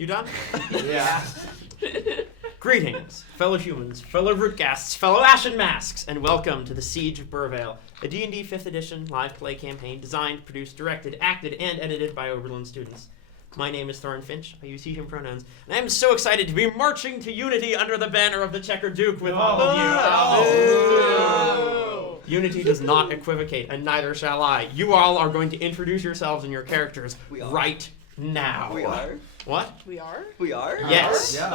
You done? Yeah. Greetings, fellow humans, fellow rootgasts, fellow ashen masks, and welcome to the Siege of Burrvale, a D&D 5th edition live play campaign designed, produced, directed, acted, and edited by Oberlin students. My name is Thorin Finch. I use he, him pronouns, and I am so excited to be marching to unity under the banner of the Checkered Duke with all of you. Unity does not equivocate, and neither shall I. You all are going to introduce yourselves and your characters right now. We are? What? We are? We are? Yes. Yeah.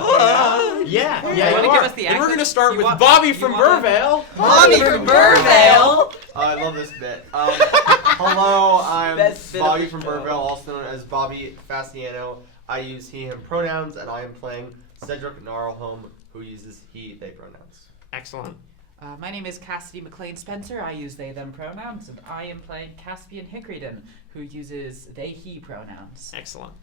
Yeah, You you wanna are. give us the And we're accent? going to start You with want- Bobby you from wanna- Burrvale. Bobby from Burrvale! I love this bit. Hello, I'm Best bit of Bobby the from show. Burrvale, also known as Bobby Fasciano. I use he, him pronouns, and I am playing Cedric Gnarlholm, who uses he, they pronouns. Excellent. My name is Cassidy McLean-Spencer. I use they, them pronouns, and I am playing Caspian Hickrydon, who uses they, he pronouns. Excellent.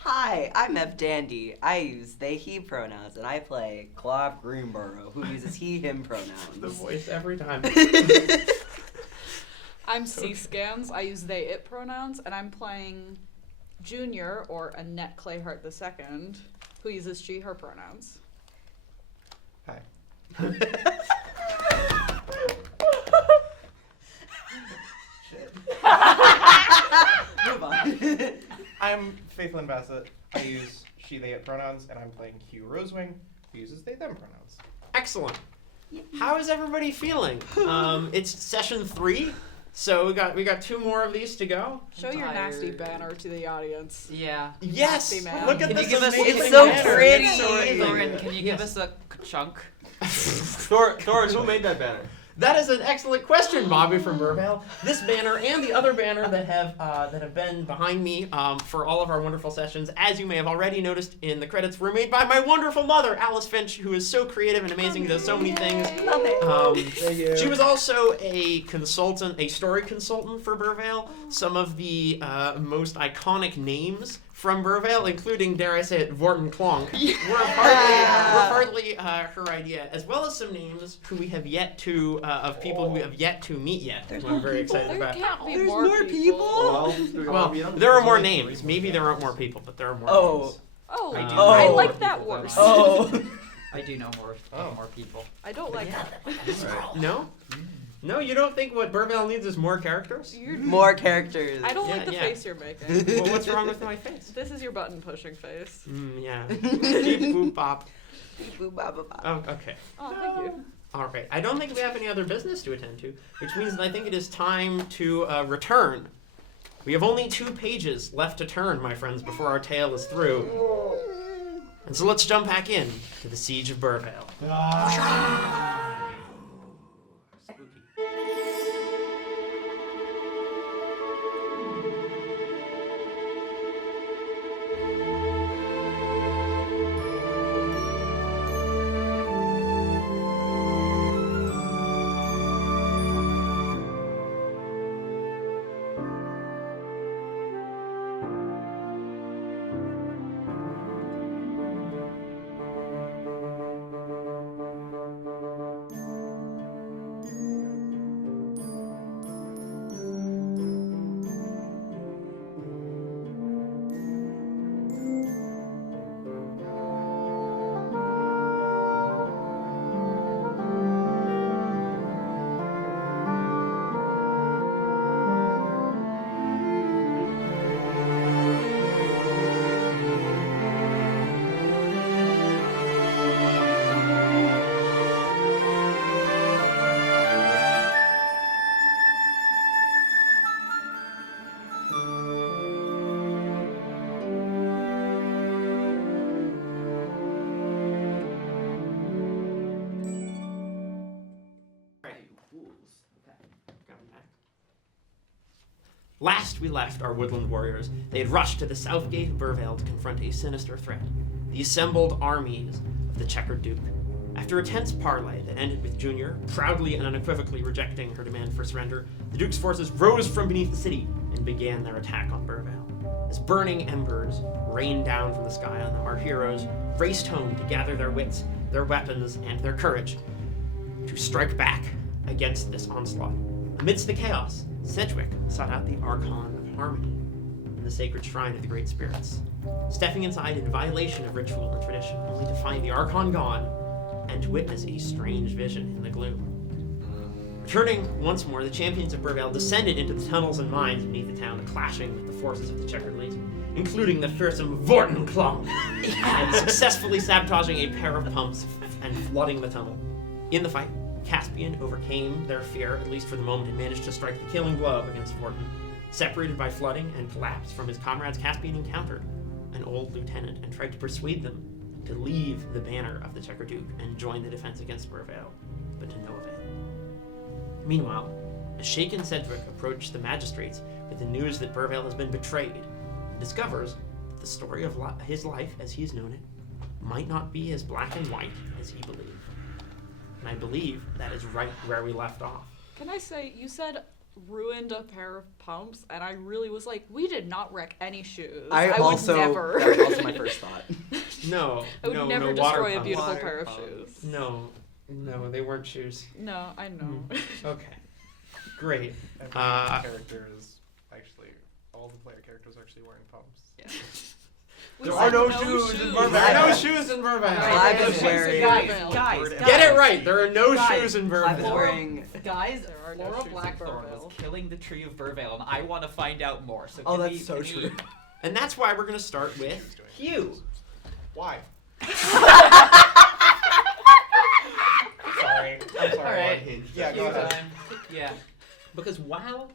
Hi, I'm F. Dande. I use they, he pronouns, and I play Clive Greenborough, who uses he, him pronouns. The voice every time. I'm Cec Ganz. I use they, it pronouns, and I'm playing Junior, or Annette Clayhart II, who uses she, her pronouns. Hi. Move on. I'm Faithlin Bassett. I use she, they, it pronouns, and I'm playing Hugh Rosewing, who uses they, them pronouns. Excellent. How is everybody feeling? It's session 3, so we got 2 more of these to go. Show your nasty tired. banner to the audience. Yeah. Yes. Nasty man. Look at Can you this give us- amazing It's so banner. pretty. It's so amazing. Thorin, can you give Yes. us a chunk? Thorin, who made that banner? That is an excellent question, Bobby from Burrvale. This banner and the other banner that have been behind me for all of our wonderful sessions, as you may have already noticed in the credits, were made by my wonderful mother, Alice Finch, who is so creative and amazing, does so many things. Love it. Thank you. She was also a consultant, a story consultant for Burrvale. Some of the most iconic names from Burrvale, including, dare I say it, Vorton Clonk, were partly her idea, as well as some names who we have yet to, of people who we have yet to meet yet, who I'm very excited There about. can't be There's more, more people. Well, do we Well, want to meet them? there are more There's only names. 3 Maybe there aren't more people, but there are more Oh. names. Oh, I do I know like more that people than worse. I- Oh. I do know more people. I don't like that. Alright. No? No, you don't think what Burrvale needs is more characters? More characters. I don't Yeah, like the yeah. face you're making. Well, what's wrong with my face? This is your button pushing face. Yeah. Beep, boop, bop. Boop, bop, bop, bop. Oh, okay. Oh, thank you. All right. I don't think we have any other business to attend to, which means that I think it is time to return. We have only 2 pages left to turn, my friends, before our tale is through. And so let's jump back in to the Siege of Burrvale. Last we left our woodland warriors, they had rushed to the south gate of Burrvale to confront a sinister threat, the assembled armies of the Checkered Duke. After a tense parley that ended with Junior proudly and unequivocally rejecting her demand for surrender, the Duke's forces rose from beneath the city and began their attack on Burrvale. As burning embers rained down from the sky on them, our heroes raced home to gather their wits, their weapons, and their courage to strike back against this onslaught. Amidst the chaos, Sedgwick sought out the Archon of Harmony in the sacred shrine of the Great Spirits. stepping inside in violation of ritual and tradition, only to find the Archon gone and to witness a strange vision in the gloom. Returning once more, the champions of Burrvale descended into the tunnels and mines beneath the town, clashing with the forces of the Checkered Legion, including the fearsome Vortenklong, and successfully sabotaging a pair of pumps and flooding the tunnel. In the fight, Caspian overcame their fear, at least for the moment, and managed to strike the killing blow against Vorten. Separated by flooding and collapse from his comrades, Caspian encountered an old lieutenant and tried to persuade them to leave the banner of the Checker Duke and join the defense against Burrvale, but to no avail. Meanwhile, a shaken Cedric approached the magistrates with the news that Burrvale has been betrayed and discovers that the story of his life, as he has known it, might not be as black and white as he believed. And I believe that is right where we left off. Can I say, you said ruined a pair of pumps, and I really was like, we did not wreck any shoes. I would also, never. that was also my first thought. No, I would no, never no water destroy a pumps. beautiful Water pair of pumps. shoes. No, they weren't shoes. No, I know. Okay, great. Every character is actually, all the player characters are actually wearing pumps. Yeah. We There said are no shoes in Burrvale. There are no shoes in Burrvale. Clive Right, is wearing. Guys, Get it right. There are no Guys, shoes in Clive is Burrvale. wearing. Guys, There are no Flora shoes in Blackthorn was Burrvale. killing the tree of Burrvale, and I want to find out more. So Oh, can that's we- so can we- true. And that's why we're going to start with Hugh. Why? Sorry. I'm sorry. Alright. Unhinged. Yeah, go Hugh ahead. time. Yeah. Because while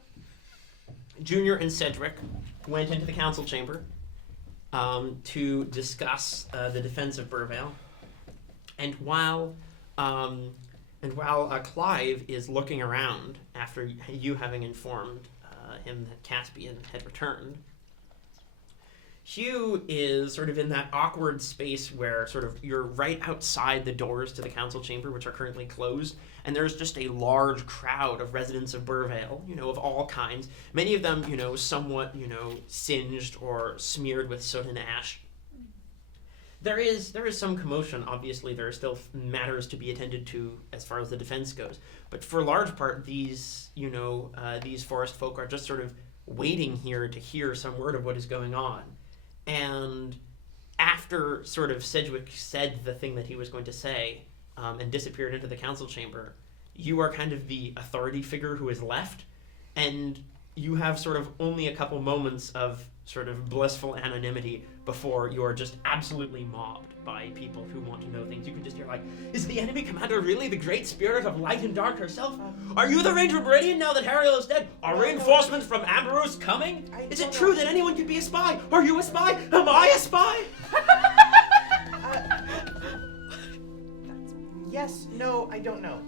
Junior and Cedric went into the council chamber to discuss the defense of Burrvale, and while Clive is looking around after you having informed him that Caspian had returned, Hugh is sort of in that awkward space where sort of you're right outside the doors to the council chamber, which are currently closed, and there's just a large crowd of residents of Burrvale, of all kinds. Many of them, somewhat, singed or smeared with soot and ash. There is some commotion. Obviously, there are still matters to be attended to as far as the defense goes. But for a large part, these forest folk are just sort of waiting here to hear some word of what is going on. And after sort of Sedgwick said the thing that he was going to say and disappeared into the council chamber, you are kind of the authority figure who is left, and you have sort of only a couple moments of sort of blissful anonymity before you are just absolutely mobbed by people who want to know things. You can just hear like, is the enemy commander really the great spirit of light and dark herself? Are you the Ranger Meridian now that Hariel is dead? Are reinforcements from Amberose coming? Is it true that anyone could be a spy? Are you a spy? Am I a spy? Yes, no, I don't know.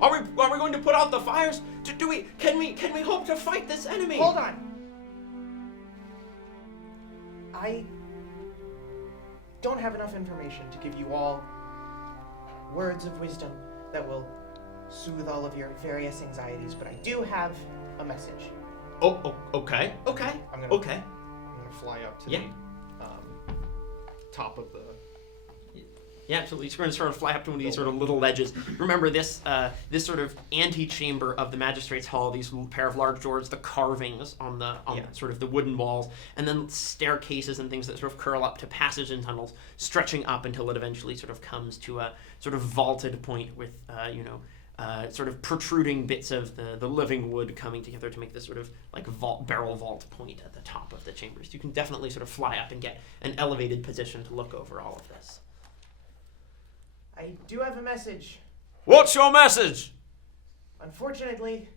Are we going to put out the fires? Can we hope to fight this enemy? Hold on. I don't have enough information to give you all words of wisdom that will soothe all of your various anxieties, but I do have a message. Oh, okay. I'm gonna fly up to Yeah. the top of the. Yeah, absolutely. You're going to sort of fly up to one of these sort of little ledges. Remember this sort of antechamber of the magistrates' hall. These pair of large doors, the carvings on sort of the wooden walls, and then staircases and things that sort of curl up to passage and tunnels, stretching up until it eventually sort of comes to a sort of vaulted point with sort of protruding bits of the living wood coming together to make this sort of like barrel vault point at the top of the chambers. You can definitely sort of fly up and get an elevated position to look over all of this. I do have a message. What's your message? Unfortunately,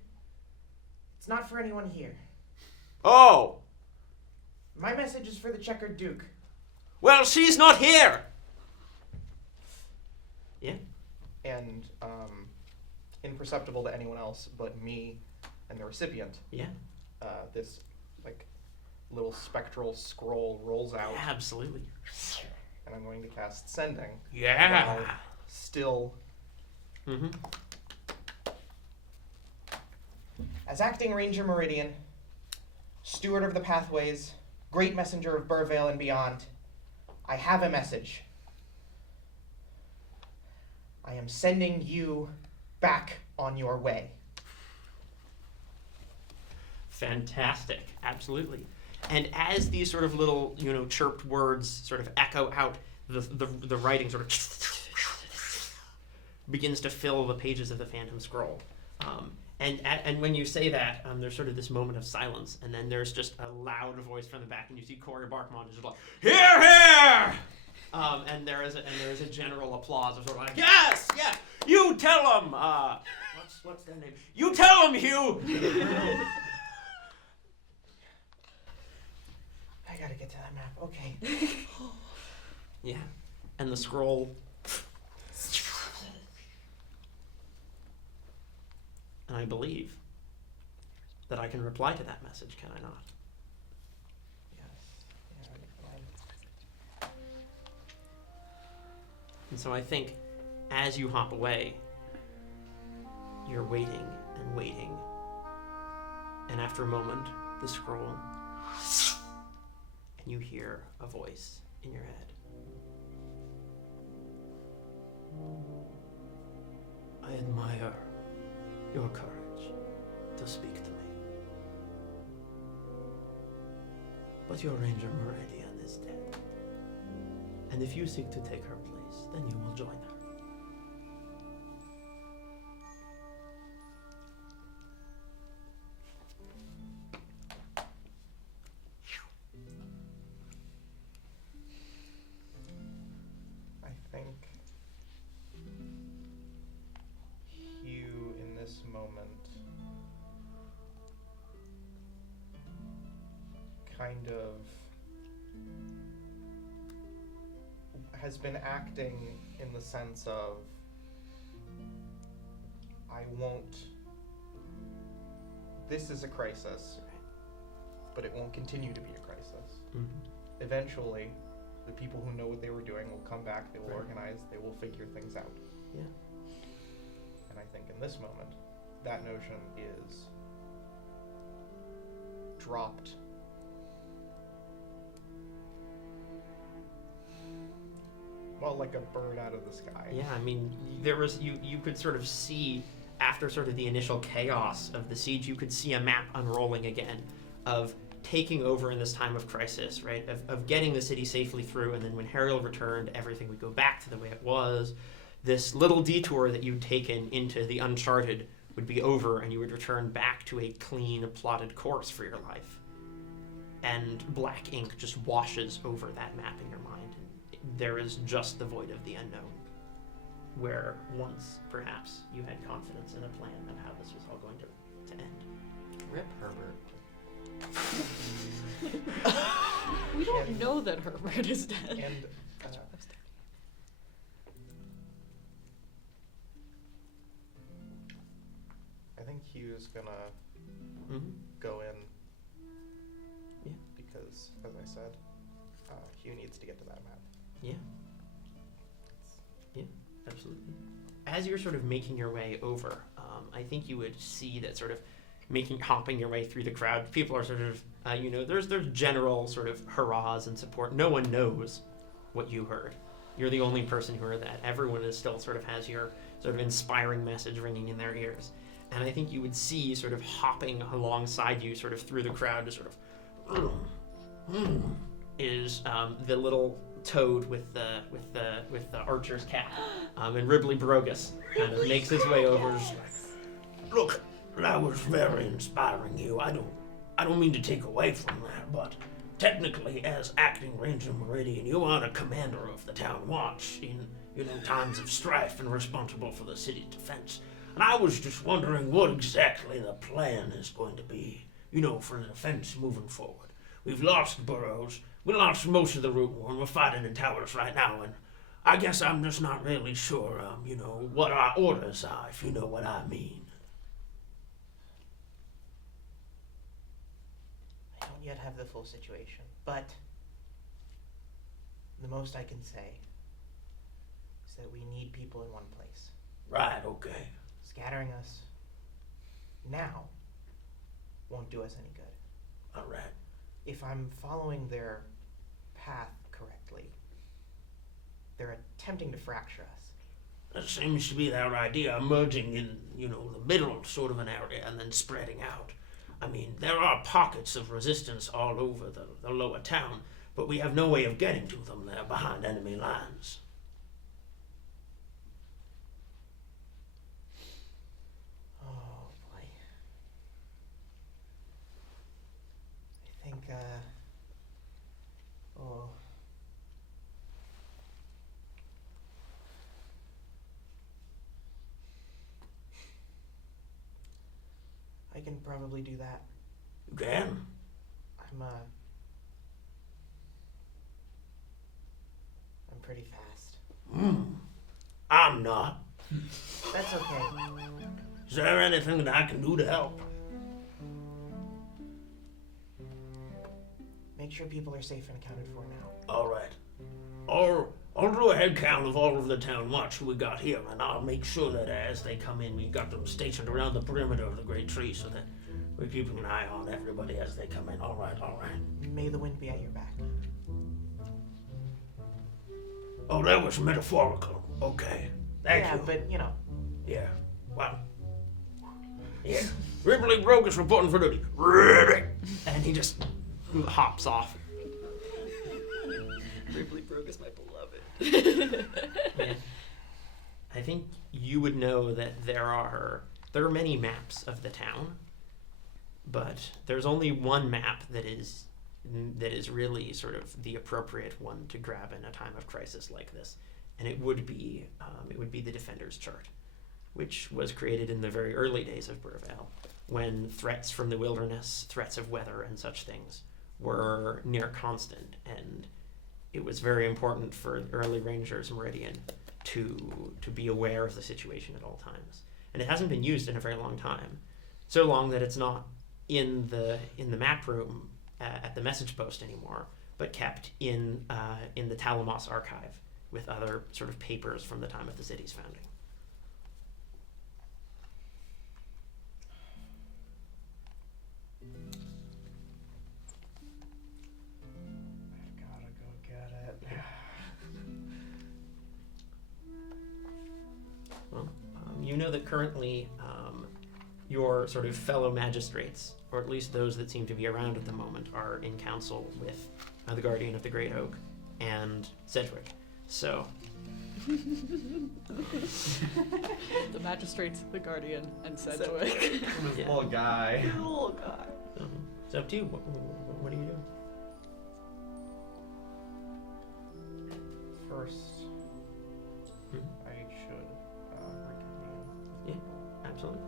it's not for anyone here. Oh, My message is for the Checkered Duke. well, she's not here. Yeah. And imperceptible to anyone else but me and the recipient, Yeah. this like little spectral scroll rolls out, Absolutely. and I'm going to cast Sending. Yeah. While still, Mm-hmm. as acting Ranger Meridian, steward of the pathways, great messenger of Burrvale and beyond, I have a message. I am sending you back on your way. Fantastic. Absolutely. And as these sort of little, chirped words sort of echo out, the writing sort of begins to fill the pages of the Phantom Scroll. And when you say that, there's sort of this moment of silence, and then there's just a loud voice from the back, and you see Corey Barkmont just like, "Hear, hear!" And there is a general applause of sort of like, "Yes, yeah, you tell them." What's their name? You tell them, Hugh. I gotta get to that map. Okay. Yeah, and the scroll. And I believe that I can reply to that message, can I not? Yes. Yeah, And so I think as you hop away, you're waiting and waiting. And after a moment, the scroll, and you hear a voice in your head. I admire your courage to speak to me. But your Ranger Meridian is dead. And if you seek to take her place, then you will join her. I think Hugh in this moment kind of has been acting in the sense of this is a crisis, but it won't continue to be a crisis. Mm-hmm. Eventually, the people who know what they were doing will come back, they will organize, they will figure things out. Yeah. And I think in this moment, that notion is dropped. Well, like a bird out of the sky. Yeah, I mean, there was you could sort of see after sort of the initial chaos of the siege, you could see a map unrolling again of taking over in this time of crisis, right? Of getting the city safely through, and then when Harold returned, everything would go back to the way it was. This little detour that you'd taken into the uncharted would be over, and you would return back to a clean, plotted course for your life. And black ink just washes over that map in your mind. There is just the void of the unknown, where once, perhaps, you had confidence in a plan of how this was all going to end. Rip Herbert. We don't know that Herbert is dead. And I think Hugh's gonna go in. Yeah. Because, as I said, Hugh needs to get to that map. Yeah. Yeah, absolutely. As you're sort of making your way over, I think you would see that sort of hopping your way through the crowd. People are sort of, there's general sort of hurrahs and support. No one knows what you heard. You're the only person who heard that. Everyone is still sort of has your sort of inspiring message ringing in their ears. And I think you would see sort of hopping alongside you sort of through the crowd to sort of, is the little toad with the archer's cap, and Ribley Brogus kind of makes his way over. Look, that was very inspiring, you. I don't mean to take away from that, but technically, as acting Ranger Meridian, you are the commander of the town watch in times of strife and responsible for the city's defense. And I was just wondering what exactly the plan is going to be, for the defense moving forward. We've lost burrows. We lost most of the root war, and we're fighting in towers right now, and I guess I'm just not really sure, what our orders are, if you know what I mean. I don't yet have the full situation, but the most I can say is that we need people in one place. Right, okay. Scattering us now won't do us any good. All right. If I'm following their path correctly, they're attempting to fracture us. That seems to be their idea, merging in, the middle sort of an area and then spreading out. I mean, there are pockets of resistance all over the lower town, but we have no way of getting to them. They're behind enemy lines. Oh boy. I think, oh. I can probably do that. You can? I'm pretty fast. I'm not. That's okay. Is there anything that I can do to help? Make sure people are safe and accounted for now. All right. I'll do a head count of all of the town watch who we got here, and I'll make sure that as they come in, we got them stationed around the perimeter of the great tree so that we're keeping an eye on everybody as they come in. All right, all right. May the wind be at your back. Oh, that was metaphorical. Okay. Thank you. Yeah, but you know. Yeah. Well. Yeah. Ripley Broke is reporting for duty. Ready. And he just hops off. Ripley Broke is my beloved. Yeah. I think you would know that there are many maps of the town, but there's only one map that is really sort of the appropriate one to grab in a time of crisis like this, and it would be the Defender's Chart, which was created in the very early days of Burrvale, when threats from the wilderness, threats of weather, and such things were near constant, and it was very important for early Rangers Meridian to be aware of the situation at all times. And it hasn't been used in a very long time, so long that it's not in the map room at the message post anymore, but kept in the Talamos archive with other sort of papers from the time of the city's founding. I've gotta go get it. Well, you know that currently your sort of fellow magistrates, or at least those that seem to be around at the moment, are in council with the Guardian of the Great Oak and Sedgwick. So The magistrates, the guardian, and Sedgwick. This Yeah. little guy. Little guy. it's up to you. What are you doing? First, Mhm. I should reconvene. Yeah, absolutely.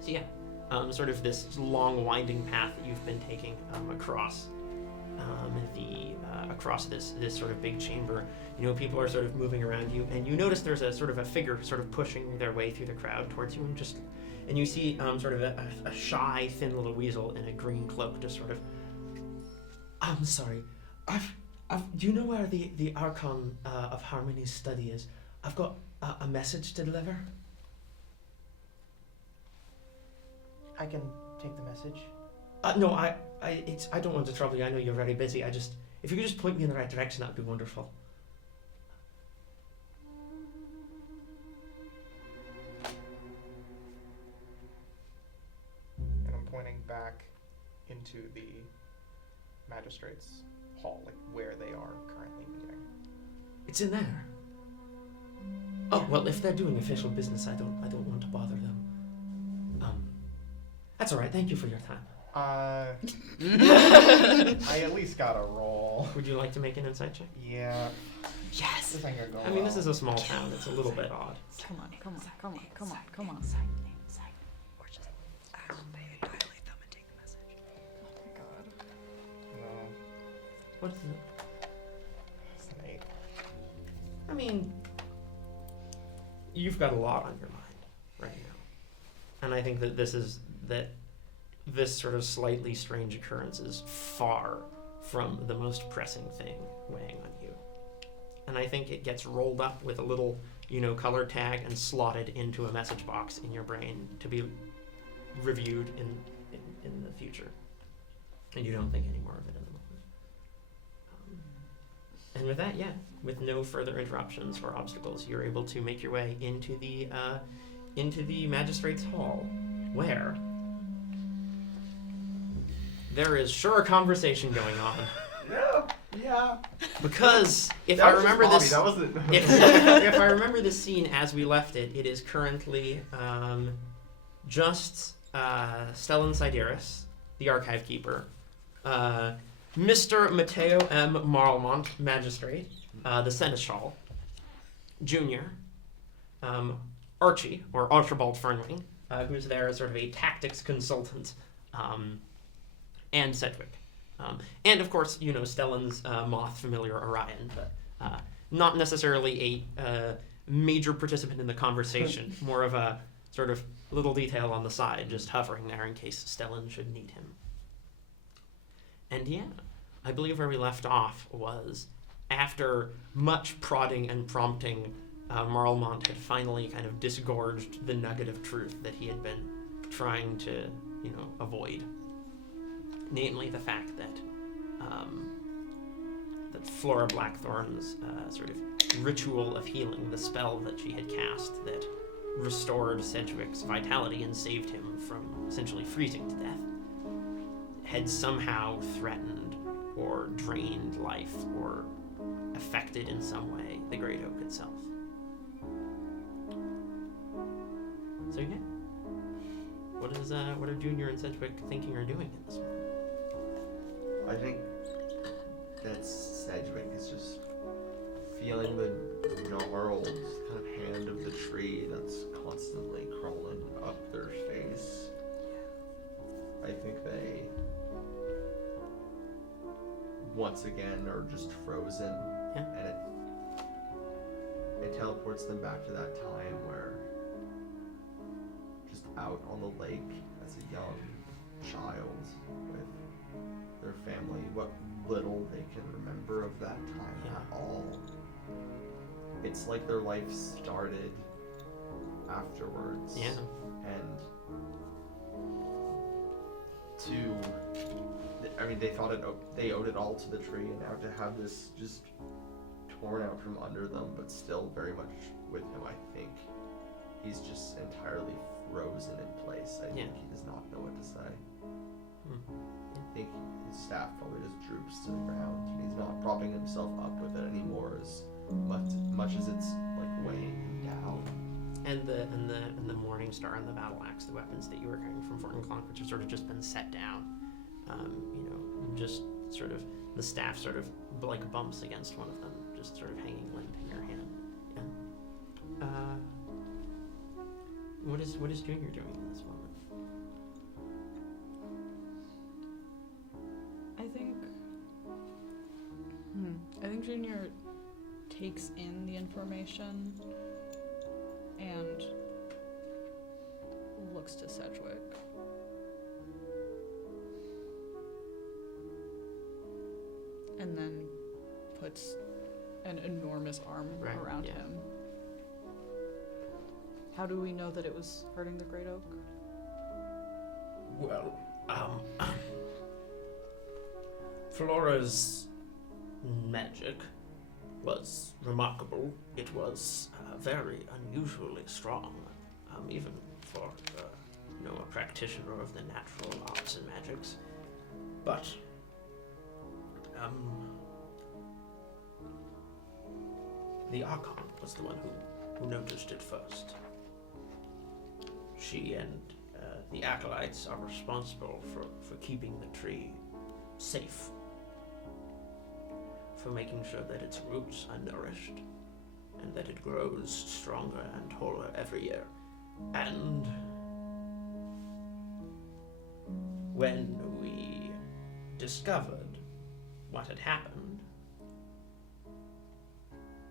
So yeah, sort of this long winding path that you've been taking across across this sort of big chamber. You know, people are sort of moving around you, and you notice there's a sort of a figure sort of pushing their way through the crowd towards you, and you see sort of a shy, thin little weasel in a green cloak, just sort of. I'm sorry, do you know where the Archon of Harmony's study is? I've got a message to deliver. I can take the message. No, I don't want to trouble you. I know you're very busy. If you could just point me in the right direction, that'd be wonderful. And I'm pointing back into the magistrates' hall, like where they are currently meeting. It's in there. Oh well, if they're doing official business, I don't want to bother them. That's all right. Thank you for your time. I at least got a roll. Would you like to make an insight check? Yeah. Yes. This ain't gonna go I mean, this well. is a small town. It's a little bit odd. Come on. Or just dilate them and take the message. Oh my god. No, What is it? it's an 8. I mean, you've got a lot on your mind right now, and I think that this sort of slightly strange occurrence is far from the most pressing thing weighing on you. And I think it gets rolled up with a little, color tag and slotted into a message box in your brain to be reviewed in the future. And you don't think any more of it in the moment. And with that, with no further interruptions or obstacles, you're able to make your way into the magistrate's hall, where there is sure a conversation going on. Yeah. Because if That I was just remember Bobby, this, that wasn't. if I remember this scene as we left it, it is currently just Stellan Sideris, the archive keeper, Mr. Matteo M. Marlmont, magistrate, the seneschal, Junior, Archie, or Archibald Fernwing, who's there as sort of a tactics consultant, and Sedgwick. And of course, Stellan's moth familiar Orion, but not necessarily a major participant in the conversation, more of a sort of little detail on the side, just hovering there in case Stellan should need him. And yeah, I believe where we left off was after much prodding and prompting, Marlmont had finally kind of disgorged the nugget of truth that he had been trying to, avoid. Namely, the fact that that Flora Blackthorn's sort of ritual of healing, the spell that she had cast that restored Sedgwick's vitality and saved him from essentially freezing to death, had somehow threatened or drained life or affected in some way the Great Oak itself. So yeah, what are Junior and Sedgwick thinking or doing in this moment? I think that Sedgwick is just feeling the gnarled kind of hand of the tree that's constantly crawling up their face. I think they once again are just frozen, Yeah. and it teleports them back to that time where just out on the lake as a young child with their family, what little they can remember of that time at all. It's like their life started afterwards. Yeah. And they thought they owed it all to the tree, and now to have this just torn out from under them, but still very much with him, I think he's just entirely frozen in place. I think he does not know what to say. I think his staff probably just droops to the ground, and he's not propping himself up with it anymore as much as it's like weighing him down. And the Morning Star and the battle axe, the weapons that you were carrying from Fort Clonk, which have sort of just been set down. Just sort of the staff sort of like bumps against one of them, just sort of hanging limp in your hand. Yeah. What is Junior doing in this moment? I think Junior takes in the information and looks to Sedgwick. And then puts an enormous arm around him. How do we know that it was hurting the Great Oak? Well, Flora's magic was remarkable. It was very unusually strong, even for a practitioner of the natural arts and magics. But the Archon was the one who noticed it first. She and the acolytes are responsible for keeping the tree safe, for making sure that its roots are nourished and that it grows stronger and taller every year. And when we discovered what had happened,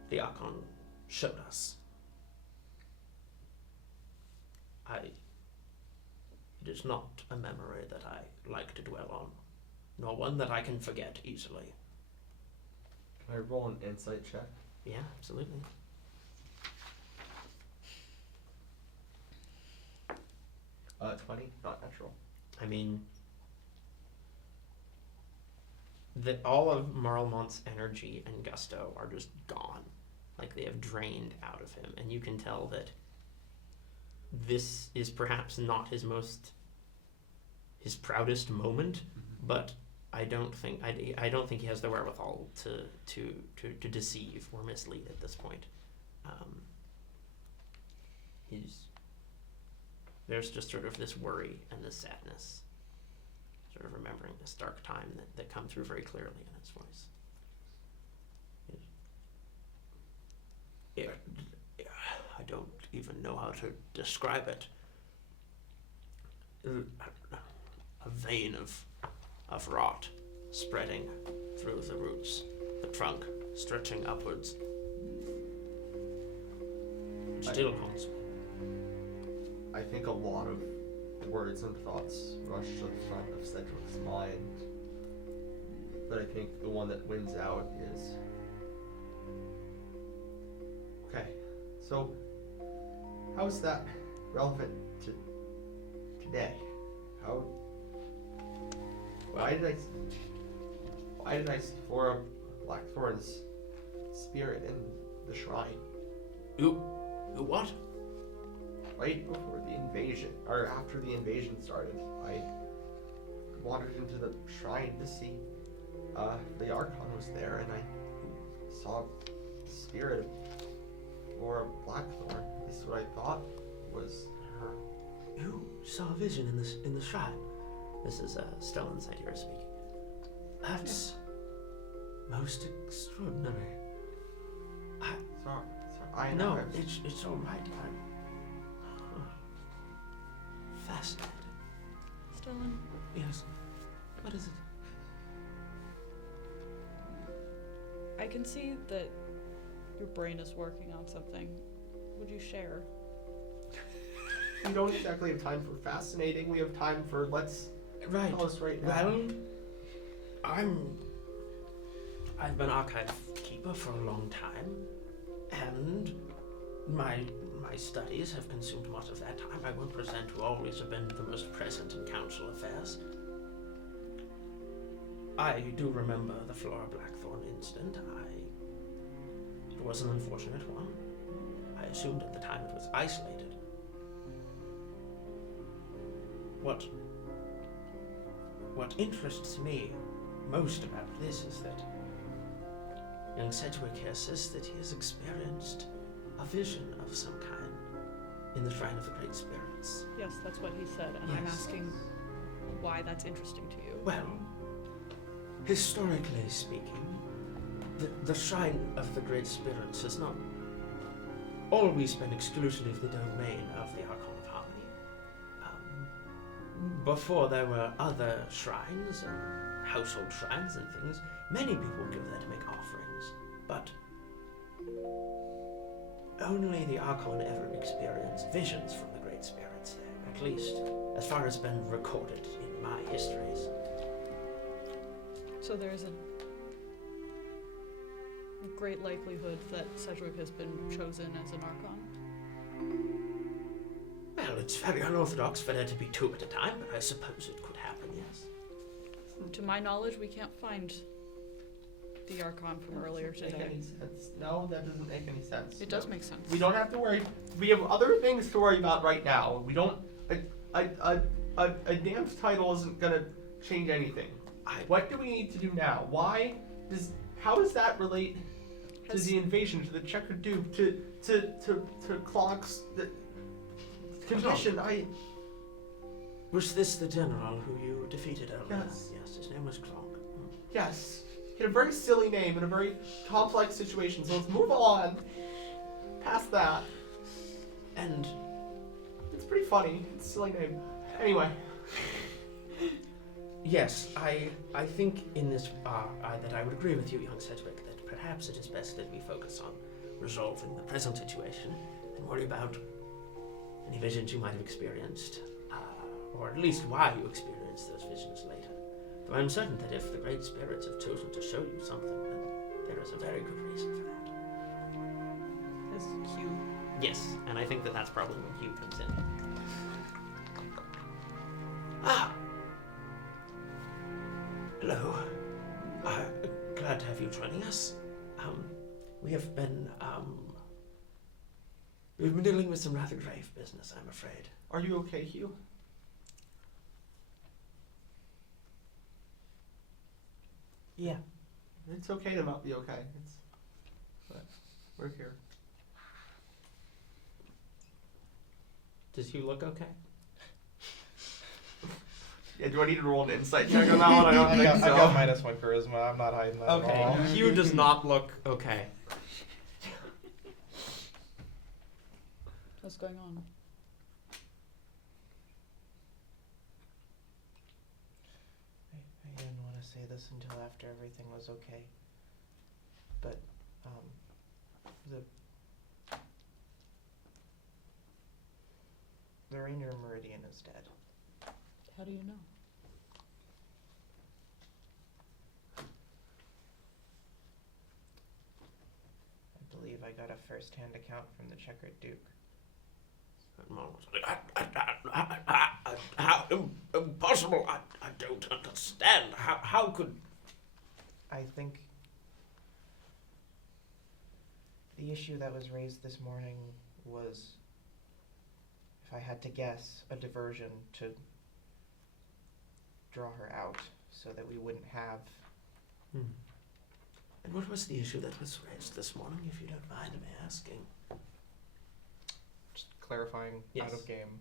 the Archon showed us. It is not a memory that I like to dwell on, nor one that I can forget easily. Can I roll an insight check? Yeah, absolutely. 20, not natural. I mean, all of Marlmont's energy and gusto are just gone. Like they have drained out of him, and you can tell that this is perhaps not his proudest moment, but I don't think he has the wherewithal to deceive or mislead at this point. There's just sort of this worry and this sadness, sort of remembering this dark time that come through very clearly in his voice. I don't even know how to describe it. A vein of rot spreading through the roots, the trunk stretching upwards. It still haunts me. I think a lot of words and thoughts rush to the front of Cedric's mind, but I think the one that wins out is... Okay, so how is that relevant to today? Why did I see Flora Blackthorn's spirit in the shrine? You what? Right before the invasion, or after the invasion started, I wandered into the shrine to see the Archon was there, and I saw the spirit of Flora Blackthorn. This is what I thought was her. You saw a vision in the shrine. This is Stellan Satyr speaking. That's most extraordinary. Sorry, I No, know. it's all right. Fascinating. Stellan, Yes. What is it? I can see that your brain is working on something. Would you share? We don't exactly have time for fascinating. We have time for let's Right. tell us right now. Well, I've been archive keeper for a long time, and my studies have consumed much of that time. I won't pretend to always have been the most present in council affairs. I do remember the Flora Blackthorn incident. It was an unfortunate one. I assumed at the time it was isolated. What interests me most about this is that young Sedgwick here says that he has experienced a vision of some kind in the Shrine of the Great Spirits. Yes, that's what he said, and I'm Yes. asking why that's interesting to you. Well, historically speaking, the Shrine of the Great Spirits has not always been exclusively the domain of the Archon of Harmony. Before there were other shrines and household shrines and things, many people would go there to make offerings, but only the Archon ever experienced visions from the Great Spirits there, at least as far as been recorded in my histories. So there's a great likelihood that Sedgwick has been chosen as an Archon. Well, it's very unorthodox for there to be two at a time, but I suppose it could happen, yes. To my knowledge, we can't find the Archon from earlier Doesn't make today. any sense. No, that doesn't make any sense. It does make sense. We don't have to worry. We have other things to worry about right now. We don't. A damn's title isn't gonna change anything. What do we need to do now? How does that relate to the invasion, to the Checkered Duke, to Clock's condition? Was this the general who you defeated earlier? Yes. Yes, his name was Clock. Yes. He had a very silly name in a very complex situation, so let's move on past that. And It's pretty funny. It's a silly name. Anyway. yes, I think in this that I would agree with you, young Sedgwick, that perhaps it is best that we focus on resolving the present situation and worry about any visions you might have experienced, or at least why you experienced those visions later. Though I'm certain that if the Great Spirits have chosen to show you something, then there is a very good reason for that. As Q. Yes, and I think that that's probably when Hugh comes in. Hello. Glad to have you joining us. We've been dealing with some rather grave business, I'm afraid. Are you okay, Hugh? Yeah. It's okay to not be okay. But we're here. Does Hugh look okay? Yeah, do I need to roll an insight check on that one? I don't think I've so. got -1 charisma. I'm not hiding that at Okay, all. Hugh does not look okay. What's going on? I didn't want to say this until after everything was okay. But, the Ranger Meridian is dead. How do you know? I believe I got a first-hand account from the Checkered Duke. How impossible! I don't understand. How could... I think the issue that was raised this morning was, if I had to guess, a diversion to draw her out so that we wouldn't have... And what was the issue that was raised this morning, if you don't mind me asking? Just clarifying Yes. out of game.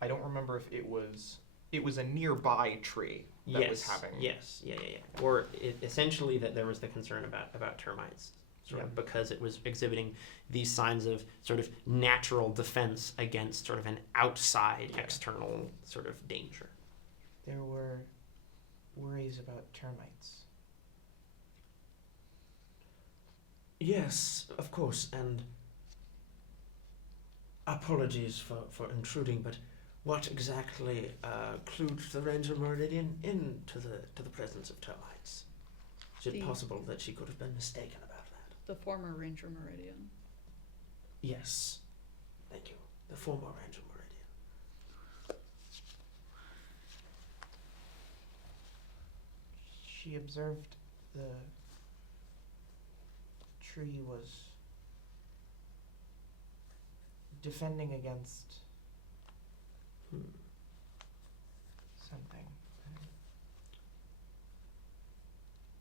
I don't remember if it was a nearby tree that was having. Yes, yeah. Or essentially that there was the concern about termites, sort of, because it was exhibiting these signs of sort of natural defense against sort of an outside external sort of danger. There were worries about termites. Yes, of course, and apologies for intruding, but what exactly clued the Ranger Meridian into the presence of termites? Is it possible that she could have been mistaken about that? The former Ranger Meridian. Yes, thank you. The former Ranger Meridian. She observed the tree was defending against something.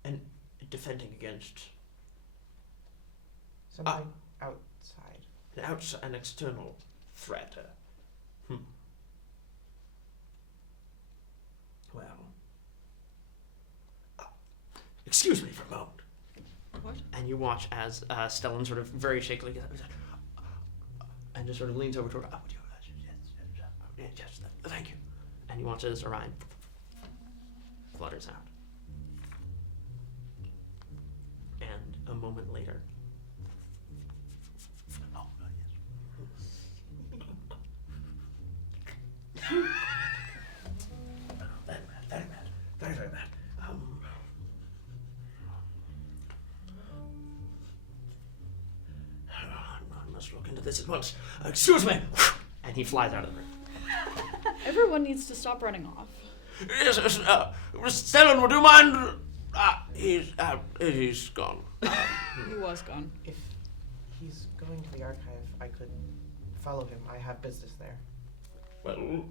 And defending against Something outside. an external threat. Well, excuse me for a moment. What? And you watch as Stellan sort of very shakily gets up and just sort of leans over toward her. Yes, thank you. And you watch as Orion flutters out. And a moment later. Oh, yes. Very bad. I must look into this at once. Excuse me! And he flies out of the room. Everyone needs to stop running off. Yes, Stellan, would you mind? He's gone. He was gone. If he's going to the archive, I could follow him. I have business there. Well,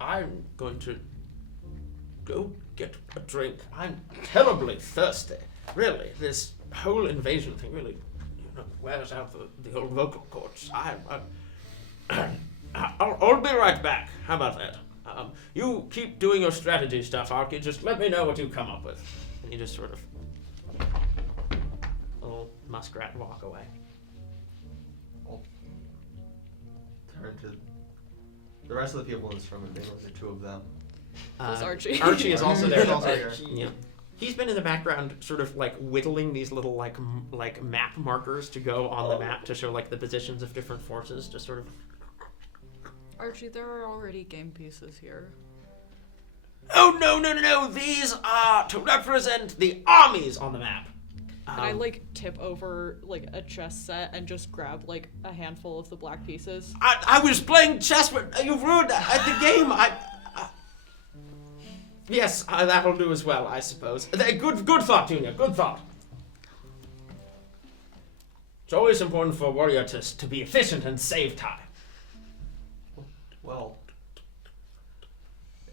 I'm going to go get a drink. I'm terribly thirsty. Really, this whole invasion thing really, wears out the old vocal cords. I'll be right back. How about that? You keep doing your strategy stuff, Arky. Just let me know what you come up with. And you just sort of little muskrat walk away. I'll turn to the rest of the people in this room and maybe the two of them. There's Archie. Archie is also there. He's also here. Yeah. He's been in the background, sort of like whittling these little like map markers to go on the map to show like the positions of different forces. Just sort of. Archie, there are already game pieces here. Oh, no. These are to represent the armies on the map. And I like tip over like a chess set and just grab like a handful of the black pieces. I was playing chess, but you ruined the game. Yes, that'll do as well, I suppose. Good thought, Junior. Good thought. It's always important for a warrior to be efficient and save time. Well,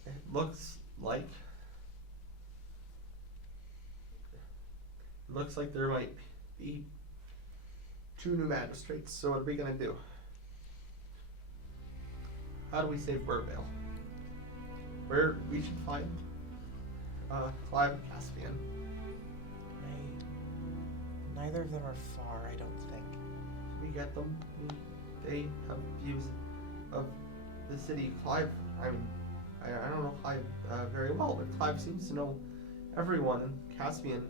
it looks like Looks like there might be 2 new magistrates, so what are we gonna do? How do we save Burvale? Where we should find Clive and Caspian. Neither of them are far, I don't think. We get them. They have views of the city. Clive, I don't know Clive very well, but Clive seems to know everyone, and Caspian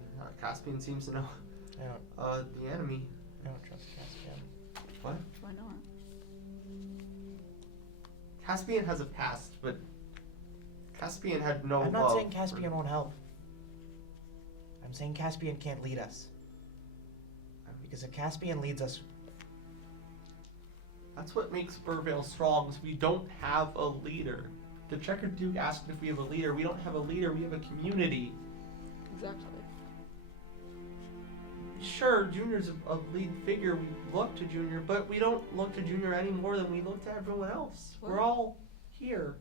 seems to know the enemy. I don't trust Caspian. What? Why not? Caspian has a past, but Caspian had no I'm not love saying Caspian won't help. I'm saying Caspian can't lead us. Because if Caspian leads us... That's what makes Burvale strong, is we don't have a leader. The Checkered Duke asked if we have a leader. We don't have a leader, we have a community. Exactly. Sure, Junior's a lead figure. We look to Junior, but we don't look to Junior any more than we look to everyone else. What? We're all here.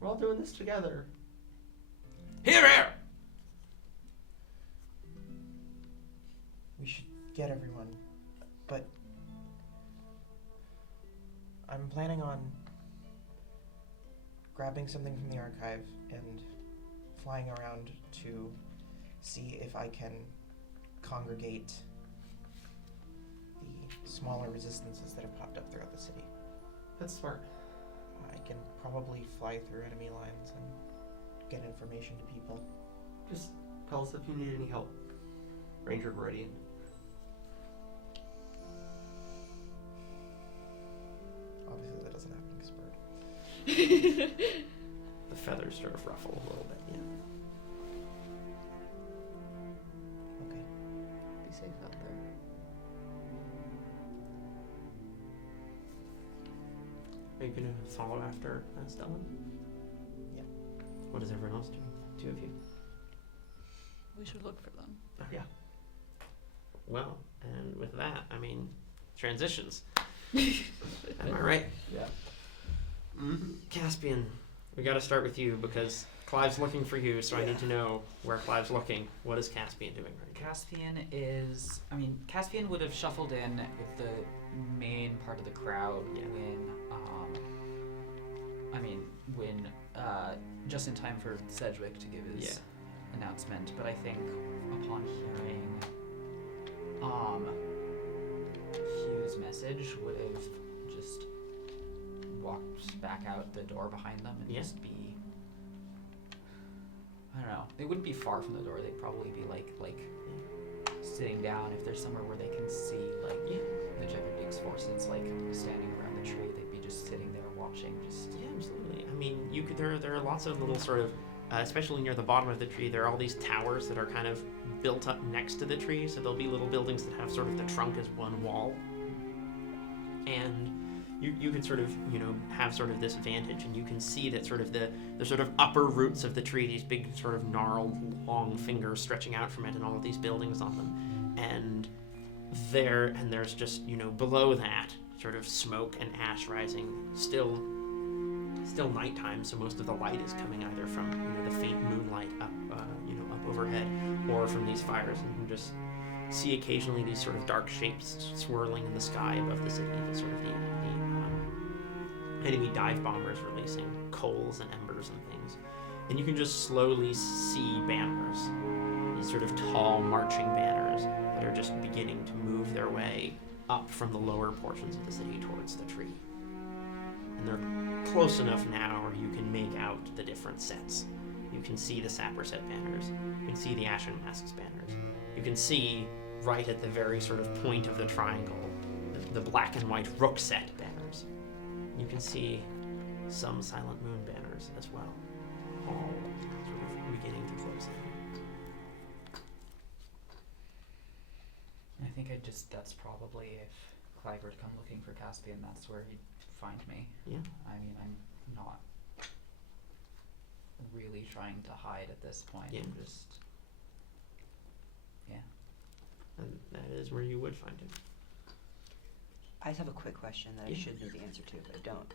We're all doing this together. Hear, hear! We should get everyone. But... I'm planning on grabbing something from the archive and flying around to see if I can congregate the smaller resistances that have popped up throughout the city. That's smart. I can probably fly through enemy lines and get information to people. Just tell us if you need any help. Ranger Meridian. Obviously that doesn't happen because bird. The feathers sort of ruffle a little bit, yeah. Okay. Be safe out there. Are you gonna follow after Stellan? Yeah. What does everyone else do? 2 of you. We should look for them. Yeah. Well, and with that, I mean, transitions. Am I right? Yeah. Mm-hmm. Caspian, we gotta start with you because Clive's looking for you, so I need to know where Clive's looking. What is Caspian doing right now? Caspian would have shuffled in with the main part of the crowd when just in time for Sedgwick to give his announcement. But I think upon hearing Hugh's message, would have just walked back out the door behind them and just be, I don't know, it wouldn't be far from the door. They'd probably be like sitting down. If there's somewhere where they can see the Checkered Duke's forces standing around the tree, they'd be just sitting there watching. Yeah, absolutely. I mean, you could. There are lots of little sort of, especially near the bottom of the tree, there are all these towers that are kind of built up next to the tree. So there'll be little buildings that have sort of the trunk as one wall, and you can sort of have sort of this vantage, and you can see that sort of the sort of upper roots of the tree, these big sort of gnarled long fingers stretching out from it, and all of these buildings on them, and there's just below that sort of smoke and ash rising. Still nighttime, so most of the light is coming either from the faint moonlight up up overhead, or from these fires, and you can just see occasionally these sort of dark shapes swirling in the sky above the city. The sort of the enemy dive bombers releasing coals and embers and things, and you can just slowly see banners, these sort of tall marching banners that are just beginning to move their way up from the lower portions of the city towards the tree. And they're close enough now where you can make out the different sets. You can see the Sapper set banners. You can see the Ashen Masks banners. You can see, right at the very sort of point of the triangle, the black and white Rook set banners. You can see some Silent Moon banners as well, all sort of beginning to close in. I think that's probably, if Clive were to come looking for Caspian, that's where he'd find me. Yeah. I mean, I'm not really trying to hide at this point. Yeah. I'm just, And that is where you would find him. I just have a quick question that I Yeah. should know the answer to, but I don't.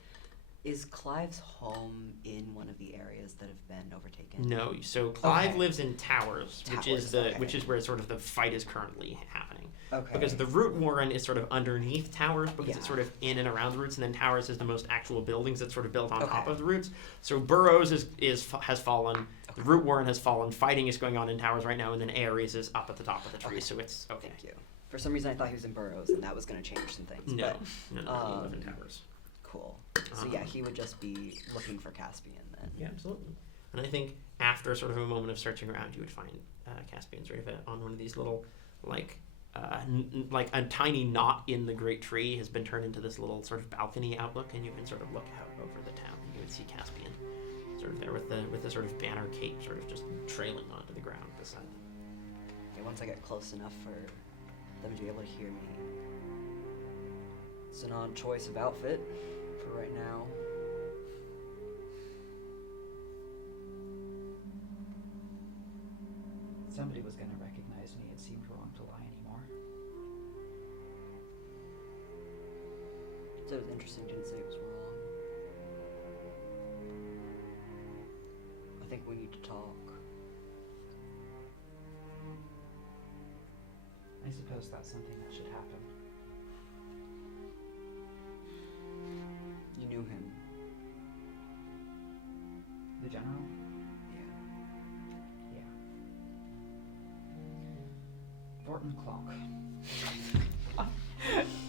Is Clive's home in one of the areas that have been overtaken? No, so Clive Okay. lives in Towers, which is Towers, which is where sort of the fight is currently happening. Okay. Because the Root Warren is sort of underneath Towers, because Yeah. it's sort of in and around the Roots, and then Towers is the most actual buildings that's sort of built on top Okay. of the Roots. So Burrows has fallen, the Root Warren has fallen, fighting is going on in Towers right now, and then Ares is up at the top of the tree, Okay. so it's okay. Thank you. For some reason, I thought he was in Burrows, and that was going to change some things. No, But no, you live in Towers. cool. So yeah, he would just be looking for Caspian then. Yeah, absolutely. And I think after sort of a moment of searching around, you would find Caspian sort of on one of these little, like a tiny knot in the great tree has been turned into this little sort of balcony outlook, and you can sort of look out over the town, and you would see Caspian sort of there with the sort of banner cape sort of just trailing onto the ground beside them. Okay, once I get close enough for them to be able to hear me. It's an odd choice of outfit for right now. Somebody was going to recognize me. It seemed wrong to lie anymore. So it was interesting, didn't say it was wrong. I think we need to talk. I suppose that's something that should happen. You knew him. The general? Yeah. Yeah. Vorton Clonk.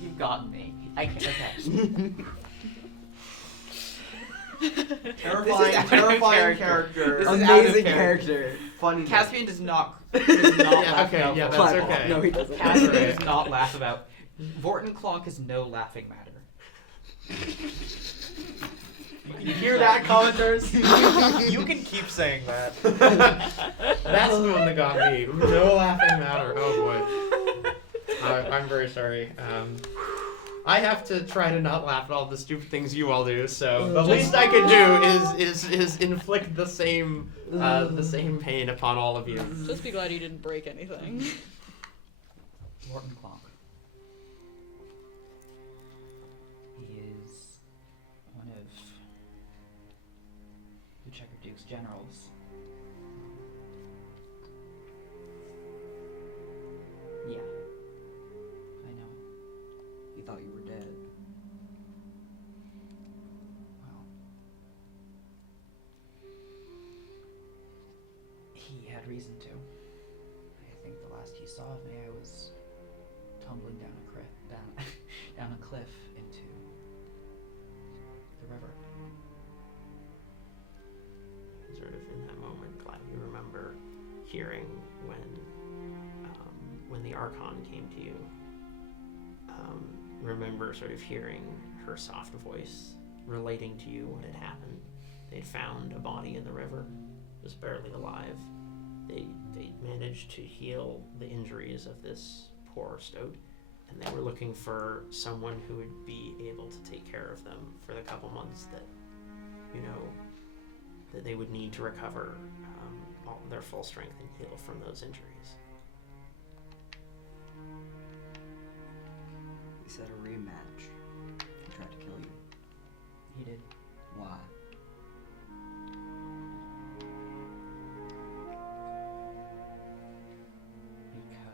You've gotten me. Okay. Terrifying character. This is out of Amazing character. character. Funny. Caspian does not laugh okay, about yeah, Vorton that's Clive okay. won't. No, he doesn't. Cassidy Alright. does not laugh about. Vorton Clonk is no laughing matter. You hear that, commenters? You can keep saying that. That's the one that got me. No laughing matter. Oh boy. I'm very sorry. I have to try to not laugh at all the stupid things you all do. So the least I can do is inflict the same pain upon all of you. Just be glad you didn't break anything. Vorton Clonk. He is one of the Checker Duke's generals. Yeah. I know. He thought you were dead. Well. He had reason to. I think the last he saw of me, I was tumbling down down a cliff into the river. Sort of in that moment, Clive, you remember hearing when the Archon came to you. Remember sort of hearing her soft voice relating to you what had happened. They'd found a body in the river, just barely alive. They managed to heal the injuries of this poor stoat, and they were looking for someone who would be able to take care of them for the couple months that, that they would need to recover all their full strength and heal from those injuries. He said a rematch. He tried to kill you. He did. Why?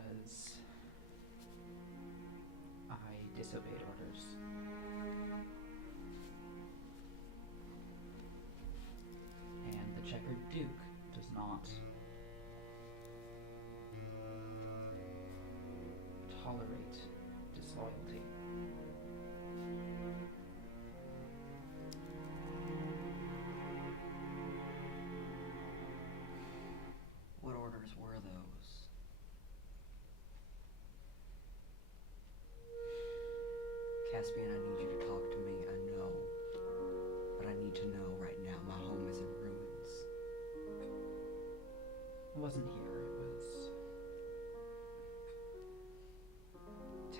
Because I disobeyed orders. And the Checkered Duke does not tolerate disloyalty. What orders were those? Caspian, I need you to talk to me. I know. But I need to know right now. My home is in ruins. It wasn't here, it was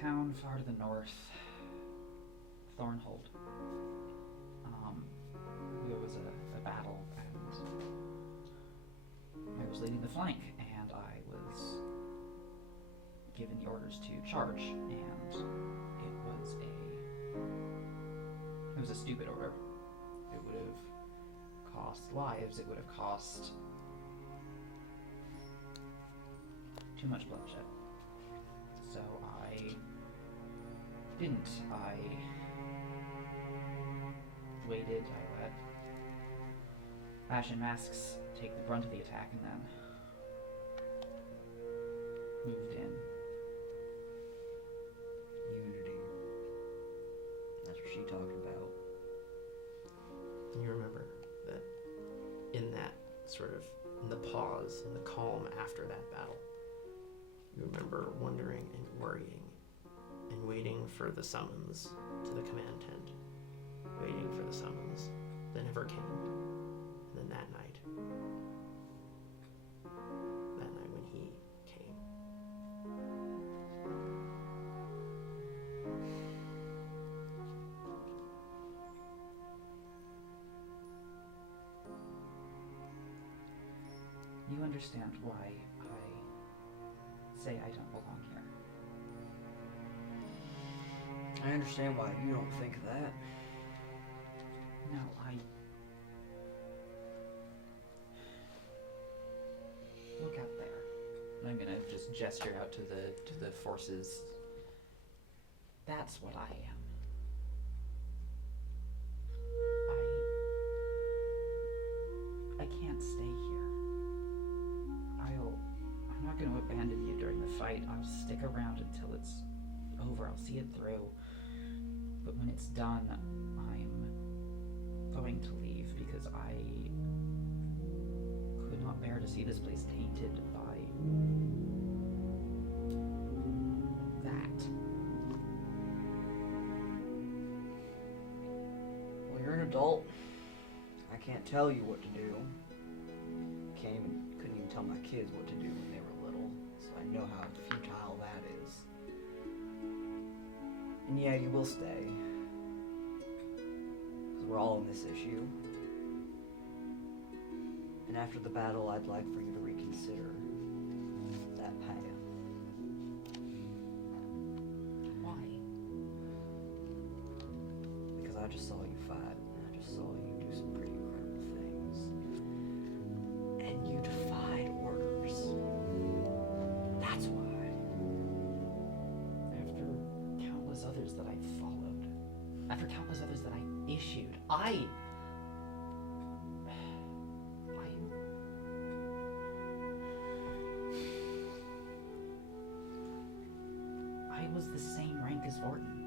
town far to the north, Thornhold. There was a battle, and I was leading the flank, and I was given the orders to charge, and it was a stupid order. lost lives, it would have cost too much bloodshed. So I didn't. I waited, I let Ashen Masks take the brunt of the attack and then moved in. Unity. That's what she talked about. You remember that in that sort of, in the pause, in the calm after that battle, you remember wondering and worrying and waiting for the summons to the command tent, waiting for the summons that never came. And then that night when he came. You understand why I say I don't belong here. I understand why you don't think that. No, look out there. And I'm gonna just gesture out to the forces. That's what I am. I can't stay here. I'm not gonna abandon you during the fight. I'll stick around until it's over. I'll see it through. But when it's done, I'm going to leave because I could not bear to see this place tainted by that. Well, you're an adult. I can't tell you what to do. Couldn't even tell my kids what to do when they were little, so I know how futile that is. And yeah, you will stay. Because we're all in this issue. And after the battle, I'd like for you to reconsider that path. Why? Because I just saw you fight, and I just saw you do some pretty incredible things. And you defied orders. That's why. After countless others that I followed, after countless others that I issued, I was the same rank as Vorton.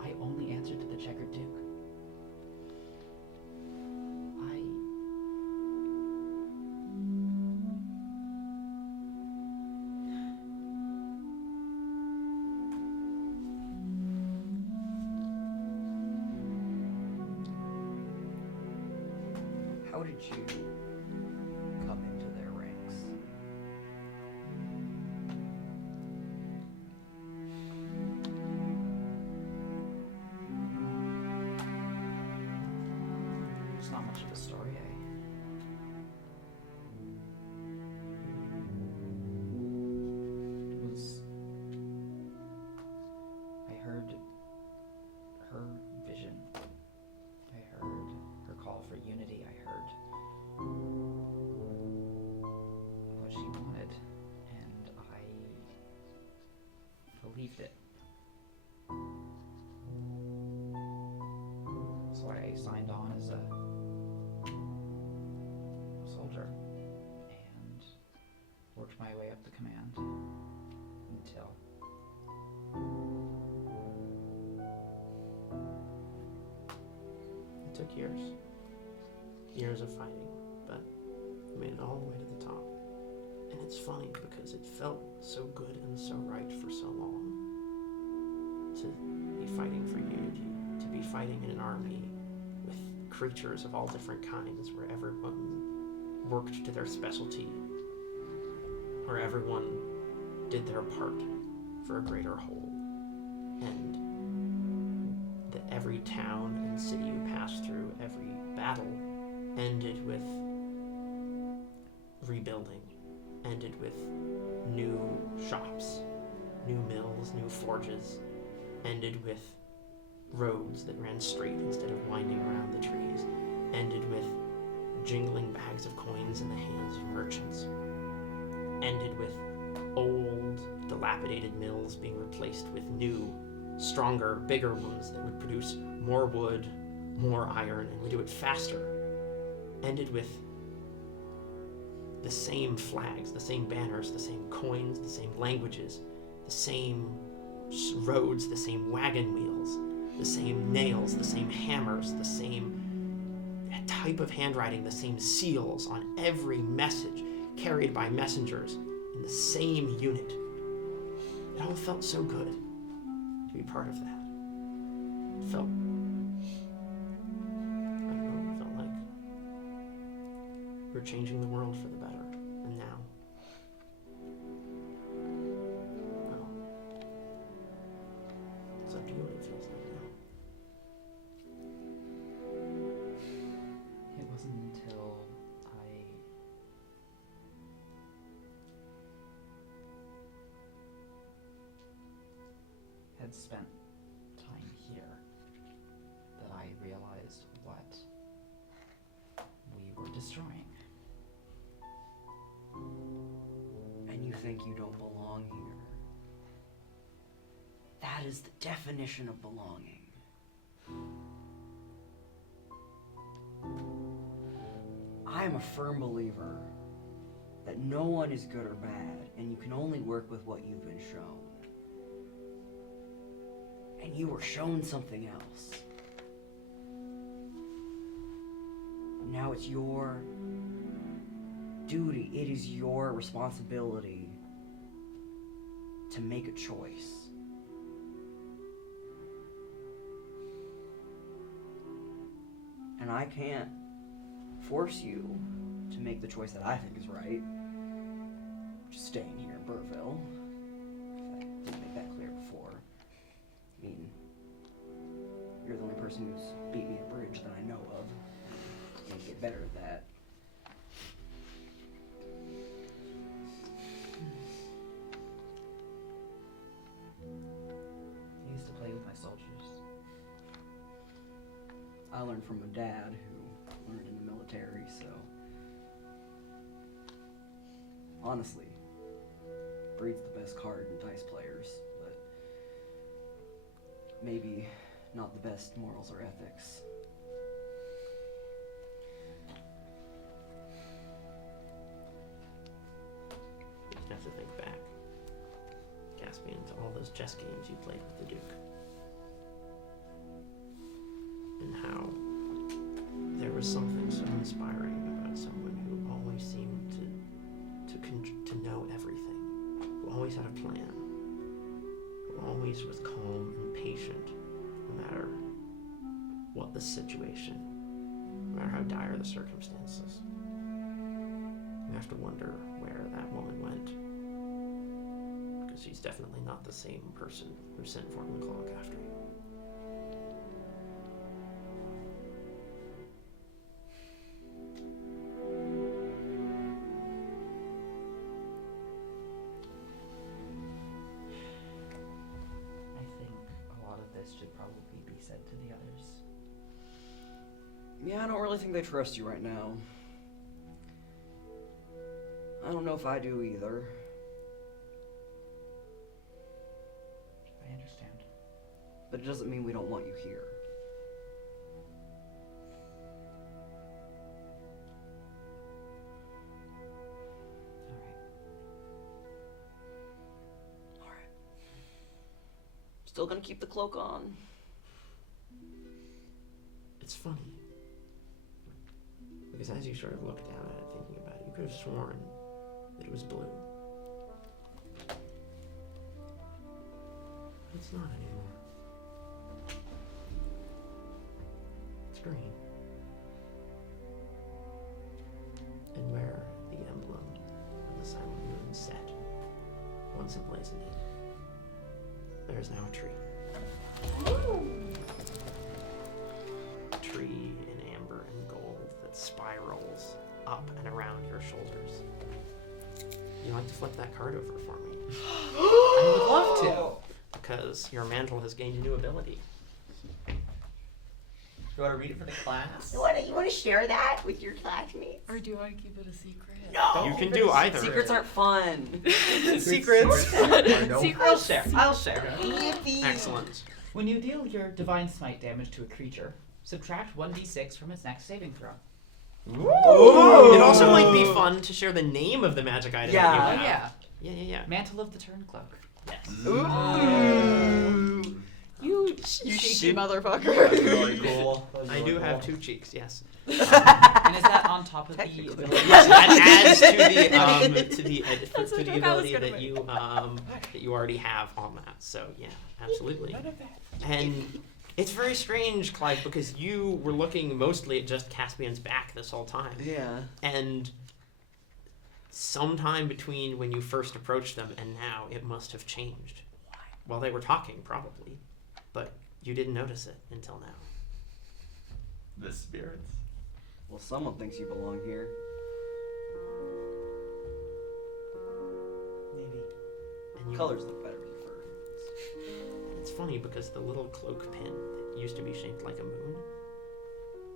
I only answered to the Checkered Duke. How did you come into their ranks? It's not much of a story, I heard her vision. I heard her call for unity. I heard what she wanted, and I believed it. So I signed on as a soldier and worked my way up the command until It took years of fighting, but we made it all the way to the top. And it's funny because it felt so good and so right for so long to be fighting for unity, to be fighting in an army with creatures of all different kinds where everyone worked to their specialty, where everyone did their part for a greater whole, and that every town and city you passed through, every battle, ended with rebuilding, ended with new shops, new mills, new forges, ended with roads that ran straight instead of winding around the trees, ended with jingling bags of coins in the hands of merchants, ended with old, dilapidated mills being replaced with new, stronger, bigger ones that would produce more wood, more iron, and would do it faster, ended with the same flags, the same banners, the same coins, the same languages, the same roads, the same wagon wheels, the same nails, the same hammers, the same type of handwriting, the same seals on every message carried by messengers in the same unit. It all felt so good to be part of that. It felt, I don't know, it felt like we're changing the world for the better. And now, well, it's up to you what it feels like now. It wasn't until I had spent time here that I realized what we were destroying. And you think you don't belong here. That is the definition of belonging. I am a firm believer that no one is good or bad, and you can only work with what you've been shown. And you were shown something else. Now it's your duty, it is your responsibility to make a choice. And I can't force you to make the choice that I think is right. Just staying here in Burrvale. If I didn't make that clear before. I mean, you're the only person who's beat me at bridge that I know of. You need to get better at that. I used to play with my soldiers. I learned from a dad who learned in the military, so honestly, breeds the best card and dice players, but maybe not the best morals or ethics. You just have to think back, Caspian, to all those chess games you played with the Duke. And how there was something so inspiring about someone who always seemed to know everything, who always had a plan, who always was calm and patient, no matter what the situation, no matter how dire the circumstances. You have to wonder where that woman went, because she's definitely not the same person who sent Fort McClock after you. Yeah, I don't really think they trust you right now. I don't know if I do either. I understand. But it doesn't mean we don't want you here. Alright. Still gonna keep the cloak on. It's funny, because as you sort of look down at it, thinking about it, you could have sworn that it was blue. But it's not anymore. It's green. And where the emblem of the silent moon set, once emblazoned it, there is now a tree. Tree in amber and gold that spirals up and around your shoulders. You like to flip that card over for me? I would love to. The because your mantle has gained a new ability. You want to read it for the class? You wanna share that with your classmates? Or do I keep it a secret? No. You can do either. Secrets aren't fun. Secrets. I'll share. I'll share. Yippee. Excellent. When you deal your divine smite damage to a creature, subtract 1d6 from its next saving throw. Ooh. It also might be fun to share the name of the magic item that you Yeah. have. Oh yeah. Yeah. Mantle of the Turn Cloak. Yes. Ooh. You You cheeky should- motherfucker. That's really cool. That's I really do have cool. 2 cheeks, yes. And is that on top of the Technically. ability? Yes, that adds to the That's to the the joke I was ability gonna that you already have on that. So yeah, absolutely. And it's very strange, Clive, because you were looking mostly at just Caspian's back this whole time. Yeah. And sometime between when you first approached them and now, it must have changed. Well, they were talking, probably, but you didn't notice it until now. The spirits. Well, someone thinks you belong here. Maybe. And you, Colors look better with your fur. It's funny because the little cloak pin that used to be shaped like a moon,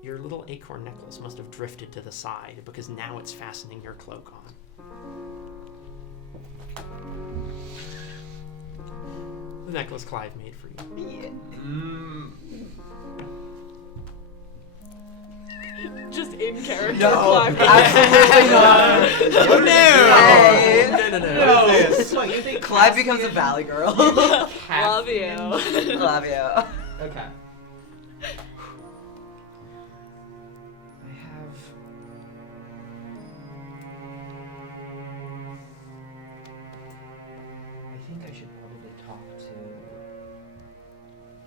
your little acorn necklace must have drifted to the side because now it's fastening your cloak on. The necklace Clive made for you. Yeah. Just in character. No, Clive. absolutely not. Oh, Hey. no. What, you think Clive becomes a valley girl. Love you. Love you. Okay. I have... I think I should probably talk to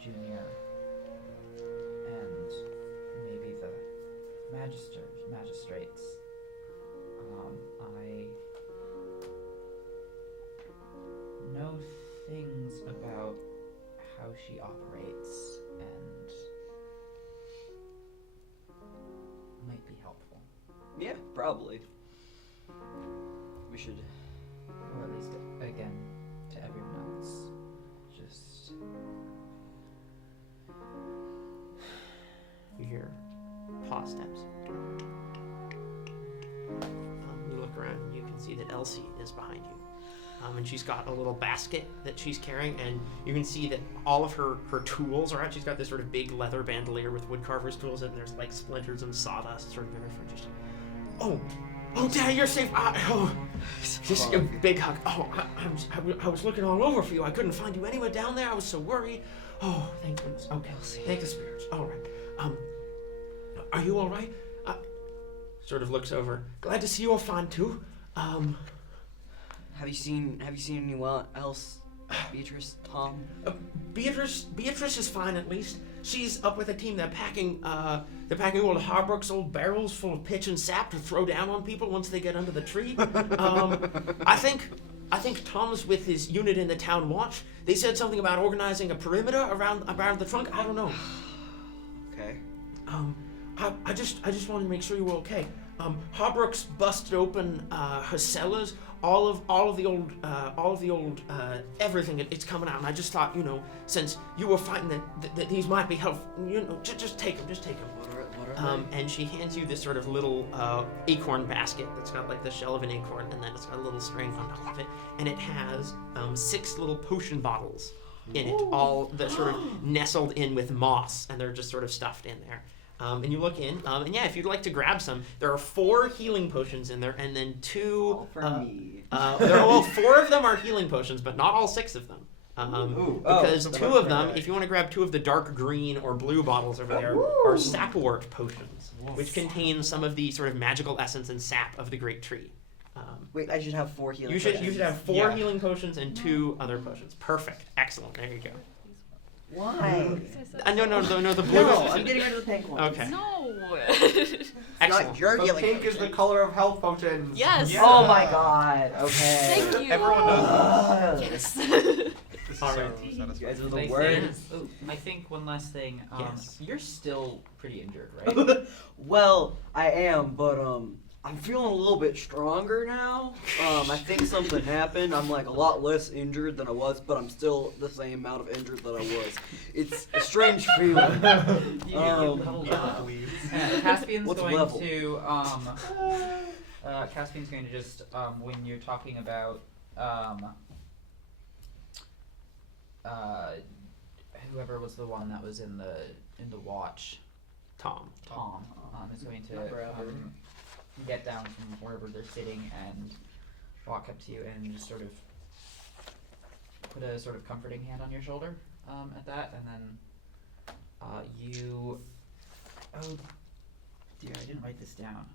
Junior and maybe the magistrates. I know things about how she operates and might be helpful. Yeah, probably. We should. Or at least, again, to everyone else. Just... You hear paw steps. You look around and you can see that Elsie is behind you. And she's got a little basket that she's carrying, and you can see that all of her tools are out. She's got this sort of big leather bandolier with woodcarver's tools, and there's like splinters and sawdust, sort of very French. Oh, Dad, you're safe. Just a big hug. I was looking all over for you. I couldn't find you anywhere down there. I was so worried. Oh, thank goodness. Okay, thank the spirits. All right. Are you all right? Sort of looks over. Glad to see you all fine too. Have you seen anyone else? Beatrice, Tom? Beatrice is fine at least. She's up with a team. They're packing old Harbrook's old barrels full of pitch and sap to throw down on people once they get under the tree. I think Tom's with his unit in the town watch. They said something about organizing a perimeter around the trunk. I don't know. Okay. I just wanted to make sure you were okay. Harbrook's busted open her cellars. All of the old everything. It's coming out, and I just thought, since you were fighting that these might be helpful, just take them. What are they? And she hands you this sort of little acorn basket that's got like the shell of an acorn, and then it's got a little string on top of it, and it has 6 little potion bottles in it, all that sort of nestled in with moss, and they're just sort of stuffed in there. And you look in, and yeah, if you'd like to grab some, there are 4 healing potions in there, and then 2. All for me. 4 of them are healing potions, but not all 6 of them. Because 2 of them, if you want to grab 2 of the dark green or blue bottles over there, are sapwort potions, which contain some of the sort of magical essence and sap of the great tree. Wait, I should have 4 healing You should have 4 Yeah. healing potions and 2 other potions. Perfect. Excellent. There you go. Why? No, the blue. No, I'm getting rid of the pink one. Okay. No. It's Excellent. not your But healing pink is the potion. color of health potions. Yes. Yeah. Oh my god. Okay. Thank you. Everyone knows Yes. this is All right. so You satisfying. guys are I the think, worst. I think one last thing. Yes. You're still pretty injured, right? Well, I am, but I'm feeling a little bit stronger now. I think something happened. I'm like a lot less injured than I was, but I'm still the same amount of injured that I was. It's a strange feeling. Caspian's What's going level? to Caspian's going to just when you're talking about whoever was the one that was in the watch, Tom. is going to My brother. get down from wherever they're sitting and walk up to you and just sort of put a sort of comforting hand on your shoulder at that, and then you. Oh dear, I didn't write this down.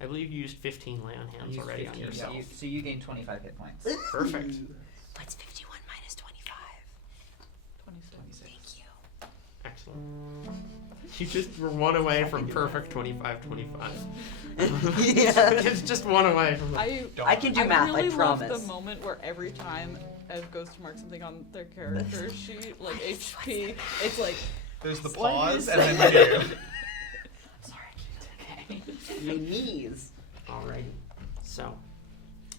I believe you used 15 lay on hands You already on 15, yourself. so you gain 25 hit points. Perfect. What's 51 minus 25? 26. Thank you. Excellent. You just were one away from perfect 25-25. Yeah. It's just one away from the... I can do math, really I love promise. the moment where every time Ev goes to mark something on their character sheet, like HP, it's like, There's the What pause is and then two. Sorry. Okay. My knees. Alrighty. So,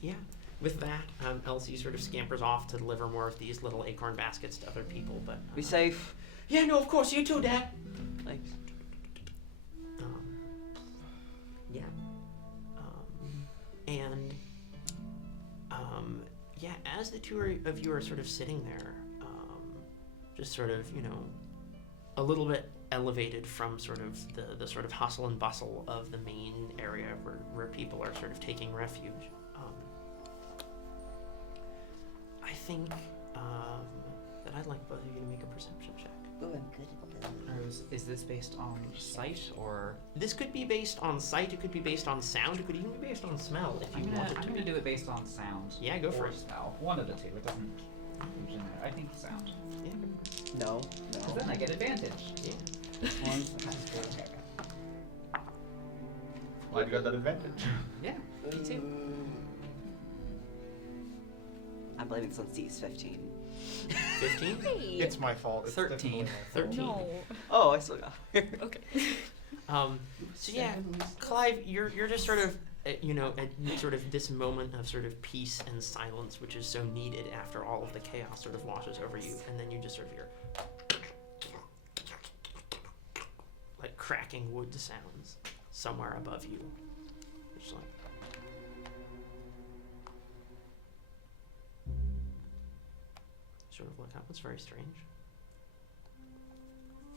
yeah. With that, Elsie sort of scampers off to deliver more of these little acorn baskets to other people, but... Be safe. Yeah, no, of course, you too, Dad. Thanks. Yeah. And, yeah, as the two of you are sort of sitting there, just sort of, you know, a little bit elevated from sort of the sort of hustle and bustle of the main area where people are sort of taking refuge, I think that I'd like both of you to make a perception check. Oh, I'm good at that. Is this based on sight or? This could be based on sight, it could be based on sound, it could even be based on smell if you wanted to. I'm gonna do it based on sound. Yeah, go for or it. smell. One of the two. It doesn't usually matter. I think sound. Yeah. No. Because then I get advantage. Yeah. Glad you got that advantage. Yeah. Me too. I'm blaming since C's 15. 15? It's my fault. It's 13. definitely my fault. 13. no. Oh, I still got it. Okay. So yeah, Clive, you're just sort of, you know, at sort of this moment of sort of peace and silence, which is so needed after all of the chaos sort of washes over you, and then you just sort of hear like cracking wood sounds somewhere above you. Just like sort of look up. It's very strange.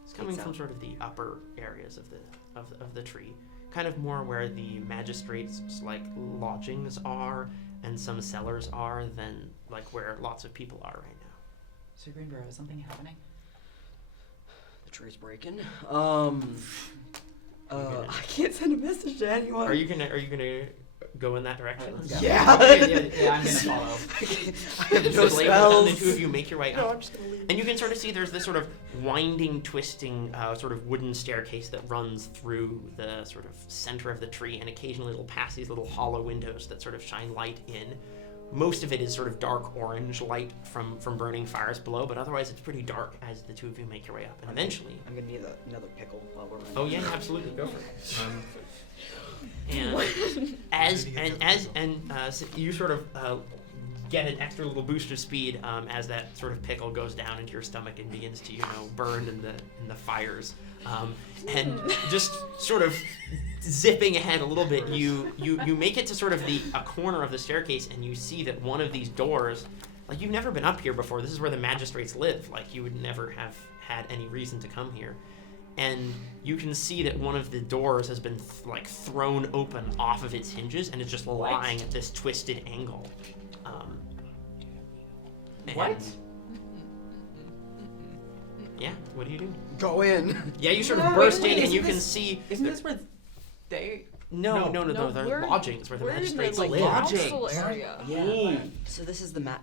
It's coming from sort of the upper areas of the tree, kind of more where the magistrates' like lodgings are and some cellars are than like where lots of people are right now. So Greenborougugh, is something happening? The tree's breaking. I can't send a message to anyone. Are you gonna go in that direction? Yeah. Yeah, I'm gonna follow. I have no So Blake, and the spells. two of you make your way No, up. I'm just gonna leave. And you can sort of see there's this sort of winding, twisting, sort of wooden staircase that runs through the sort of center of the tree, and occasionally it'll pass these little hollow windows that sort of shine light in. Most of it is sort of dark orange light from burning fires below, but otherwise it's pretty dark as the two of you make your way up. And eventually... I'm gonna need another pickle while we're running. Oh yeah, absolutely, go for it. And so you sort of get an extra little boost of speed as that sort of pickle goes down into your stomach and begins to, you know, burn in the fires, and just sort of zipping ahead a little bit, you make it to sort of a corner of the staircase, and you see that one of these doors, like you've never been up here before. This is where the magistrates live. Like you would never have had any reason to come here. And you can see that one of the doors has been thrown open off of its hinges, and it's just lying at this twisted angle. What? Yeah, what do you do? Go in. Yeah, you sort of No, burst wait, in, and isn't you can this- see. Isn't this where they? No, No, they're we're- lodgings where the We're in the magistrates like live. council area. Yeah. So this is the map.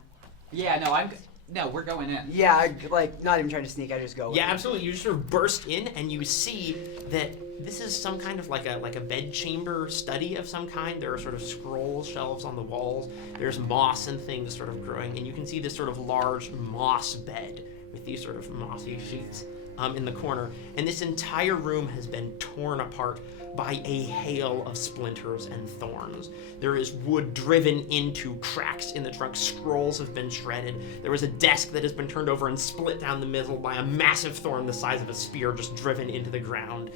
Yeah, no, we're going in. Yeah, not even trying to sneak. I just go. Yeah, in. absolutely. You just sort of burst in, and you see that this is some kind of like a bedchamber study of some kind. There are sort of scroll shelves on the walls. There's moss and things sort of growing, and you can see this sort of large moss bed with these sort of mossy sheets in the corner, and this entire room has been torn apart by a hail of splinters and thorns. There is wood driven into cracks in the trunk. Scrolls have been shredded. There was a desk that has been turned over and split down the middle by a massive thorn the size of a spear just driven into the ground.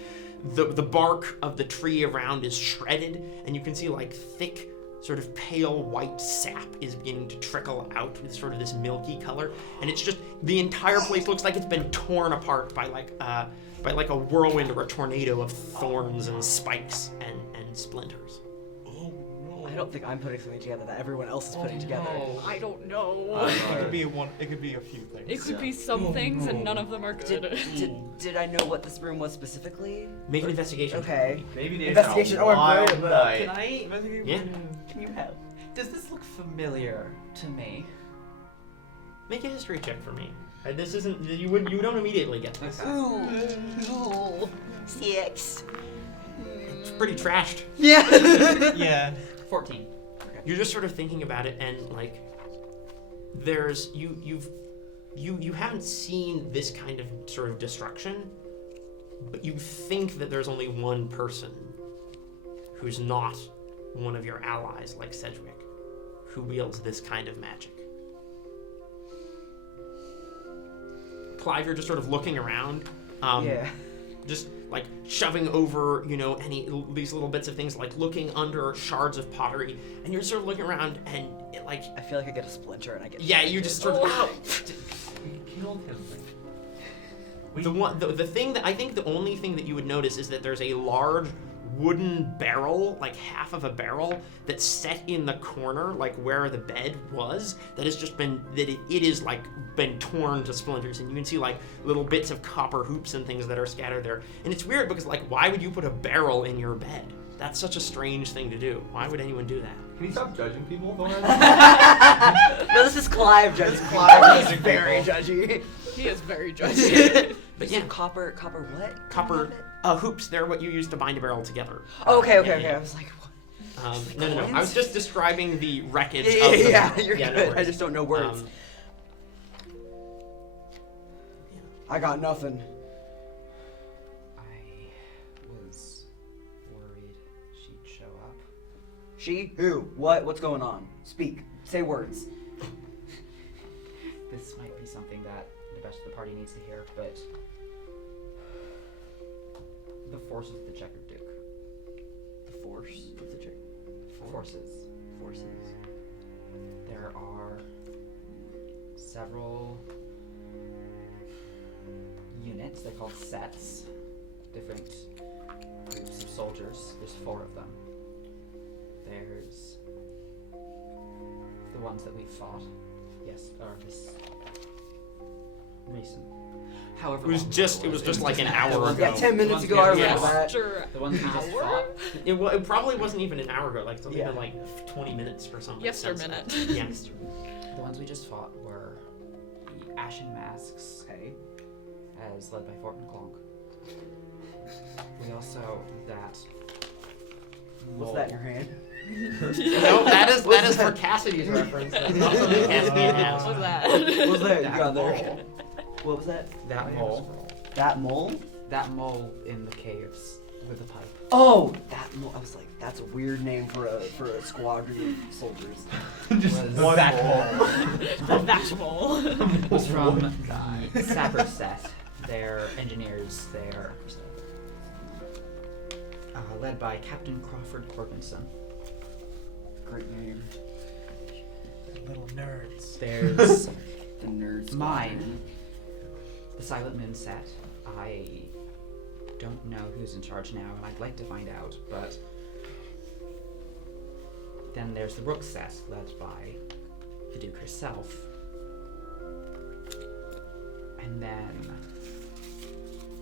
The bark of the tree around is shredded, and you can see like thick, sort of pale white sap is beginning to trickle out with sort of this milky color, and it's just, the entire place looks like it's been torn apart by like a whirlwind or a tornado of thorns and spikes and splinters. I don't think I'm putting something together that everyone else is putting together. I don't know. It could be It could be a few things. It could be some things, and none of them are good. Did I know what this room was specifically? Make an investigation. Okay. Maybe they Investigation. had a Oh, I'm wild great. night. Can I? Yeah. Can you help? Does this look familiar to me? Make a history check for me. This isn't, you don't immediately get this. Ooh. 6. It's pretty trashed. Yeah. Yeah. 14. You're just sort of thinking about it, and like, there's you haven't seen this kind of sort of destruction, but you think that there's only one person who's not one of your allies, like Sedgwick, who wields this kind of magic. Clive, you're just sort of looking around. Yeah. Just like shoving over, these little bits of things, like looking under shards of pottery, and you're sort of looking around, and it, like, I feel like I get a splinter and I get. yeah, you just sort of. You killed him. The thing that I think the only thing that you would notice is that there's a large wooden barrel, like half of a barrel, that's set in the corner, like where the bed was, that has just been, that it is like been torn to splinters, and you can see like little bits of copper hoops and things that are scattered there. And it's weird because, like, why would you put a barrel in your bed? That's such a strange thing to do. Why would anyone do that? Can you stop judging people, Thorin? No, this is Clive judging. Clive is very judgy. He is very judgy. But yeah, Copper what? copper hoops, they're what you use to bind a barrel together. Okay. Yeah. I was like, what? No. I was just describing the wreckage Yeah, of the you're no good. I worries. just don't know words. I got nothing. I was worried she'd show up. She? Who? What? What's going on? Speak. Say words. This might be something that the rest of the party needs to hear, but the forces of the Checkered Duke. The force of the chick. Forces. There are several units, they're called sets, different groups of soldiers. There's 4 of them. There's the ones that we fought, or this recent. However, It was just like an hour ago. Yeah, 10 minutes ago I remember that. After The ones we just fought. It probably wasn't even an hour ago. Like, it's only Yeah. been like 20 minutes or something. Yester since minute. then. Yeah. The ones we just fought were the Ashen Masks, Okay. as led by Fort McClonk. We also that. What's that in your hand? No, that is for Cassidy's reference. That's not something Cassidy has. What was that? What's that? You That got there. mole. What was that? That mole. That mole? That mole in the caves with the pipe. Oh, that mole. I was like, that's a weird name for a squadron of soldiers. Was That mole. was from the Sapper set. They're engineers. They're led by Captain Crawford Corkinson. Great name. Little nerds. There's The nerds. mine, the Silent Moon set. I don't know who's in charge now, and I'd like to find out, but then there's the Rook set, led by the Duke herself. And then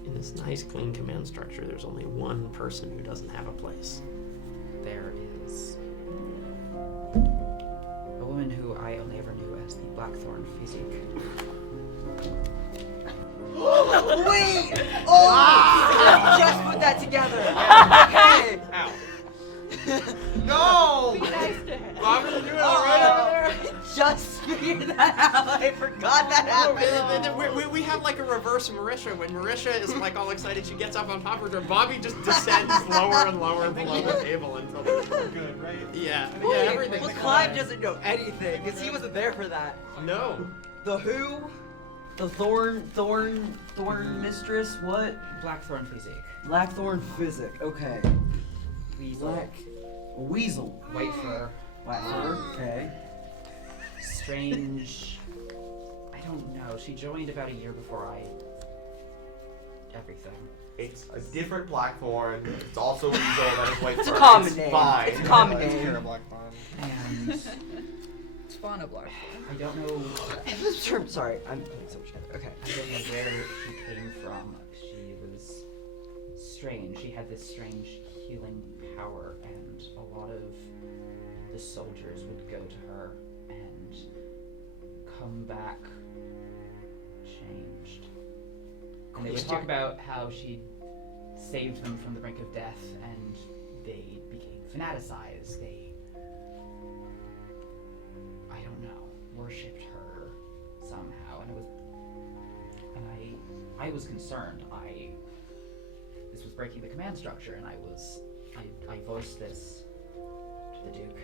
In this nice, clean command structure, there's only one person who doesn't have a place. there is a woman who I only ever knew as the Blackthorn physique. Wait! Oh! I just put that together! Okay! Ow. No! Be nice to him. Why would you do it right over there? Just figure that out? I forgot that happened. We have like a reverse Marisha. When Marisha is like all excited, she gets up on top of her. Bobby just descends lower and lower below the table until We're good, right? yeah, Wait, everything's well, fine. Clive doesn't know anything, because he wasn't there for that. No. The who? The Thorn mistress, what? Blackthorn physique. Blackthorn physic, okay. Weasel. Weasel. White fur. White fur, okay. Strange. I don't know. She joined about a year before I. Everything. It's a different Blackthorn. It's also Weasel that is white It's a fur. common It's name. fine. It's a common It's name. Kara Blackthorn. And It's Fauna Blackthorn. I don't know. Sorry, I'm putting so much together. Okay. I don't know where she came from. She was strange. She had this strange healing power, and a lot of the soldiers would go to her and come back changed. And they would talk about how she saved them from the brink of death, and they became fanaticized. They, I don't know, worshipped her somehow, and I was concerned. This was breaking the command structure, and I voiced this to the Duke.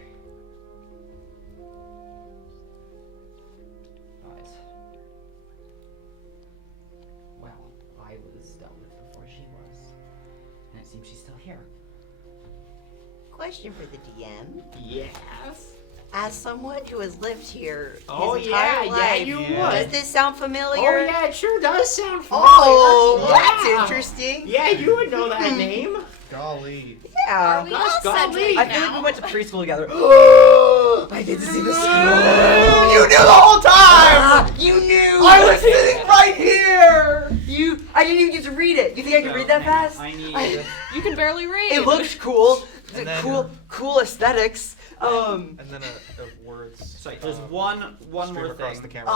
But, well, I was dealt with before she was, and it seems she's still here. Question for the DM. Yes. As someone who has lived here Oh his entire yeah, life, you Yeah. does would. this sound familiar? Oh yeah, it sure does sound familiar. Oh, Yeah. that's interesting. Yeah, you would know that name. Golly. Yeah. Gosh, golly. I feel like we went to preschool together. I get to see the scroll. You knew the whole time! You knew. I was sitting right here! I didn't even get to read it. You think I can read that fast? I need. You can barely read. It looks cool. And then- Cool aesthetics. And then a words. Sorry, there's one stream more across thing. the camera.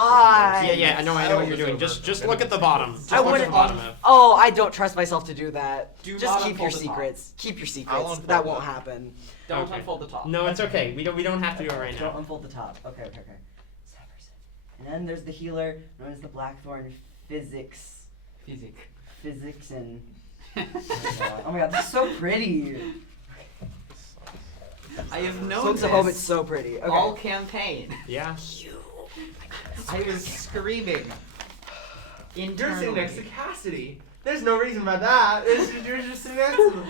Yeah, I know what you're doing. Just look at the bottom. Just I look at wouldn't. the bottom of. Oh, I don't trust myself to do that. Do Just not keep your unfold the top. secrets. Keep your I'll secrets. unfold That it. won't happen. Don't Okay. unfold the top. No, it's okay. We don't have to do it right Don't now. unfold the top. Okay. And then there's the healer, known as the Blackthorn Physics and. Oh my god, that's so pretty. I have known Folks at home, it's so pretty. Okay. all campaign. Yeah. I was screaming. You're Internally. sitting next to Cassidy. There's no reason about that. You're just sitting next to them.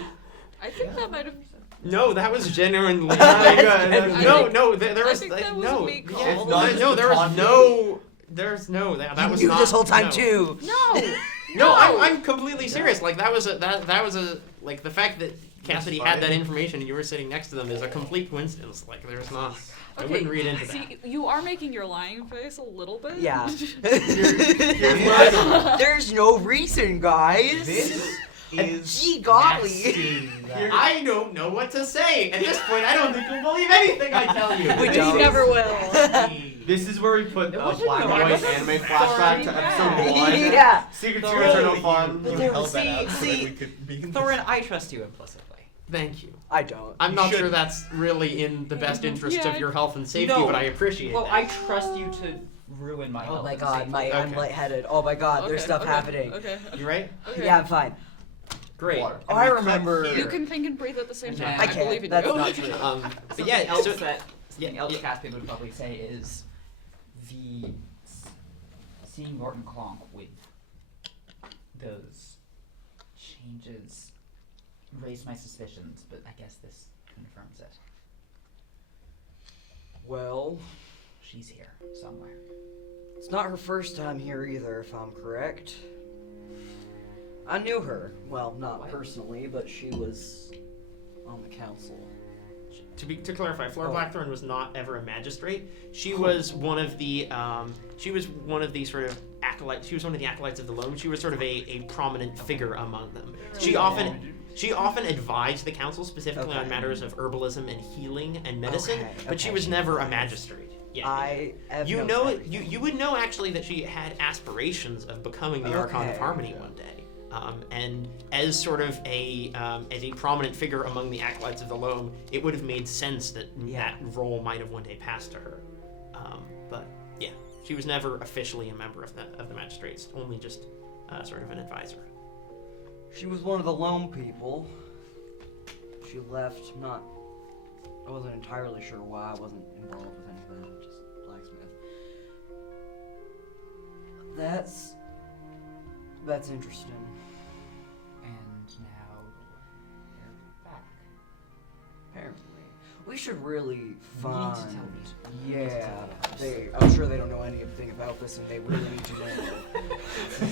I think that might have. No, that was genuinely. That's No, good. there I was think that was no. me Yeah, calling. no, there was no. There's no. That was You knew not. this whole time no. too. No. No, I'm completely serious. Like that was a like the fact that Cassidy had that information and you were sitting next to them is a complete coincidence. Like there's not. I Okay, wouldn't read into that. See, you are making your lying face a little bit. Yeah. Here's what I don't. There's no reason, guys. This is Gee golly. nasty. I don't know what to say. At this point, I don't think you'll believe anything I tell you. We You don't. never will. This is where we put a wasn't black and the white right- anime flashback to episode 1. Yeah. Secret Thorin, Secrets are no fun. You But held that out so that see, we could be in Thorin, I trust you implicitly. Thank you. I don't. I'm You not should. sure that's really in the best interests Yeah. of your health and safety, No. but I appreciate Well, that. I trust you to ruin my Oh health my and god, safety. I'm Okay. lightheaded. Oh my god, there's stuff happening. Okay. You right? Okay. Yeah, I'm fine. Great. Water. Oh, I we cut remember. here. You can think and breathe at the same Okay. time. I I can't. believe in That's you. not true. But Something yeah, else so that yeah, else yeah. Caspian would probably say is the seeing Morton Clonk with those changes raised my suspicions, but I guess this confirms it. Well, She's here somewhere. it's not her first time here either, if I'm correct. I knew her. Well, not What? personally, but she was on the council. To clarify, Flora Oh. Blackthorn was not ever a magistrate. She was one of the sort of acolytes. She was one of the acolytes of the Loam. She was sort of a prominent figure among them. She often advised the council specifically on Okay. matters of herbalism and healing and medicine, Okay, but she okay. was never a magistrate. Yeah. I have You known know, everything. you would know actually that she had aspirations of becoming the Archon of Okay. Harmony one day. And as sort of as a prominent figure among the acolytes of the Loam, it would have made sense that Yeah. that role might have one day passed to her. But Yeah, she was never officially a member of the magistrates, only just sort of an advisor. She was one of the lone people. She left. I wasn't entirely sure why. I wasn't involved with anything. Just blacksmith. That's interesting. And now they're back. Apparently, we should really find. We need to tell these. we need to tell them. I'm sure they don't know anything about this, and they really need to know.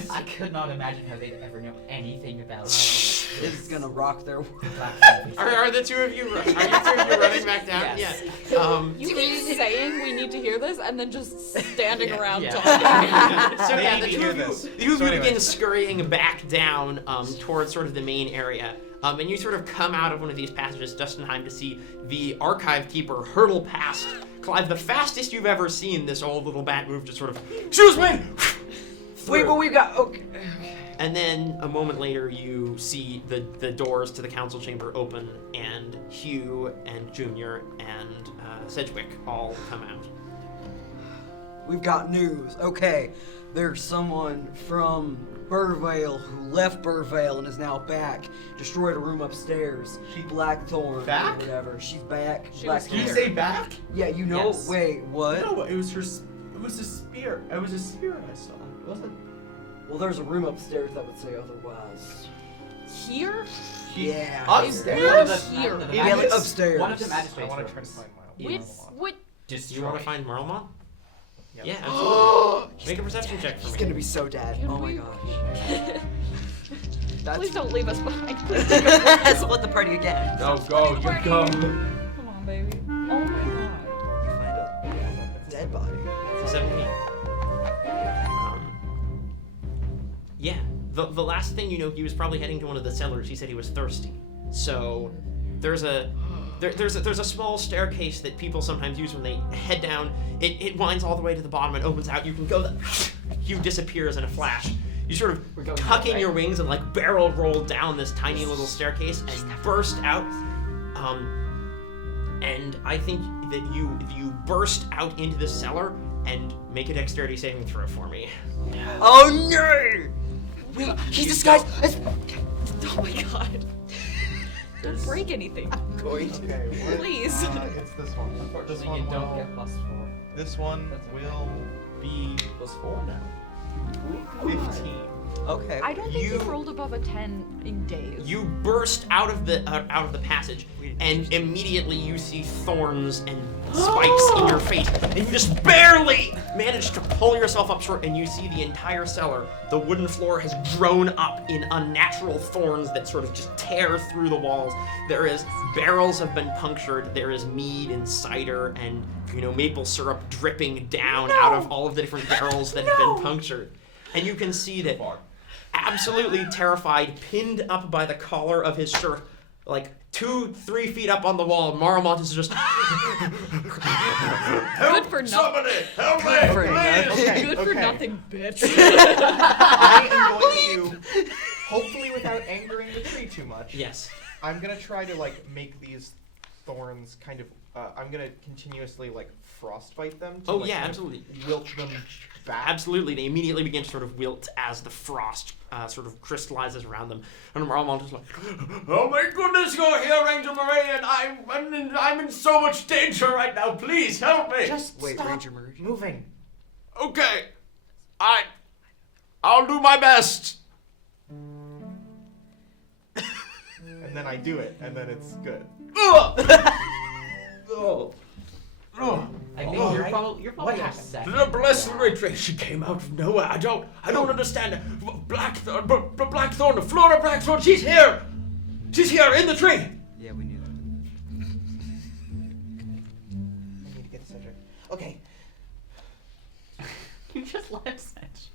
I could not imagine how they'd ever know anything about This is gonna rock their. Blackthorn. Are the two of you running back down? Yes. Yeah. You keep saying we need to hear this, and then just standing around Yeah. talking. So They yeah, need the to two hear of you, this. the two of So you begin anyway. scurrying back down towards sort of the main area. And you sort of come out of one of these passages just in time to see the archive keeper hurtle past. Clive, the fastest you've ever seen this old little bat move, just sort of, excuse me! Wait, but we got. Okay. And then a moment later, you see the doors to the council chamber open, and Hugh and Junior and Sedgwick all come out. We've got news. Okay, there's someone from Burrvale who left Burrvale and is now back. Destroyed a room upstairs. Blackthorn. Back? Or whatever. She's back. She was Did you Blackthorn. say back? Yeah, you know. Yes. Wait, what? No, it was her. It was a spear. It was a spear I saw. It wasn't. Well, there's a room upstairs that would say otherwise. Here? Yeah. Upstairs? Here. Yeah, like upstairs. One of the I magistrates. want to try to find my. What? Do you want to find Merlemont? Yep. Yeah, absolutely. Make a perception check for He's me. gonna be so dead. Can Oh my we- gosh. That's Please don't leave us behind. Please. Split the party again. No, go, Party. you go. Come on, baby. Oh my god. You find a dead body. It's a 17. Yeah, the last thing you know, he was probably heading to one of the cellars. He said he was thirsty. So there's a small staircase that people sometimes use when they head down. It winds all the way to the bottom and opens out. You can go. Hugh disappears in a flash. You sort We're of going tuck that in way. your wings and like barrel roll down this tiny little staircase and burst out. And I think that you burst out into the cellar and make a dexterity saving throw for me. Oh no! Wait, he's disguised as. Oh my god. Don't break anything. Going to. Okay, what? Please. It's this one. This Unfortunately, one you don't will. get +4. This one That's okay. will be +4 now. 15. Okay. I don't think You- you've rolled above a 10 in days. You burst out of the passage, and immediately you see thorns and spikes in your face, and you just barely manage to pull yourself up short, and you see the entire cellar. The wooden floor has grown up in unnatural thorns that sort of just tear through the walls. Barrels have been punctured. There is mead and cider and maple syrup dripping down out of all of the different barrels that have been punctured. And you can see that, absolutely terrified, pinned up by the collar of his shirt, like 2-3 feet up on the wall, Marmont is just Good for nothing. Somebody, help me, Good for please! nothing. Good for Okay. nothing, bitch. I am going to, hopefully without angering the tree too much, yes. I'm going to try to, make these thorns kind of, I'm going to continuously, frostbite them to, Oh, yeah, kind of absolutely. wilt them back. Absolutely, they immediately begin to sort of wilt as the frost sort of crystallizes around them. And Marmont is like, Oh my goodness, you're here, Ranger Marie, and I'm in so much danger right now. Please help me. Just Wait, stop Ranger Marie. moving. Okay, I'll do my best. And then I do it, and then it's good. Ugh. Oh. Oh. I think Oh, you're right. probably What upset. The blessed retreat, she came out of nowhere. I don't understand. Blackthorn, Blackthorn, the Flora Blackthorn, she's here. She's here in the tree. Yeah, we knew that. I need to get Cedric. Okay. You just left Sedge.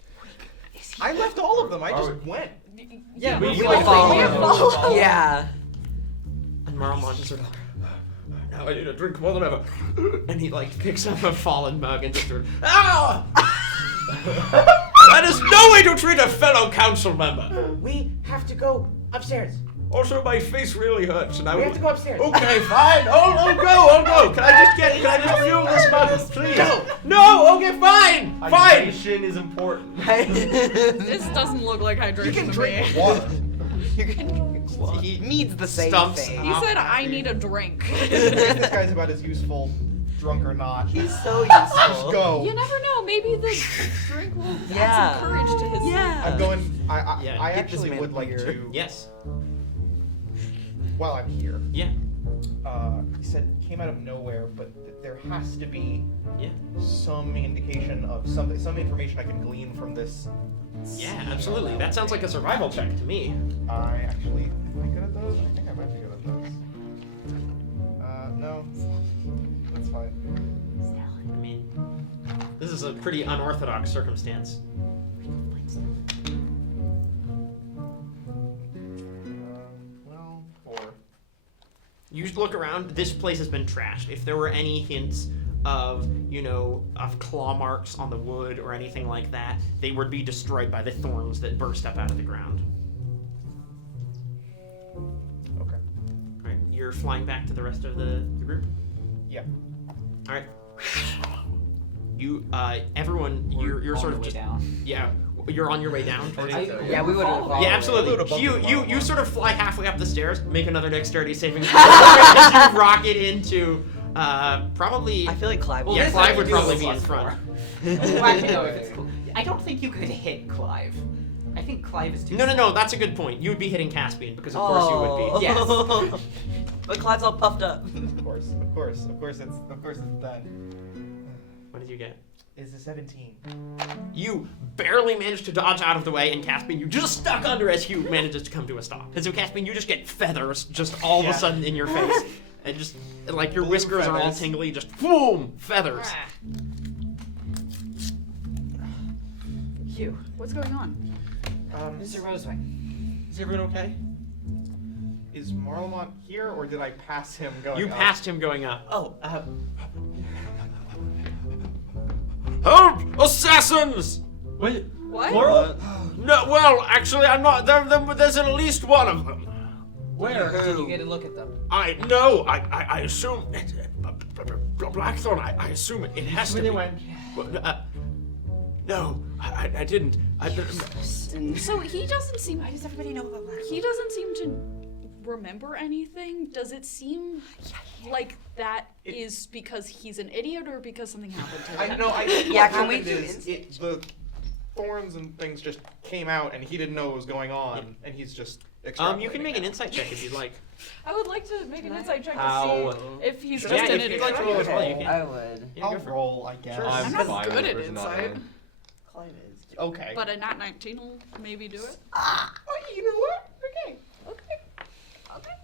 I left all of them. I just went. Yeah, We we're were following. Yeah. and Marmont is sort of, now I need a drink more than ever. And he picks up a fallen mug and just sort of, Ah! That is no way to treat a fellow council member. We have to go upstairs. Also, my face really hurts, and I We would. have to go upstairs. Okay, fine. I'll go. Can I just feel this mug, please? No. Okay, fine. Hydration is important. This doesn't look like hydration You can to drink me. water. You can drink water. He Needs the same stumps thing. He said, I need a drink. This guy's about as useful, drunk or not. He's so Just useful. go. You never know. Maybe the drink will Yeah. add some courage to his. Yeah. I'm going. Yeah, I get this actually man would like beer. to. Yes. While I'm here, Yeah. he said came out of nowhere, but there has to be Yeah. some indication of something, some information I can glean from this. Yeah, absolutely. That sounds like a survival check to me. I actually am I good at those? I think I might be good at those. No, that's fine. I mean, this is a pretty unorthodox circumstance. Well, 4. You just look around. This place has been trashed. If there were any hints of, of claw marks on the wood or anything like that, they would be destroyed by the thorns that burst up out of the ground. Okay. Right. You're flying back to the rest of the group? Yeah. All right. You, everyone, you're On sort the of way just down. Yeah. You're on your way down towards it. Yeah, we would have followed. Yeah, Load absolutely. above You the you wall. you sort of fly halfway up the stairs, make another dexterity saving throw, as you rocket into probably. I feel like Clive. Yeah, this Clive I would can do probably a be in plus front. Well, actually, no, if it's I don't think you could hit Clive. I think Clive is too No, that's a good point. You would be hitting Caspian because of course you would be. Yes. But Clive's all puffed up. Of course it's done. What did you get? Is a 17. You barely managed to dodge out of the way, and Caspian, you just stuck under as Hugh manages to come to a stop. And so, Caspian, you just get feathers just all of a sudden in your face. And just, like, your Blue whiskers are all feathers. tingly, just boom, feathers. Hugh, What's going on? Mr. Rosewing. Is everyone okay? Is Marlamont here, or did I pass him going You up? passed him going up. Oh, Help! Assassins! wait. What? Plural? No, well, actually, I'm not. There's at least one of them. Where? Did you get a look at them? I assume. Blackthorn, I assume it has to Where be. they went? But, no, I didn't. So he doesn't seem. Why does everybody know about Blackthorn? He doesn't seem to remember anything. Does it seem like that is because he's an idiot or because something happened to him? I know. I think Yeah, what can we happened do is insight? the thorns and things just came out, and he didn't know what was going on, and he's just. You can make an now. insight check if you'd like. I would like to make an insight check How? to see if he's Should just Yeah, an if you'd idiot. like to roll as well, you can. I would. Yeah, I'll go for it. roll, I guess. Sure. I'm not fine good with at person not insight. in. Clive is. Okay. But a nat 19 will maybe do it. You know what? Okay.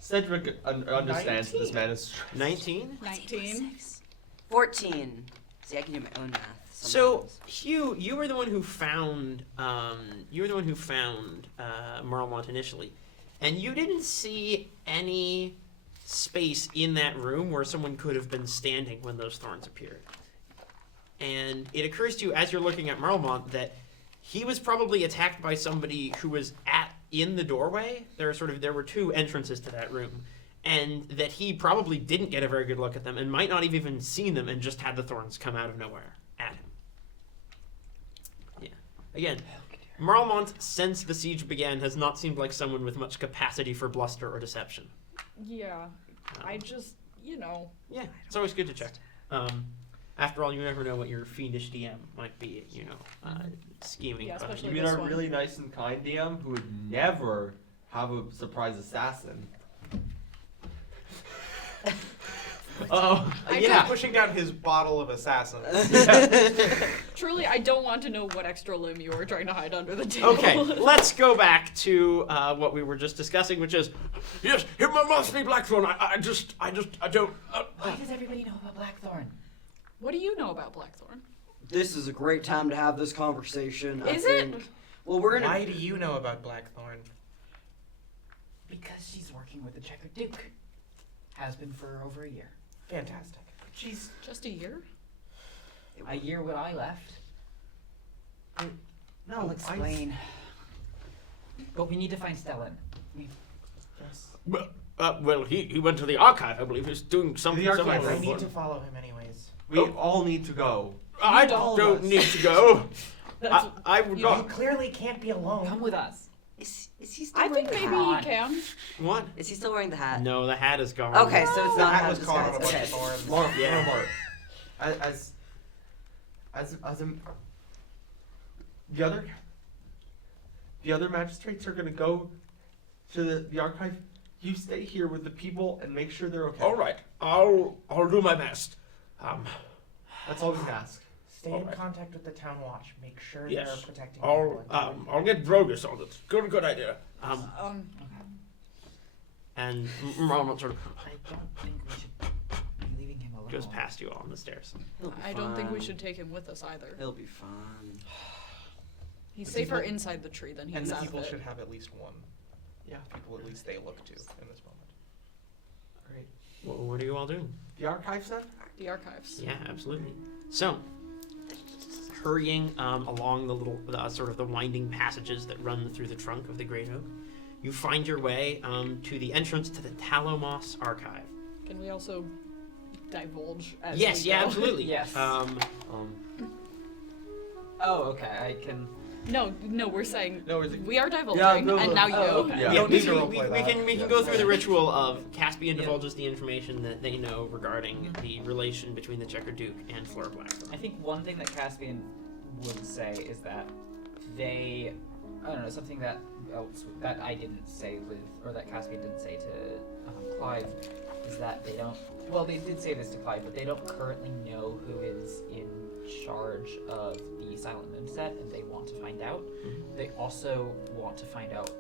Cedric understands this man is. 19? 19. 14. See, I can do my own math. So, sometimes. Hugh, you were the one who found Marlamont initially, and you didn't see any space in that room where someone could have been standing when those thorns appeared. And it occurs to you as you're looking at Marlamont that he was probably attacked by somebody who was in the doorway. There were two entrances to that room, and that he probably didn't get a very good look at them and might not have even seen them and just had the thorns come out of nowhere at him. Yeah. Again, Marlamont, since the siege began, has not seemed like someone with much capacity for bluster or deception. Yeah. I just, Yeah, it's always good to check. After all, you never know what your fiendish DM might be, scheming. Yeah, behind especially You you. mean this our one. really nice and kind DM who would never have a surprise assassin? Oh, I'm yeah. just pushing down his bottle of assassins. Truly, I don't want to know what extra limb you were trying to hide under the table. Okay, let's go back to what we were just discussing, which is Yes, it must be Blackthorn. I don't. Why does everybody know about Blackthorn? What do you know about Blackthorn? This is a great time to have this conversation. I Is it? think. Well, we're gonna. Why do you know about Blackthorn? Because she's working with the Checker Duke. Has been for over a year. Fantastic. She's Just a year? a year when I left. No, I'll explain. But we need to find Stellan. Yes. Well, he went to the archive, I believe. He's doing something. The archive, I something need to important. follow him anyways. We all need to go. I all of don't us. need to go. That's, I would You not. clearly can't be alone. Come with us. Is he still I wearing think the maybe hat? he can. What? Is he still wearing the hat? No, the hat is gone. Okay, so it's The not hat how was caught on a disguised. bunch Okay. of thorns. Mark, Yeah. Mark. The other magistrates are gonna go to the archive. You stay here with the people and make sure they're okay. All right, I'll do my best. That's all we can ask. Stay in contact with the town watch. Make sure Yes. they're protecting people. I'll get Brogus on it. Good idea. And Ronald sort of I don't think we should be leaving him alone. goes past you all on the stairs. He'll be I don't think we fine. should take him with us either. He'll be fine. He's The safer people- inside the tree than he And is the out of people it. should have at least one. Yeah, people at least they look to in this moment. Alright. What are you all doing? The archives then? The archives. Yeah, absolutely. So, hurrying along the little, sort of the winding passages that run through the trunk of the great oak, you find your way to the entrance to the Talomos archive. Can we also divulge as Yes, we yeah, go? absolutely. Yes. Oh, okay. I can. No, we're saying No, is it? we are divulging, Yeah, no, and no. now you. Oh, okay. Yeah. Yeah, don't we, need to we, roleplay we that. can Yeah. go through the ritual of Caspian Yeah. divulges the information that they know regarding the relation between the Checker Duke and Flora Blackthorn. I think one thing that Caspian would say is that they, I don't know, something that that I didn't say with, or that Caspian didn't say to Clive, is that they don't. Well, they did say this to Clive, but they don't currently know who is in charge of the Silent Moon set, and they want to find out. They also want to find out,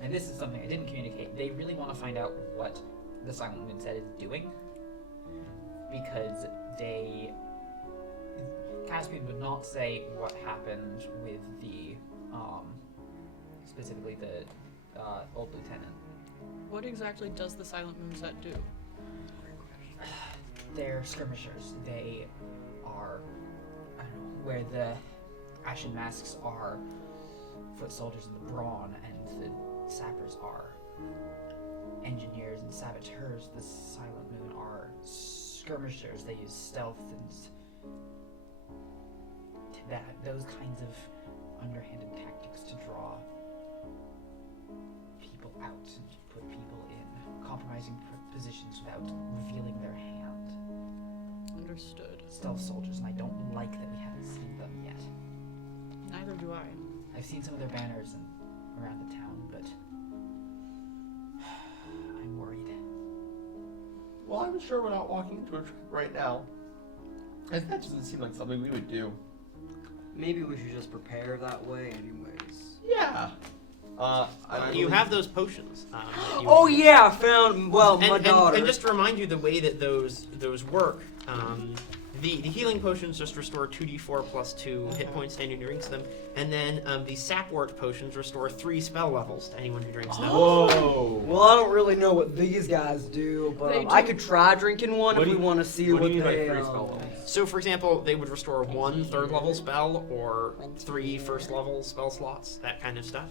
and this is something I didn't communicate. They really want to find out what the Silent Moon set is doing, because Caspian would not say what happened with the, specifically the old lieutenant. What exactly does the Silent Moon set do? They're skirmishers. They are, I don't know, where the Ashen Masks are foot soldiers in the brawn, and the sappers are engineers and saboteurs. The Silent Moon are skirmishers. They use stealth and those kinds of underhanded tactics to draw people out and put people in compromising positions without revealing their hand. Understood. Stealth soldiers, and I don't like that we haven't seen them yet. Neither do I. I've seen some of their banners around the town, but I'm worried. Well, I'm sure we're not walking into it right now. That doesn't seem like something we would do. Maybe we should just prepare that way anyways. Yeah. You have those potions. That you Oh yeah, I found, well, my daughter. And just to remind you the way that those work, the healing potions just restore 2d4 plus 2 hit points to anyone who drinks them, and then the sapwort potions restore 3 spell levels to anyone who drinks them. Whoa. Well, I don't really know what these guys do, but They I do- could try drinking one What if do we you- want to see what what do you mean by they. 3 spell levels? So, for example, they would restore 1 third level spell or 3 first level spell slots, that kind of stuff.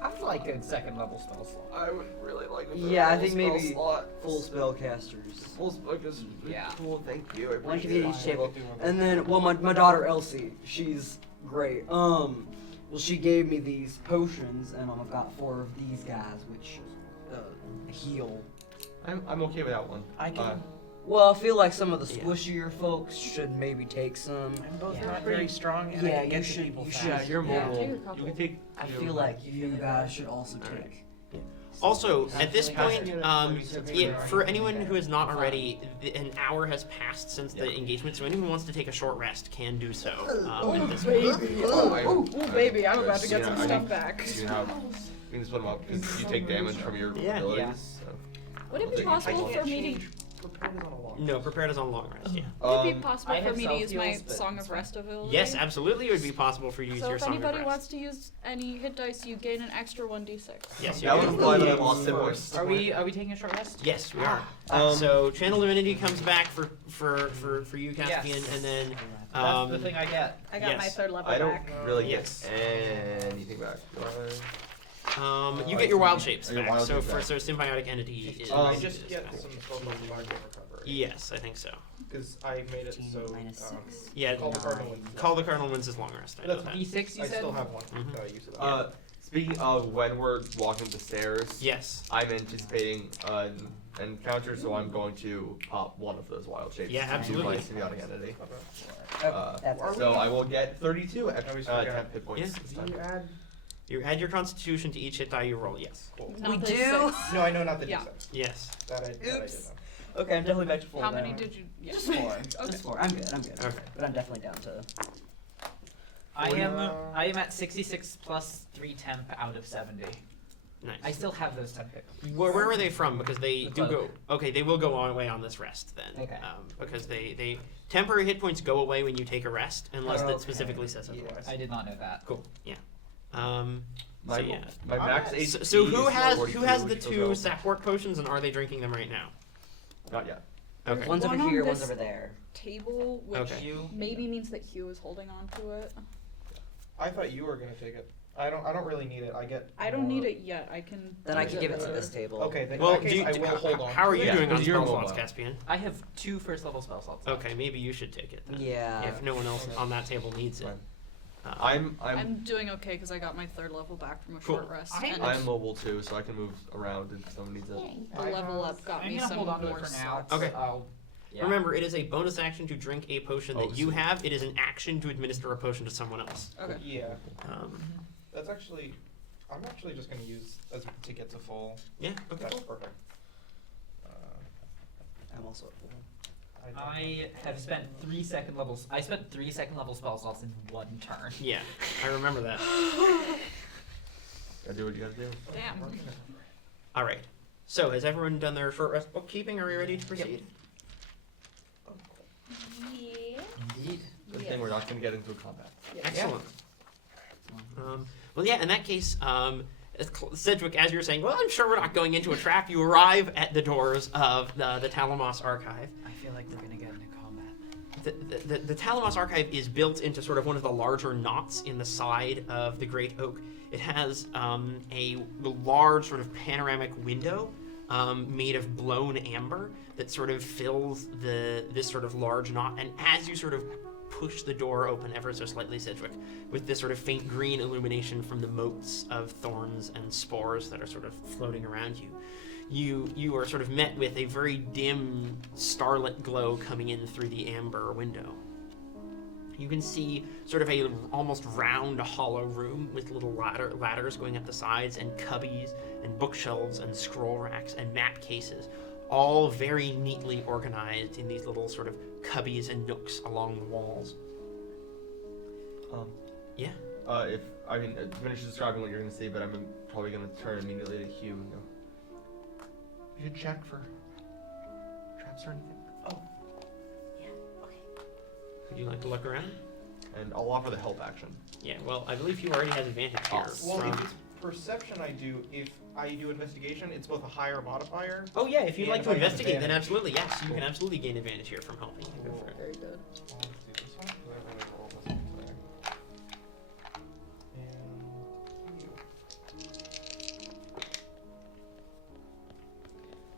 I'd like a second level spell slot. I would really like a Yeah, I full think spell maybe slot. full spellcasters. Full spell is Yeah. cool. Thank you. I One can appreciate be it. each table. And then, well, my daughter Elsie, she's great. Well, she gave me these potions, and I've got 4 of these guys, which heal. I'm okay with that one. I can. Well, I feel like some of the Yeah. squishier folks should maybe take some. I'm both Yeah. not very strong, and Yeah, I can get you to should- people you fast. should. Yeah, you're Yeah. mobile. Take a couple. You can take. I feel like you guys should also Alright. take. Also, at this Pass point, it. for anyone who has not already, an hour has passed since the engagement, so anyone who wants to take a short rest can do so. At this point. Baby. I- Oh, baby, I'm about to get Yeah, some I stuff mean- back. You have. You can split them up because you take damage from your Yeah. abilities. So. Would it I'll be take it. possible I for can't me to change prepared is on a long. No, prepared is on long rest, yeah. Would it be possible I for have me to use my self-heals, but Song it's of fine. Rest ability? Yes, absolutely, it would be possible for you to use So your if Song of anybody Rest. wants to use any hit dice, you gain an extra 1d6. Yes, you That would can. imply that I lost hit points. Are we taking a short rest? Yes, we are. Um, So Channel Divinity comes back for you, Caspian, Yes. and then That's the thing I get. I got my Yes. 3rd level I don't back. really Yes. get anything back. You get your wild shapes I get back. wild So shapes for back. so symbiotic entity is. I Um, just is get back. some social market recovery. Yes, I think so. Because I made it 15 so. minus 6. Yeah, Call the cardinal wins. Call the Cardinal wins is long rest. I know That's that. D6, you I said? still have one. Mhm. That I use it. Speaking of when we're walking up the stairs, Yes. I'm anticipating an encounter, so I'm going to pop one of those wild shapes. Yeah, to absolutely. my symbiotic entity. That's So I will get 32 I always forget. temp hit points Yeah. this Do time. you add? You add your Constitution to each hit die you roll. Yes. Cool. Not We the do? 6. No, I know not the Yeah. D6. Yes. That I did Oops. know. Okay, I'm definitely back to full How many now. did you? Yeah. Just 4. Okay. Just 4. I'm good. Okay. But I'm definitely down to. I am at 66 plus 3 temp out of 70. Nice. I still have those temp hit. Where are they from? Because they The do go. cloak. Okay, they will go away on this rest then. Okay. Because they temporary hit points go away when you take a rest, unless Okay. that specifically says Yeah. otherwise. I did not know that. Cool. Yeah. So My, yeah. my max HP So who is has 42, the which two will go- sapwort potions, and are they drinking them right now? Not yet. Okay. One's over One on here, one's this- over there. Table, which Okay. maybe means that Hugh is holding on to it. I thought you were gonna take it. I don't really need it. I get. I don't more- need it yet. I can. Then I use can it give it to later. this table. Okay, then Well, in that case, I will hold on. how are to you it. Yeah, doing on 'cause you're spell mobile. slots, Caspian? I have 2 first level spell slots. Okay, maybe you should take it then. Yeah. If no one else on that table needs it. Fine. Um, I'm I'm doing okay because I got my 3rd level back from a Cool. short rest. I'm- and I'm mobile too, so I can move around if someone needs it. the level up got I'm me gonna some hold on to more it for now. slots. Okay. Yeah. Remember, it is a bonus action to drink a potion Oh, that you so- have. It is an action to administer a potion to someone else. Okay. Yeah, Um, that's actually. I'm actually just gonna use as to get to full. yeah. Okay. That's Cool. perfect. I'm also at full. I have spent 3 second levels. I spent 3 second level spell slots in 1 turn. Yeah, I remember that. Gotta do what you gotta do. Damn. All right. So, has everyone done their short rest bookkeeping? Are we ready to proceed? Yeah. Indeed. Good thing we're not gonna get into a combat. Excellent. Well, yeah. In that case, Sedgwick, as you're saying, well, I'm sure we're not going into a trap. You arrive at the doors of the Talamos Archive. I feel like we're gonna get into combat. The Talamos Archive is built into sort of one of the larger knots in the side of the Great Oak. It has a large sort of panoramic window made of blown amber that sort of fills this sort of large knot. And as you sort of push the door open ever so slightly, Sedgwick, with this sort of faint green illumination from the motes of thorns and spores that are sort of floating around you, you are sort of met with a very dim starlit glow coming in through the amber window. You can see sort of a almost round, hollow room with little ladders going up the sides, and cubbies and bookshelves and scroll racks and map cases, all very neatly organized in these little sort of cubbies and nooks along the walls. Yeah. Finish describing what you're gonna see, but I'm probably gonna turn immediately to Hugh and go. You should check for traps or anything. Would you like to look around? And I'll offer the help action. Yeah, well, I believe Hugh already has advantage here. Awesome. Well, from- if it's perception, I do. If I do investigation, it's both a higher modifier. Oh yeah, if you'd Yeah, like if to I have investigate, then advantage. absolutely, yes. You Cool. can absolutely gain advantage here from helping. You go for it. Very good. I'll do this one 'cause I really rolled this one today.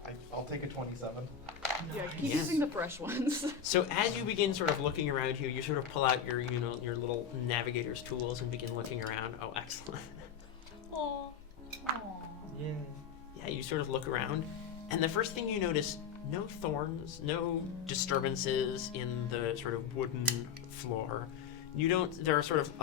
And I'll take a 27. Yeah, keep Yes. using the fresh ones. So as you begin sort of looking around here, you sort of pull out your little navigator's tools and begin looking around. Oh, excellent. Aww. Yeah. Yeah, you sort of look around, and the first thing you notice, no thorns, no disturbances in the sort of wooden floor. There are sort of,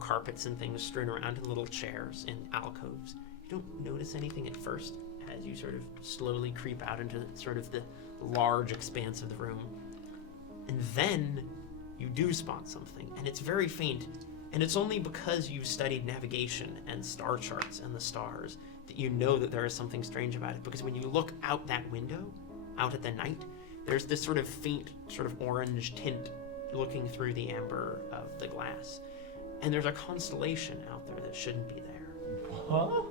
carpets and things strewn around in little chairs and alcoves. You don't notice anything at first as you sort of slowly creep out into sort of the large expanse of the room. And then you do spot something, and it's very faint, and it's only because you've studied navigation and star charts and the stars that you know that there is something strange about it. Because when you look out that window, out at the night, there's this sort of faint, sort of orange tint looking through the amber of the glass. And there's a constellation out there that shouldn't be there. What?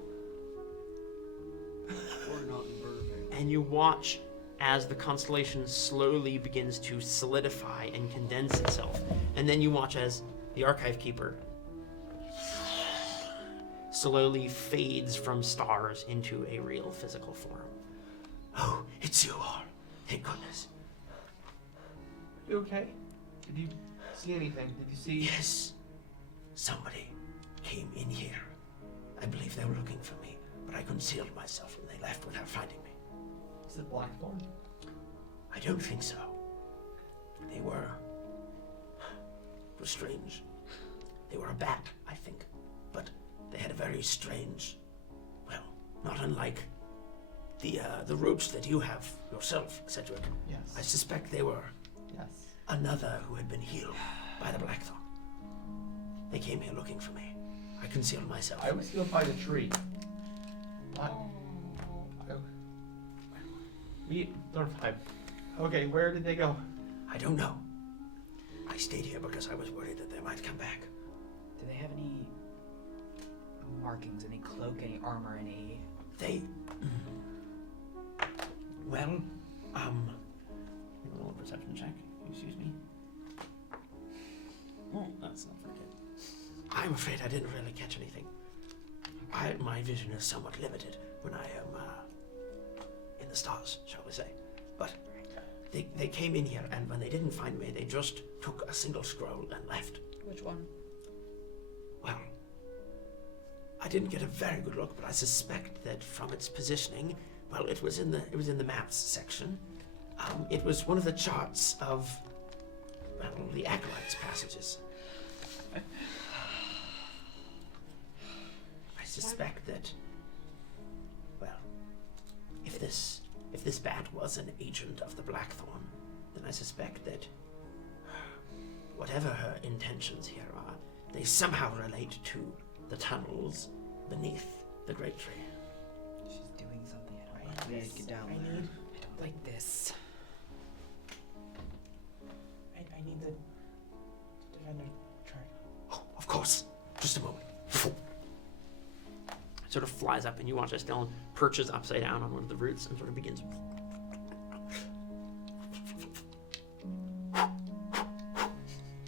We're not in Burvale. And you watch as the constellation slowly begins to solidify and condense itself. And then you watch as the archive keeper slowly fades from stars into a real physical form. Oh, it's you all. Thank goodness. You okay? Did you see anything? Did you see? Yes. Somebody came in here. I believe they were looking for me, but I concealed myself and they left without finding me. Is it Blackthorn? I don't think so. They were strange. They were a bat, I think, but they had a very strange, well, not unlike the ropes that you have yourself, Cedric. Yes. I suspect they were another who had been healed by the Blackthorn. They came here looking for me. I concealed myself. I was healed by the tree. Okay, where did they go? I don't know. I stayed here because I was worried that they might come back. Do they have any markings, any cloak, any armor, any... They... Well, A little perception check. Excuse me. Oh, that's not very good. I'm afraid I didn't really catch anything. My vision is somewhat limited when I am in the stars, shall we say. But they came in here, and when they didn't find me, they just took a single scroll and left. Which one? Well, I didn't get a very good look, but I suspect that from its positioning, well, it was in the maps section. It was one of the charts of, well, the Acolyte's passages. I suspect that, well, if this bat was an agent of the Blackthorn, then I suspect that whatever her intentions here are, they somehow relate to the tunnels beneath the Great Tree. She's doing something. I don't like Please this. get down I there. don't like this. I need the defender chart. Oh, of course. Just a moment. It sort of flies up, and you watch as Dylan perches upside down on one of the roots and sort of begins.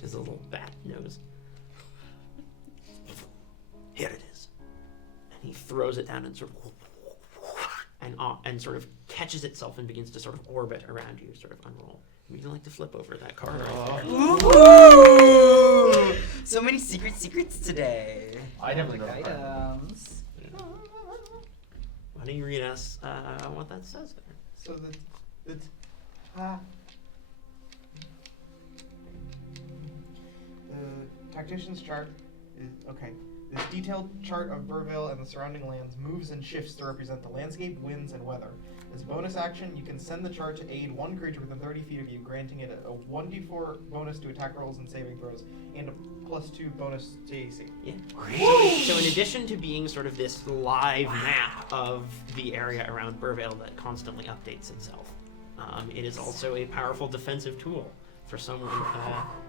His little bat nose. Here it is. And he throws it down and sort of and sort of catches itself and begins to sort of orbit around you, sort of unroll. Would you like to flip over that card right there? Ooh! So many secrets today. I never know. Items. Why don't you read us what that says there? So the tactician's chart is okay. This detailed chart of Burrvale and the surrounding lands moves and shifts to represent the landscape, winds, and weather. As a bonus action, you can send the chart to aid one creature within 30 feet of you, granting it a 1d4 bonus to attack rolls and saving throws, and a +2 bonus to AC. Yeah. So in addition to being sort of this live map of the area around Burrvale that constantly updates itself, it is also a powerful defensive tool for someone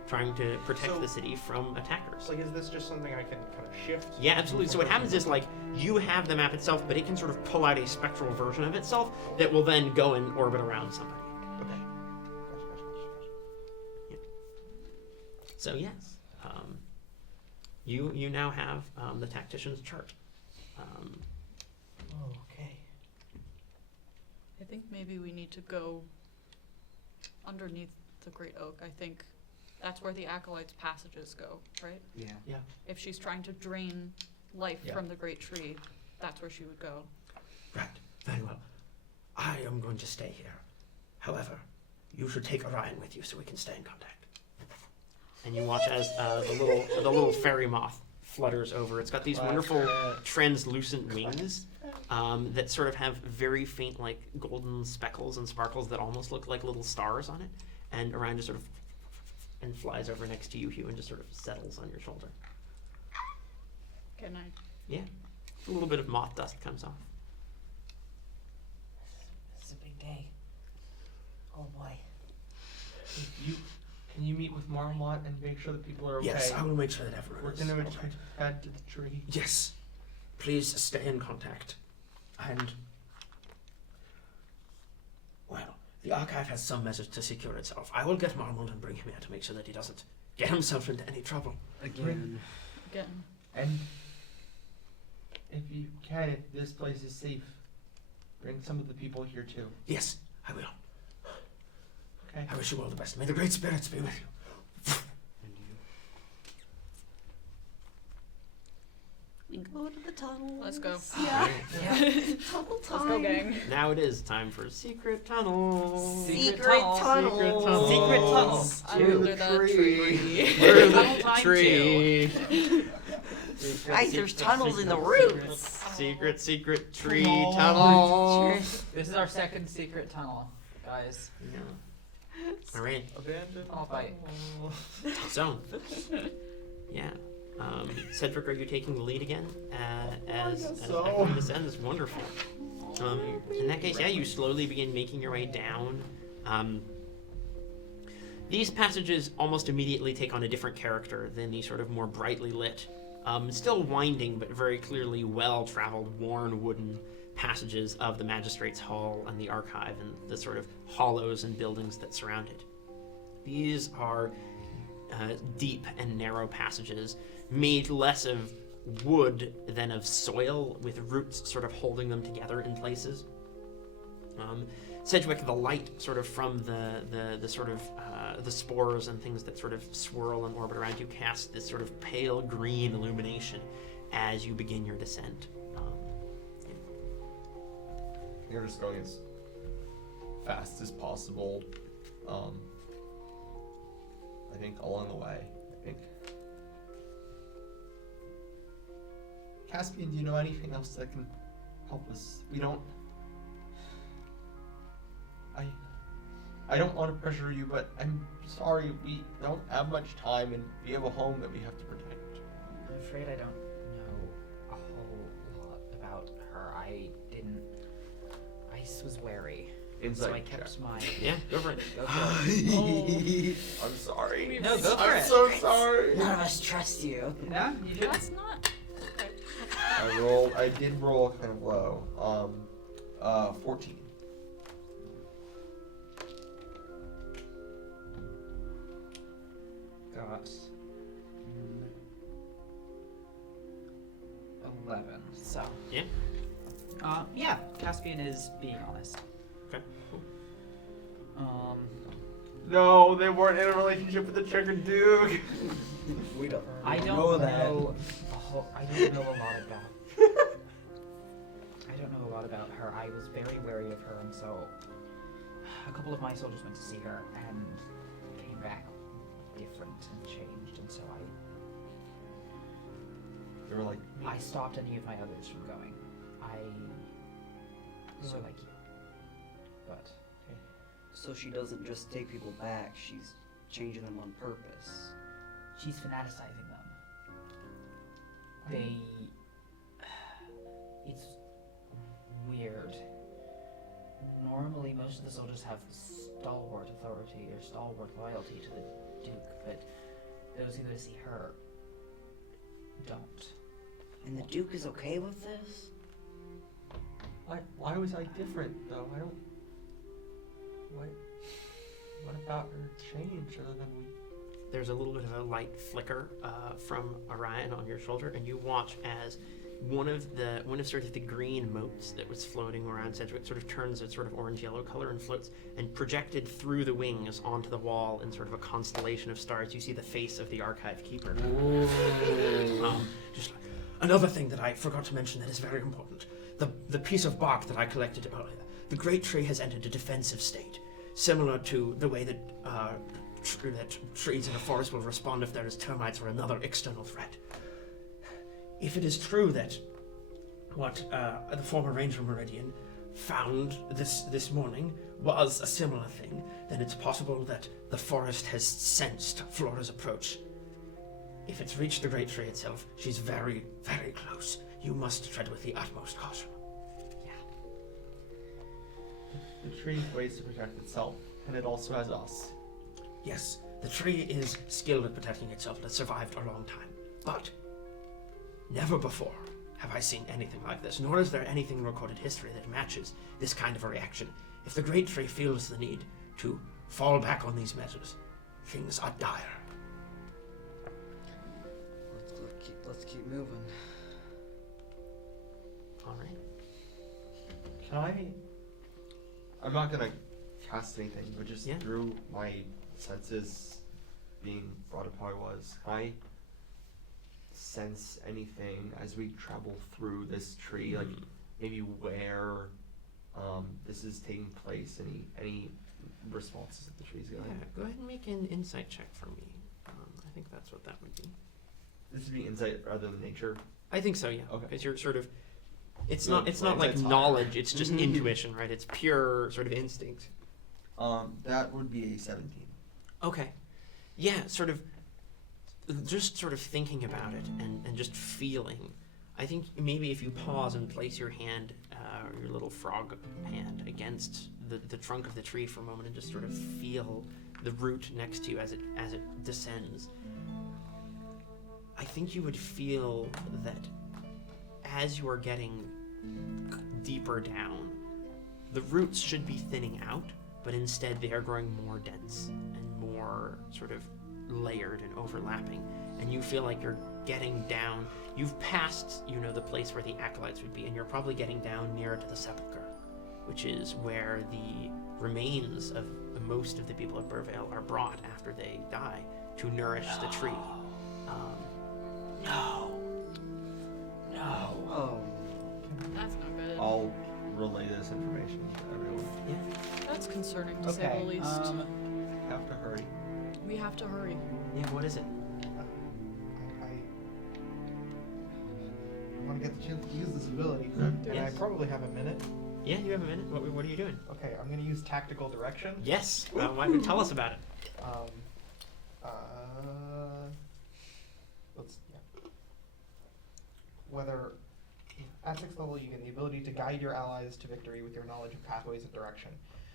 trying to protect the city from attackers. Like, is this just something I can kind of shift? Yeah, absolutely. So what happens is, like, you have the map itself, but it can sort of pull out a spectral version of itself that will then go and orbit around somebody. Okay. Gotcha. Yeah. So yes, you now have the tactician's chart. Okay. I think maybe we need to go underneath the Great Oak. I think that's where the Acolyte's passages go, right? Yeah. If she's trying to drain life Yeah. from the Great Tree, that's where she would go. Right. Very well. I am going to stay here. However, you should take Orion with you so we can stay in contact. And you watch as the little fairy moth flutters over. It's got these wonderful translucent wings that sort of have very faint, like, golden speckles and sparkles that almost look like little stars on it. And Orion just sort of and flies over next to you, Hugh, and just sort of settles on your shoulder. Can I? Yeah. A little bit of moth dust comes off. This is a big day. Oh boy. Can you meet with Marmot and make sure that people are okay? Yes, I will make sure that everyone We're is gonna all right. head to the tree. Yes. Please stay in contact. And, well, the archive has some measures to secure itself. I will get Marmot and bring him here to make sure that he doesn't get himself into any trouble. Again. Again. And if you can, if this place is safe, bring some of the people here too. Yes, I will. Okay. I wish you all the best. May the great spirits be with you. We go to the tunnel. Let's go. Yeah. Tunnel Let's go, time. gang. Now it is time for secret tunnels. Secret tunnels. tunnels. Secret tunnels. Under the tree. Under Tunnel the time tree. Guys, there's tunnels in the roots. Secret tree Tunnel. tunnel. This is our second secret tunnel, guys. All right. Abandoned. I'll fight. So, yeah. Cedric, are you taking the lead again? As so. everyone descends, wonderful. In that case, yeah, you slowly begin making your way down. These passages almost immediately take on a different character than the sort of more brightly lit, still winding but very clearly well-traveled, worn wooden passages of the Magistrate's Hall and the Archive and the sort of hollows and buildings that surround it. These are deep and narrow passages made less of wood than of soil, with roots sort of holding them together in places. Sedgwick, the light sort of from the sort of the spores and things that sort of swirl and orbit around you casts this sort of pale green illumination as you begin your descent. You're just going as fast as possible. I think along the way. I think. Caspian, do you know anything else that can help us? We don't. I don't want to pressure you, but I'm sorry, we don't have much time and we have a home that we have to protect. I'm afraid I don't know a whole lot about her. I was wary. Insight So I kept check. my... Yeah, go for it. Go for it. I'm sorry. No, go for I'm it. so sorry. None of us trust you. No, you should. That's not. Okay. I did roll kind of low. 14. Got 11. So. Yeah. Yeah, Caspian is being honest. Okay, cool. No, they weren't in a relationship with the Checkered Duke. We don't. I don't know that. I don't know a lot about. I don't know a lot about her. I was very wary of her, and so a couple of my soldiers went to see her and came back different and changed, and so They were like, I stopped any of my others from going. So like you, but So she doesn't just take people back, she's changing them on purpose. she's fanaticizing them. It's weird. Normally, most of the soldiers have stalwart authority or stalwart loyalty to the Duke, but those who go to see her don't. And the Duke is okay with this? why was I different though? I don't. What about her change other than we? There's a little bit of a light flicker from Orion on your shoulder, and you watch as one of sort of the green motes that was floating around Sedgwick sort of turns a sort of orange-yellow color and floats, and projected through the wings onto the wall in sort of a constellation of stars. You see the face of the Archive Keeper. Just like, another thing that I forgot to mention that is very important. The piece of bark that I collected earlier. The great tree has entered a defensive state, similar to the way that that trees in a forest will respond if there is termites or another external threat. If it is true that what the former Ranger Meridian found this morning was a similar thing, then it's possible that the forest has sensed Flora's approach. If it's reached the great tree itself, she's very, very close. You must tread with the utmost caution. The tree has ways to protect itself, and it also has us. Yes, the tree is skilled at protecting itself and has survived a long time. But never before have I seen anything like this, nor is there anything in recorded history that matches this kind of a reaction. If the great tree feels the need to fall back on these measures, things are dire. Let's keep moving. All right. Can I'm not gonna cast anything, but just through my senses being brought up how I was, can I sense anything as we travel through this tree, like maybe where this is taking place, any responses that the tree's going? Yeah, go ahead and make an insight check for me. I think that's what that would be. This would be insight rather than nature? I think so, yeah. Okay. Because you're sort of, it's So not like insight's knowledge, higher. it's just intuition, right? It's pure sort of instinct. That would be a 17. Okay. Yeah, sort of thinking about it and just feeling. I think maybe if you pause and place your hand, your little frog hand, against the trunk of the tree for a moment and just sort of feel the root next to you as it descends, I think you would feel that as you are getting deeper down, the roots should be thinning out, but instead they are growing more dense and more sort of layered and overlapping, and you feel like you're getting down. You've passed, the place where the acolytes would be, and you're probably getting down nearer to the sepulchre, which is where the remains of most of the people of Burrvale are brought after they die to nourish the tree. No. Oh. That's not good. I'll relay this information to everyone. That's concerning to say the least. Have to hurry. We have to hurry. Yeah, what is it? I want to get the chance to use this ability, and Yes. I probably have a minute. Yeah, you have a minute. What are you doing? Okay, I'm going to use tactical direction. Yes. Why don't you tell us about it? Whether at 6th level you get the ability to guide your allies to victory with your knowledge of pathways of direction.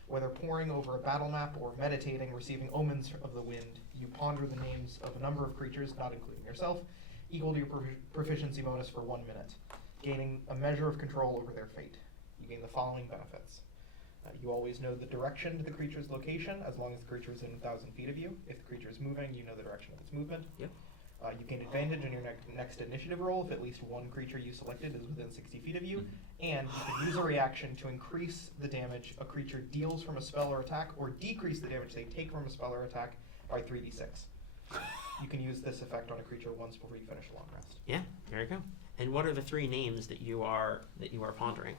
Whether poring over a battle map or meditating, receiving omens of the wind, you ponder the names of a number of creatures, not including yourself, equal to your proficiency bonus for 1 minute, gaining a measure of control over their fate. You gain the following benefits. You always know the direction to the creature's location as long as the creature is in 1,000 feet of you. If the creature is moving, you know the direction of its movement. Yep. You gain advantage on your next initiative roll if at least one creature you selected is within 60 feet of you, and you can use a reaction to increase the damage a creature deals from a spell or attack, or decrease the damage they take from a spell or attack by 3d6. You can use this effect on a creature once before you finish a long rest. Yeah, there you go. And what are the 3 names that you are pondering?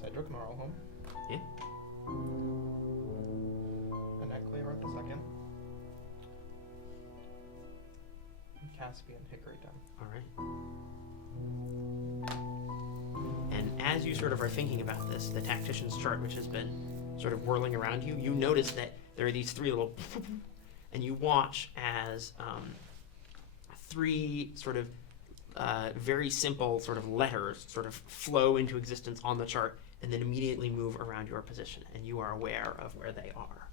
Cedric Gnarlhome. Yeah. Clear the second. And Caspian Hickory Down. All right. And as you sort of are thinking about this, the tactician's chart, which has been sort of whirling around you, you notice that there are these 3 little, and you watch as 3 sort of very simple sort of letters sort of flow into existence on the chart and then immediately move around your position, and you are aware of where they are.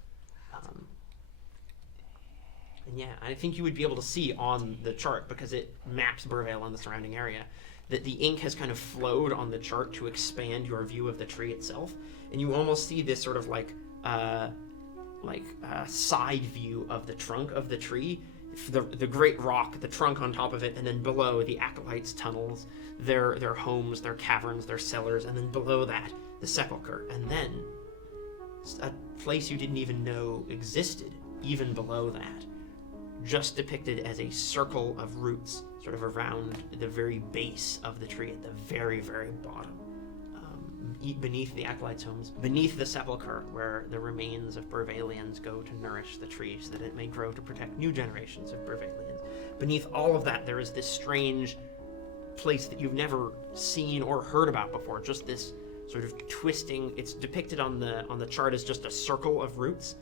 And yeah, I think you would be able to see on the chart, because it maps Burrvale and the surrounding area, that the ink has kind of flowed on the chart to expand your view of the tree itself, and you almost see this sort of side view of the trunk of the tree, the great rock, the trunk on top of it, and then below the acolytes' tunnels, their homes, their caverns, their cellars, and then below that the sepulchre, and then a place you didn't even know existed even below that, just depicted as a circle of roots sort of around the very base of the tree at the very, very bottom, beneath the acolytes' homes, beneath the sepulchre where the remains of Burrvalians go to nourish the tree so that it may grow to protect new generations of Burrvalians. Beneath all of that, there is this strange place that you've never seen or heard about before, just this sort of twisting. It's depicted on the chart as just a circle of roots.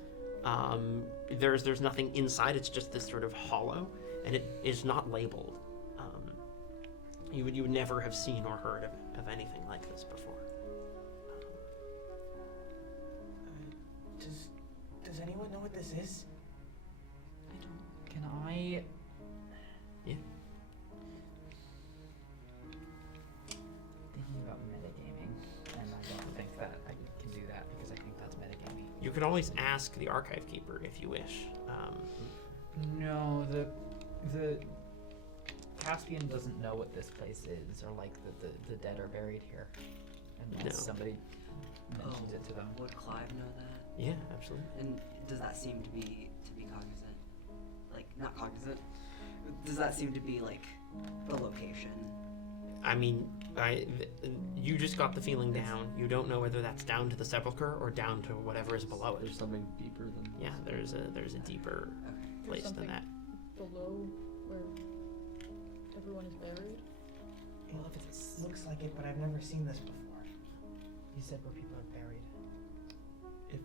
There's nothing inside. It's just this sort of hollow, and it is not labeled. You would never have seen or heard of anything like this before. Does anyone know what this is? I don't. Can I? Yeah. Thinking about metagaming, and I don't think that I can do that because I think that's metagaming. You could always ask the archive keeper if you wish. No, the Caspian doesn't know what this place is, or like the dead are buried here, unless No. somebody mentions it to them. Would Clive know that? Yeah, absolutely. And does that seem to be cognizant? Like, not cognizant. Does that seem to be like the location? I mean, you just got the feeling down. You don't know whether that's down to the sepulcher or down to whatever is below it. There's something deeper than. Yeah, there's a deeper Okay. place than something- that. Below where everyone is buried. It looks like it, but I've never seen this before. You said where people are buried. If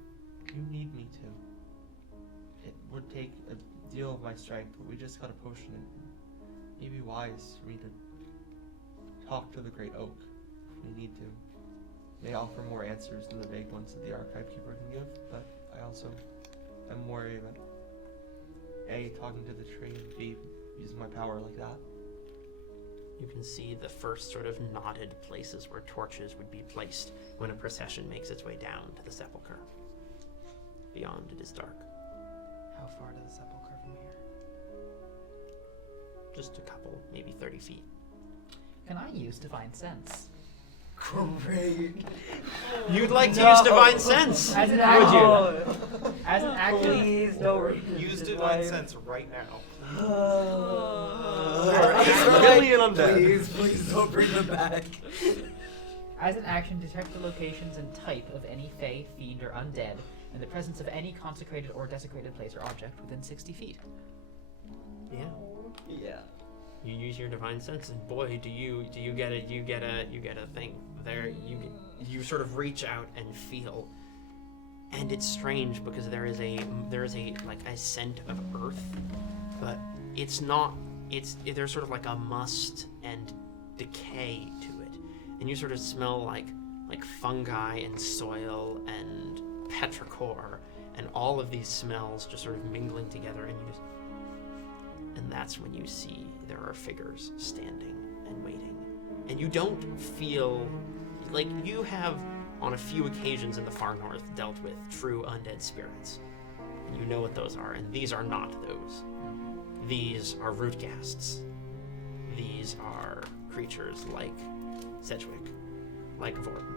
you need me to, it would take a deal of my strength, but we just got a potion. It may be wise for me to talk to the Great Oak if we need to. They offer more answers than the vague ones that the Archive Keeper can give, but I also am worried about A, talking to the tree, and B, using my power like that. You can see the first sort of knotted places where torches would be placed when a procession makes its way down to the sepulcher. Beyond, it is dark. How far to the sepulcher from here? Just a couple, maybe 30 feet. Can I use Divine Sense? Great. You'd like to use Divine Sense! As an Would action. you? As an action. Please don't Use divine sense right now. Please don't bring them back. As an action, detect the locations and type of any fey, fiend, or undead in the presence of any consecrated or desecrated place or object within 60 feet. Yeah. Yeah. You use your Divine Sense, and boy, do you get it? You get a thing there. You sort of reach out and feel, and it's strange because there is a like a scent of earth, but it's not. There's sort of like a must and decay to it, and you sort of smell like fungi and soil and petrichor and all of these smells just sort of mingling together, and that's when you see there are figures standing and waiting. And you don't feel like you have, on a few occasions in the far north, dealt with true undead spirits. And you know what those are, and these are not those. These are rootgasts. These are creatures like Sedgwick, like Vorton.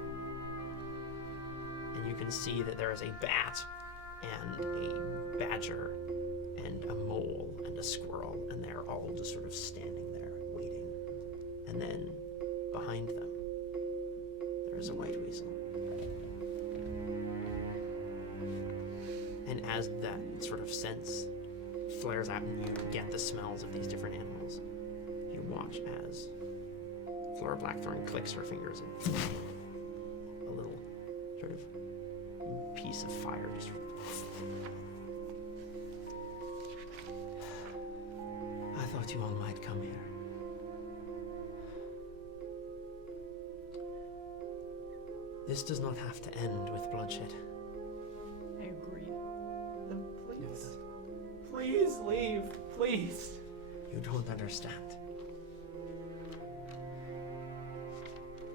And you can see that there is a bat and a badger and a mole and a squirrel, and they're all just sort of standing there waiting. And then behind them, there is a white weasel. And as that sort of sense flares out and you get the smells of these different animals, you watch as Flora Blackthorn clicks her fingers and a little sort of piece of fire just I thought you all might come here. This does not have to end with bloodshed. I agree. Then please leave, please. You don't understand.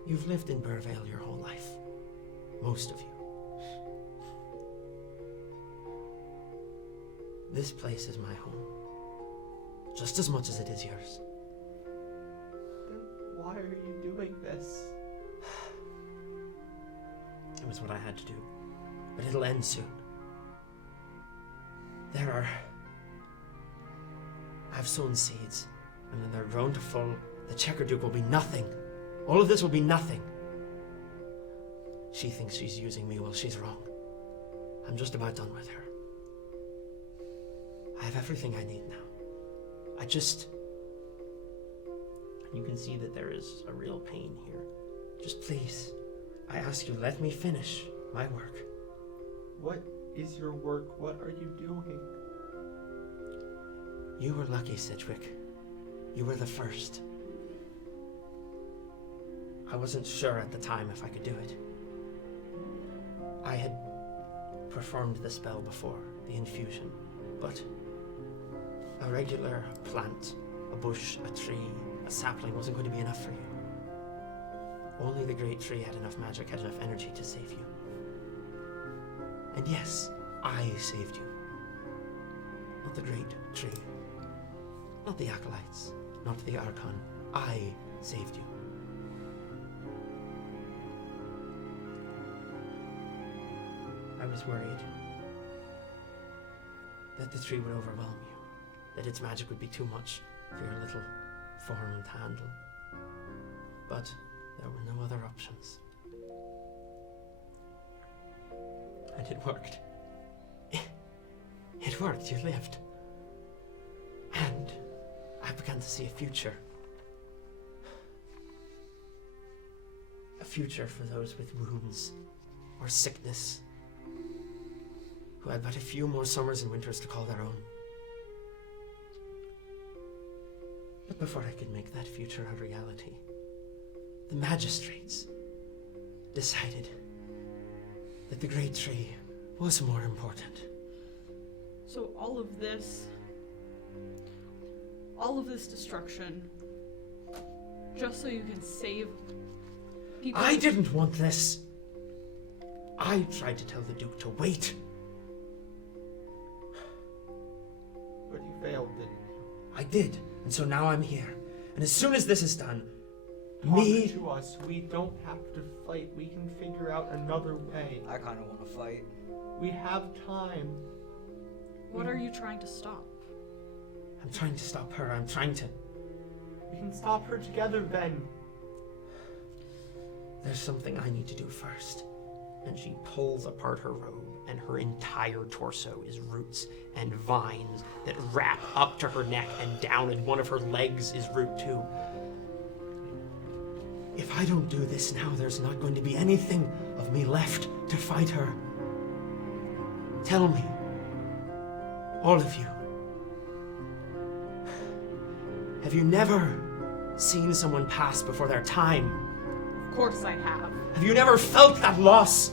You've lived in Burrvale your whole life. Most of you. This place is my home. Just as much as it is yours. Then why are you doing this? It was what I had to do. But it'll end soon. I've sown seeds, and when they're grown to full, the Checker Duke will be nothing. All of this will be nothing. She thinks she's using me, well, she's wrong. I'm just about done with her. I have everything I need now. You can see that there is a real pain here. Just please, I ask you, let me finish my work. What is your work? What are you doing? You were lucky, Sedgwick. You were the first. I wasn't sure at the time if I could do it. I had performed the spell before, the infusion, but a regular plant, a bush, a tree, a sapling wasn't going to be enough for you. Only the great tree had enough magic, had enough energy to save you. And yes, I saved you. Not the great tree. Not the Acolytes, not the Archon. I saved you. I was worried that the tree would overwhelm you, that its magic would be too much for your little form to handle. But there were no other options. And it worked. It worked, you lived. And I began to see a future. A future for those with wounds or sickness, who had but a few more summers and winters to call their own. But before I could make that future a reality, the magistrates decided that the great tree was more important. So all of this destruction, just so you can save people. I didn't want this. I tried to tell the Duke to wait. But you failed, didn't you? I did, and so now I'm here. And as soon as this is done, Talk to us. We don't have to fight. We can figure out another way. I kind of want to fight. We have time. What are you trying to stop? I'm trying to stop her. I'm trying to... We can stop her together then. There's something I need to do first. And she pulls apart her robe, and her entire torso is roots and vines that wrap up to her neck and down, and one of her legs is root too. If I don't do this now, there's not going to be anything of me left to fight her. Tell me, all of you, have you never seen someone pass before their time? Of course I have. Have you never felt that loss?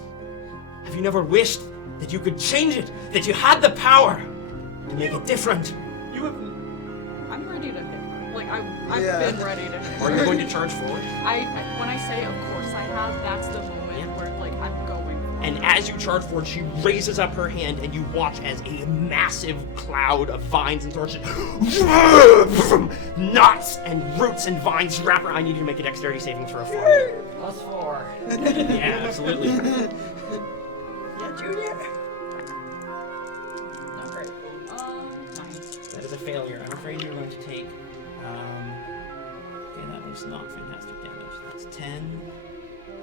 Have you never wished that you could change it, that you had the power to make it different? You have... I'm ready to hit her. Like, I've Yeah. been ready to hit her. Are you going to charge forward? When I say of course I have, that's the moment where, like, I'm going. And as you charge forward, she raises up her hand, and you watch as a massive cloud of vines and thorns, knots and roots and vines wrap her. I need you to make a dexterity saving throw for me. +4. Yeah, absolutely. Yeah, Junior. Not great. 9. That is a failure. I'm afraid you're going to take. Okay, that was not fantastic damage. That's 10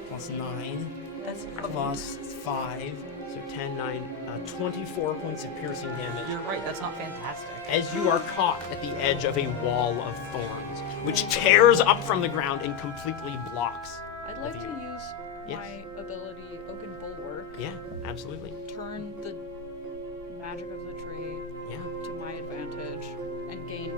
plus 9. That's Plus 5, so 10, 9, 24 points of piercing damage. You're right, that's not fantastic. As you are caught at the edge of a wall of thorns, which tears up from the ground and completely blocks. I'd like to use Yes. my ability Oaken Bulwark, Yeah, absolutely. turn the magic of the tree Yeah. to my advantage, and gain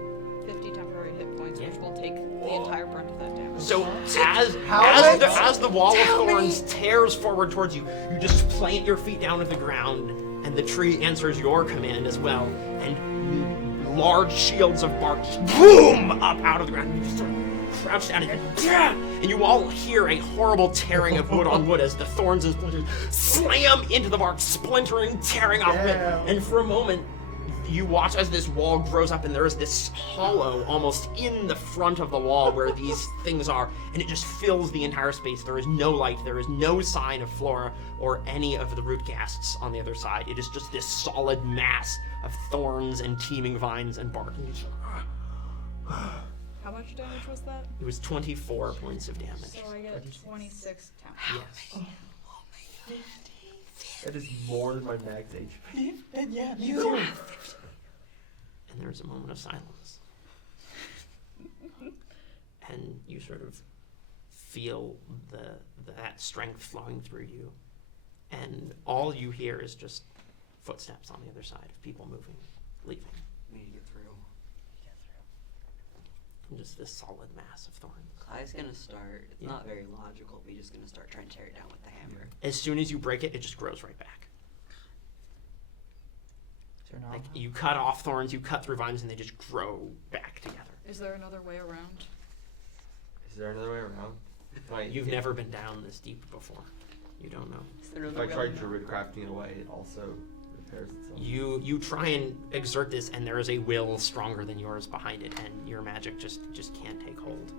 50 temporary hit points, Yeah. which will take the entire brunt of that damage. So as the wall of thorns tears forward towards you, you just plant your feet down to the ground, and the tree answers your command as well, and large shields of bark just boom up out of the ground. You just sort of crouch down and you all hear a horrible tearing of wood on wood as the thorns and splinters slam into the bark, splintering, tearing off of it. And for a moment, you watch as this wall grows up, and there is this hollow almost in the front of the wall where these things are, and it just fills the entire space. There is no light, there is no sign of flora or any of the root ghasts on the other side. It is just this solid mass of thorns and teeming vines and bark. And you just, How much damage was that? it was 24 points of damage. So I get 26 temp. Yes. That is more than my max HP. Yeah, And there's a moment of silence. And you sort of feel that strength flowing through you. And all you hear is just footsteps on the other side of people moving, leaving. We need to get through. And just this solid mass of thorns. Kai's gonna start. It's Yeah. not very logical, but he's just gonna start trying to tear it down with the hammer. As soon as you break it, it just grows right back. So now Like you cut off thorns, you cut through vines, and they just grow back together. Is there another way around? Is there another way around? You've never been down this deep before. You don't know. Is there If another I way tried around? druid crafting it away, it also repairs itself. You try and exert this, and there is a will stronger than yours behind it, and your magic just can't take hold.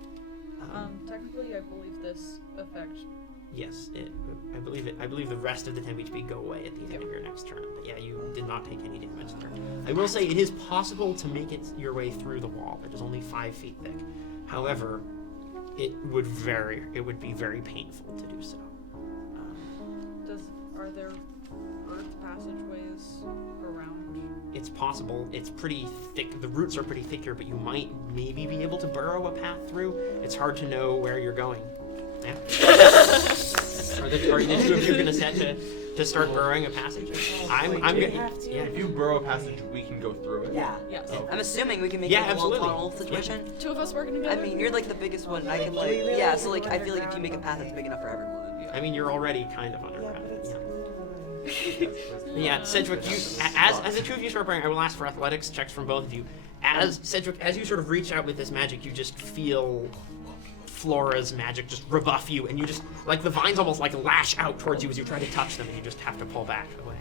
Technically, I believe this effect. Yes, I believe the rest of the 10 HP go away at the end of your next turn. But yeah, you did not take any damage there. I will say it is possible to make it your way through the wall. It is only 5 feet thick. However, it would be very painful to do so. Are there earth passageways around? It's possible. It's pretty thick. The roots are pretty thick here, but you might maybe be able to burrow a path through. It's hard to know where you're going. Yeah. Are the two of you gonna set to start burrowing a passage? I'm gonna. Yeah. If you burrow a passage, we can go through it. Yeah. Yes. I'm assuming we can make Yeah, it a little absolutely. tunnel situation. 2 of us working I together? mean, you're like the biggest one. I can like, yeah. So like, I feel like if you make a path that's big enough for everyone. I mean, you're already kind of underground. Yeah. That's Yeah, Cedric, you as the two of you start burrowing, I will ask for athletics checks from both of you. As Cedric, as you sort of reach out with this magic, you just feel Flora's magic just rebuff you, and you just, like, the vines almost, like, lash out towards you as you try to touch them, and you just have to pull back away.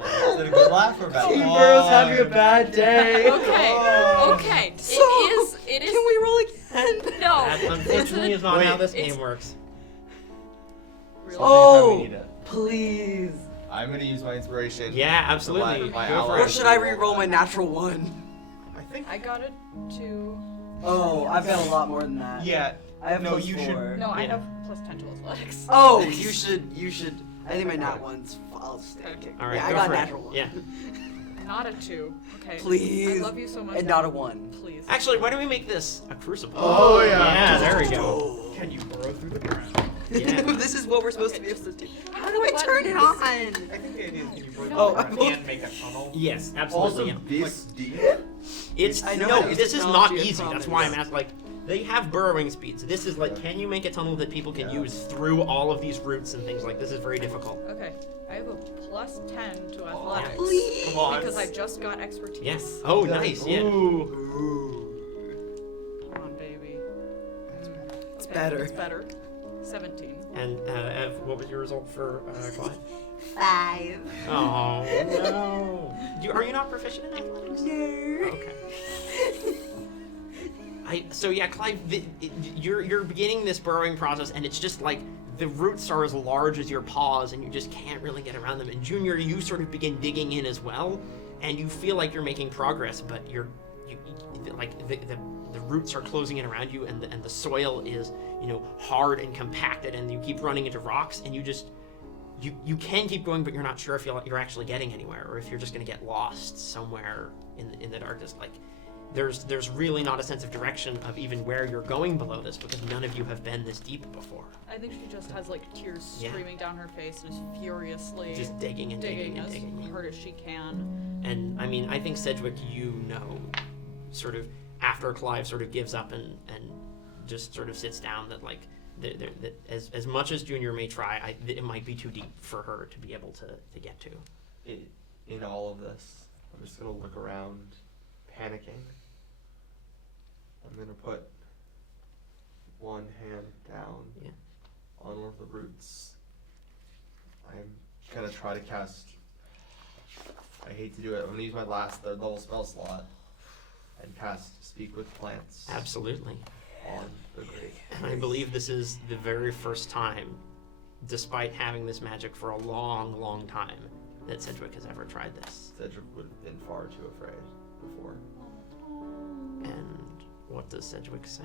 Is it a good laugh or a bad? Burrow's having a bad day. Okay. It is. Can we roll again? No. That, unfortunately, is not Wait, how this it's- game works. Really? Oh, We need it. please. I'm gonna use my inspiration. Yeah, absolutely. My Go for ally. Or should I re-roll my natural 1? I think. I got it to. Oh, I've got a lot more than that. Yeah. I have No, plus you 4. should- No, I Yeah. have +10 to athletics. Oh, you should. I think my nat 1's. I'll stay. All right, Yeah, I go got for a it. natural 1. Yeah. Not a 2. Okay. Please. I love you so much. And not a 1. Please. Actually, why don't we make this a crucible? Oh, yeah. Yeah, there we go. Can you burrow through the ground? Yeah. This is what we're supposed to be able to do. How do I What turn it buttons? on? I think the idea is can you burrow Oh, through the ground and make a tunnel? Yes, Also, absolutely. this deep. It's I know no, that this is not technology, I easy. That's why I'm promise. asking. Like, they have burrowing speeds. This is like, can you make a tunnel that people can use through all of these roots and things like this? Is very difficult. Okay. I have a +10 to athletics. Please. Come on. Because I just got expertise. Yes. Oh, nice. Yeah. Come on, baby. It's Okay, better. It's better. 17. And Ev, what was your result for Clyde? 5. Oh no. Are you not proficient in athletics? No. Okay. So yeah, Clive, you're beginning this burrowing process, and it's just like the roots are as large as your paws, and you just can't really get around them. And Junior, you sort of begin digging in as well, and you feel like you're making progress, but the roots are closing in around you, and the soil is hard and compacted, and you keep running into rocks, and you can keep going, but you're not sure if you're actually getting anywhere, or if you're just going to get lost somewhere in the darkness. Like, there's really not a sense of direction of even where you're going below this, because none of you have been this deep before. I think she just has like tears Yeah. streaming down her face and is furiously Just digging and digging and as digging. hard as she can. And I mean, I think Sedgwick, sort of after Clive sort of gives up and just sort of sits down, that like that as much as Junior may try, it might be too deep for her to be able to get to. In all of this, I'm just gonna look around, panicking. I'm gonna put one hand down Yeah. on one of the roots. I'm gonna try to cast. I hate to do it. I'm gonna use my last third level spell slot and cast Speak with Plants Absolutely. on the great. And I believe this is the very first time, despite having this magic for a long, long time, that Sedgwick has ever tried this. Cedric would have been far too afraid before. And what does Sedgwick say?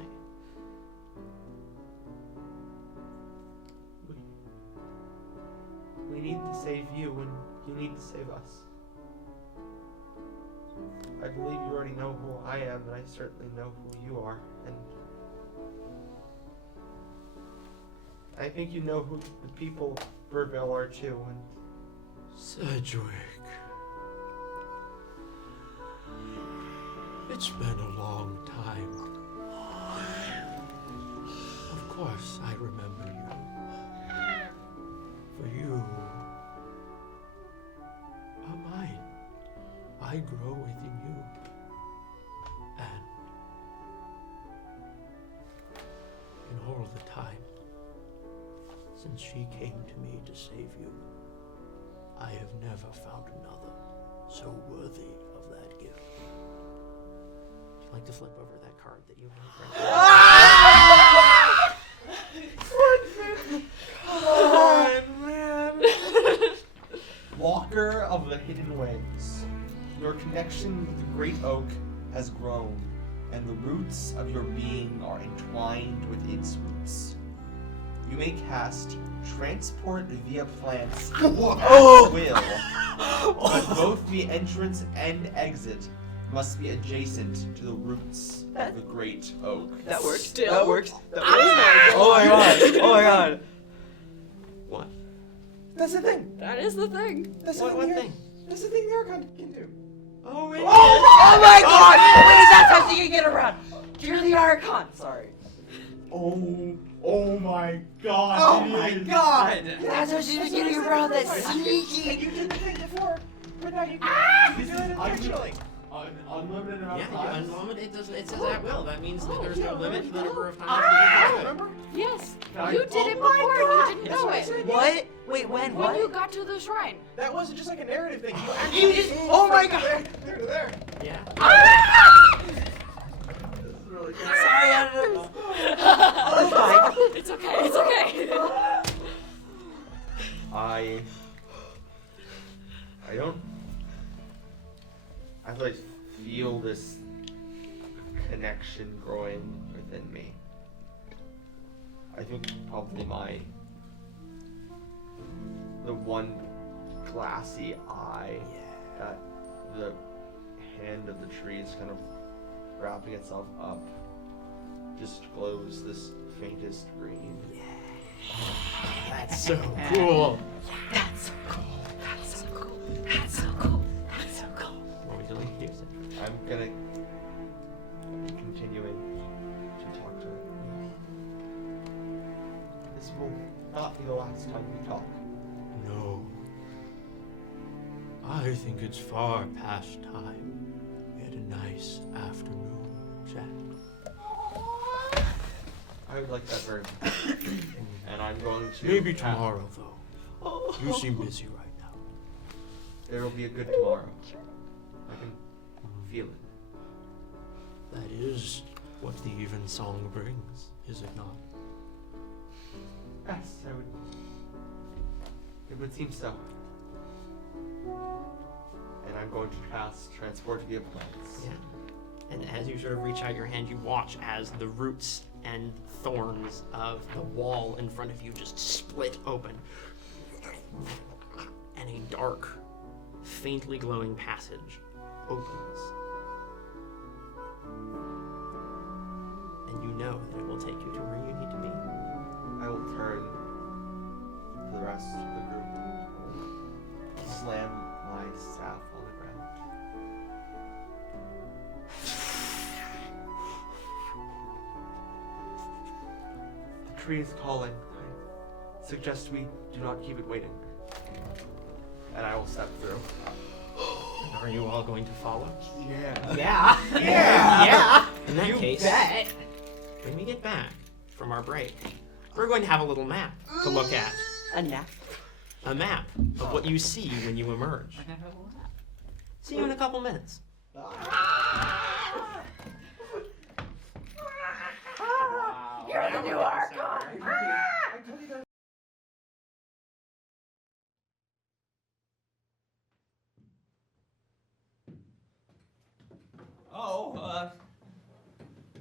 We need to save you, and you need to save us. I believe you already know who I am, and I certainly know who you are, and I think you know who the people of Burrvale are too, and Sedgwick. It's been a long time. Of course, I remember you. For you are mine. I grow within you. And in all the time Since she came to me to save you, I have never found another so worthy of that gift. Would you like to flip over that card that you have? Come on, man. Walker of the Hidden Ways, your connection with the Great Oak has grown, and the roots of your being are entwined with its roots. You may cast Transport via Plants at will, but both the entrance and exit must be adjacent to the roots of the Great Oak. That works. Still? That works. Oh my god. Oh my god. What? That's the thing. That is the thing. That's What the thing? That's the thing the Archon can do. Oh, wait. Oh my god! Wait, that's how you get around. You're the Archon. Sorry. Oh my god. Oh it my is. god! That's how she's getting around that And sneaky. you did the thing before, but now you can do it intentionally. Unlimited amount Yeah, of you times. unlimited. It says at will. That means that there's yeah, no limit to the number of times Ah, that you can do it. remember? Yes. I- You did it Oh my before God. and you didn't know it. What? Wait, when? When you What? got to the shrine. That wasn't just like a narrative thing. You actually You just. Oh my god! there to there. Yeah. This is really good. Sorry, I don't know. Oh my. It's okay. It's okay. I don't. I like feel this connection growing within me. I think probably the one glassy eye at the hand of the tree is kind of wrapping itself up just glows this faintest green. That's so cool. That's so cool. That's so cool. That's so cool. That's so cool. What would you like to use it? I'm gonna continuing to talk to her. This will not be the last time we talk. No. I think it's far past time. We had a nice afternoon chat. I would like that very much. And I'm going to Maybe tomorrow, though. You seem busy right now. There will be a good tomorrow. I can feel it. That is what the even song brings, is it not? Yes, it would seem so. And I'm going to cast Transport via Plants. Yeah. And as you sort of reach out your hand, you watch as the roots and thorns of the wall in front of you just split open. And a dark, faintly glowing passage opens. And you know that it will take you to where you need to be. I will turn to the rest of the group. Slam my staff on the ground. The tree is calling. I suggest we do not keep it waiting. And I will step through. Are you all going to follow? Yeah. Yeah. Yeah. In that case, when we get back from our break, we're going to have a little map to look at. A nap. A map of what you see when you emerge. See you in a couple minutes. You're the new Archon.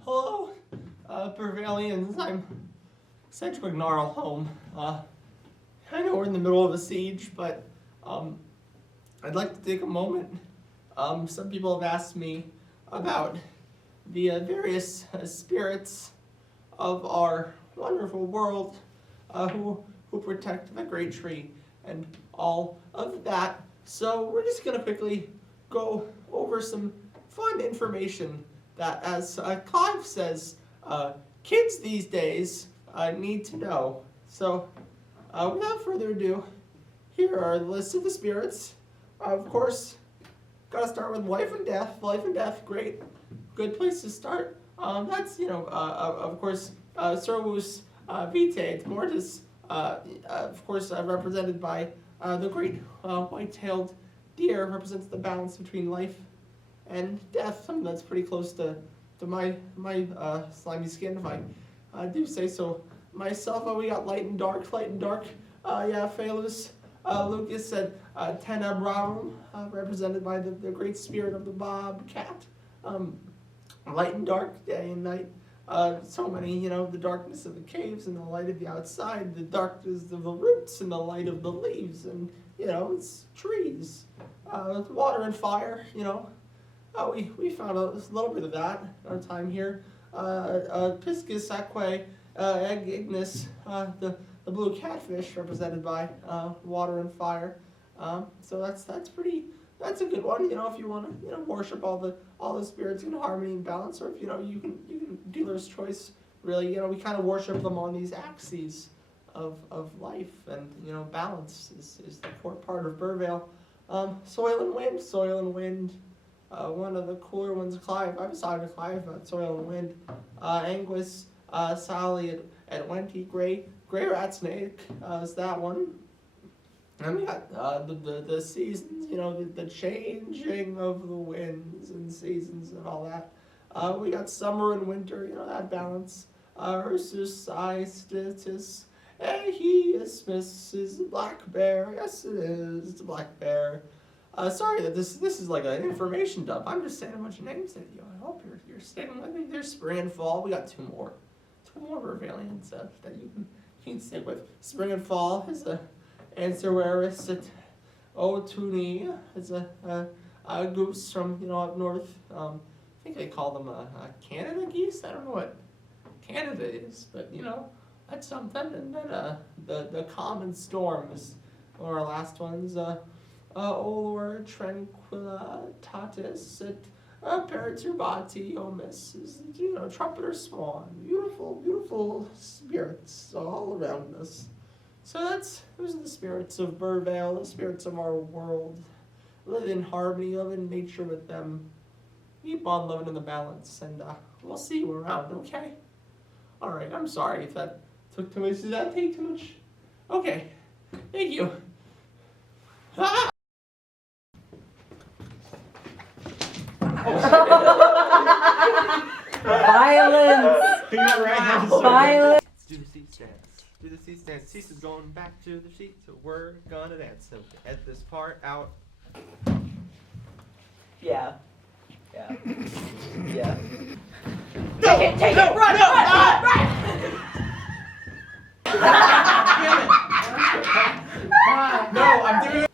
Hello, Burvalians. I'm Cedric Gnarl home. I know we're in the middle of a siege, but I'd like to take a moment. Some people have asked me about the various spirits of our wonderful world who protect the great tree and all of that. So we're just gonna quickly go over some fun information that, as Clive says, kids these days need to know. So without further ado, here are the list of the spirits. Of course, gotta start with life and death. Life and death, great, good place to start. That's, of course, Servus Vitae, Mortis of course, represented by the great white-tailed deer, represents the balance between life and death. Something that's pretty close to my slimy skin, if I do say so myself. We got light and dark. Yeah, Phalus. Lucas said Tenebrarum, represented by the great spirit of the bobcat. Light and dark, day and night. So many, the darkness of the caves and the light of the outside, the darkness of the roots and the light of the leaves, and, it's trees. Water and fire, we found a little bit of that in our time here. Piscus aquae, ignis, the blue catfish, represented by water and fire. So that's a good one. If you want to worship all the spirits in harmony and balance, or if you can dealer's choice. Really, we kind of worship them on these axes of life, and balance is the core part of Burrvale. Soil and wind. One of the cooler ones, Clive. I was talking to Clive about soil and wind. Anguis, Sally, at Wenty, Gray Rat Snake is that one. And we got the seasons, the changing of the winds and seasons and all that. We got summer and winter, that balance. Ursus, Istitus, he is Mrs. Black Bear. Yes, it is. It's a black bear. Sorry that this is like an information dump. I'm just saying a bunch of names at you. I hope you're sticking with me. There's spring and fall. We got two more Burrvalians that you can stick with. Spring and fall is a Answerwaris at Otuni is a goose from up north. I think they call them Canada geese. I don't know what Canada is, but that's something. And then the common storm is one of our last ones. Olor tranquillitatis at Perturbati omis is trumpeter swan. Beautiful spirits all around us. So those are the spirits of Burrvale, the spirits of our world. Live in harmony, live in nature with them. Keep on living in the balance, and we'll see you around, okay? Alright, I'm sorry if that took too much. Did that take too much? Okay, thank you. Ah! Violence! Violence! Do the seat stance. Do the seat stance. Cease is going back to the seat, so we're gonna dance. So edit this part out. Yeah. No! Take it! Run! Damn it! No, I'm doing it.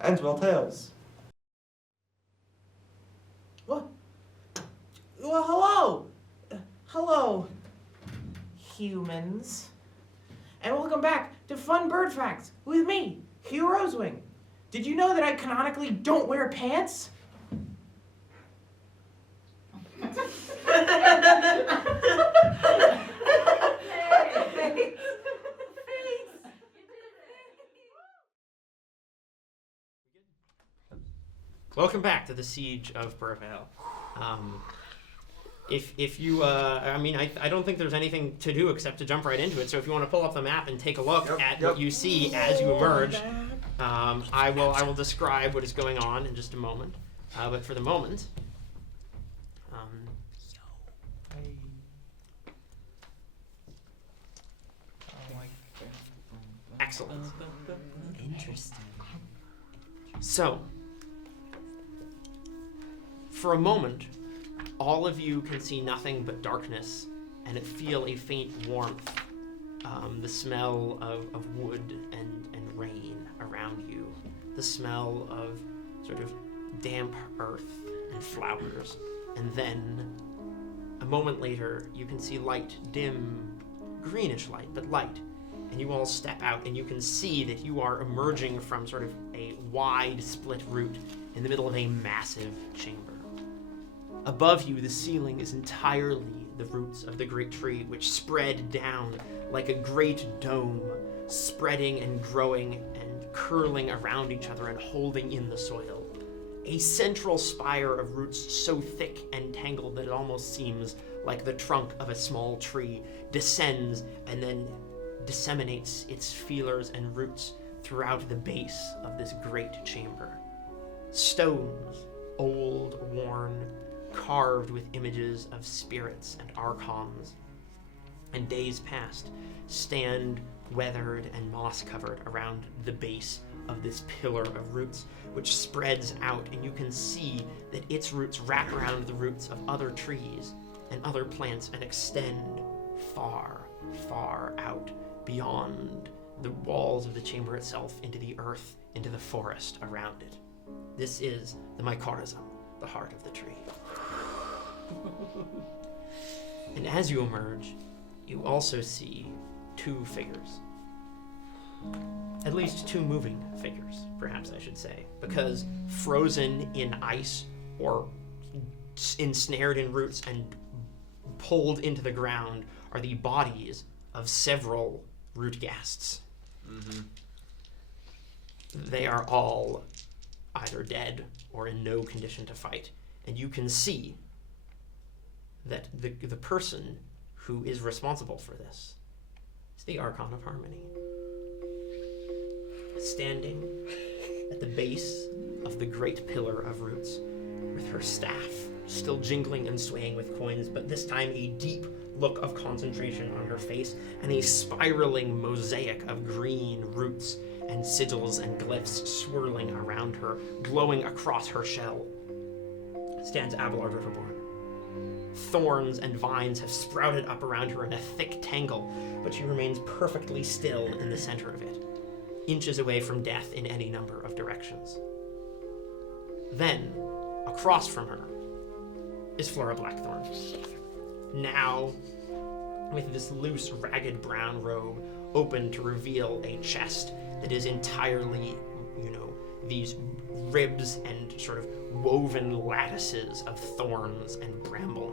Ends well tails. What? Well, hello, humans, and welcome back to Fun Bird Facts with me, Hugh Rosewing. Did you know that I canonically don't wear pants? Welcome back to the Siege of Burrvale. If you, I don't think there's anything to do except to jump right into it. So if you want to pull up the map and take a look at what you see as you emerge, I will describe what is going on in just a moment. But for the moment, excellent. Interesting. So, for a moment, all of you can see nothing but darkness and feel a faint warmth, the smell of wood and rain around you, the smell of sort of damp earth and flowers. And then, a moment later, you can see light, dim, greenish light, but light. And you all step out and you can see that you are emerging from sort of a wide split route in the middle of a massive chamber. Above you, the ceiling is entirely the roots of the great tree, which spread down like a great dome, spreading and growing and curling around each other and holding in the soil. A central spire of roots so thick and tangled that it almost seems like the trunk of a small tree descends and then disseminates its feelers and roots throughout the base of this great chamber. Stones, old, worn, carved with images of spirits and archons, and days past, stand weathered and moss-covered around the base of this pillar of roots, which spreads out, and you can see that its roots wrap around the roots of other trees and other plants and extend far, far out beyond the walls of the chamber itself into the earth, into the forest around it. This is the mycorrhizum, the heart of the tree. And as you emerge, you also see two figures. At least two moving figures, perhaps I should say, because frozen in ice or ensnared in roots and pulled into the ground are the bodies of several root ghasts. Mm-hmm. They are all either dead or in no condition to fight, and you can see that the person who is responsible for this is the Archon of Harmony, standing at the base of the great pillar of roots with her staff still jingling and swaying with coins, but this time a deep look of concentration on her face and a spiraling mosaic of green roots and sigils and glyphs swirling around her, glowing across her shell, stands Abelard Riverborn. Thorns and vines have sprouted up around her in a thick tangle, but she remains perfectly still in the center of it, inches away from death in any number of directions. Then, across from her, is Flora Blackthorn. Now, with this loose, ragged brown robe open to reveal a chest that is entirely, these ribs and sort of woven lattices of thorns and bramble.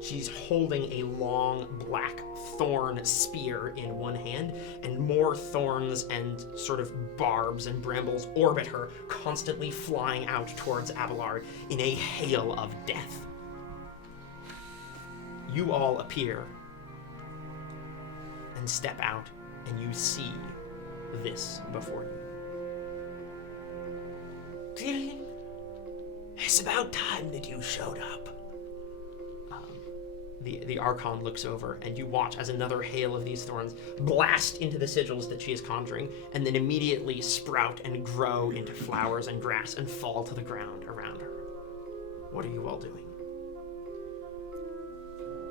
She's holding a long black thorn spear in one hand, and more thorns and sort of barbs and brambles orbit her, constantly flying out towards Abelard in a hail of death. You all appear and step out, and you see this before you. Feeling? It's about time that you showed up. The Archon looks over, and you watch as another hail of these thorns blast into the sigils that she is conjuring, and then immediately sprout and grow into flowers and grass and fall to the ground around her. What are you all doing?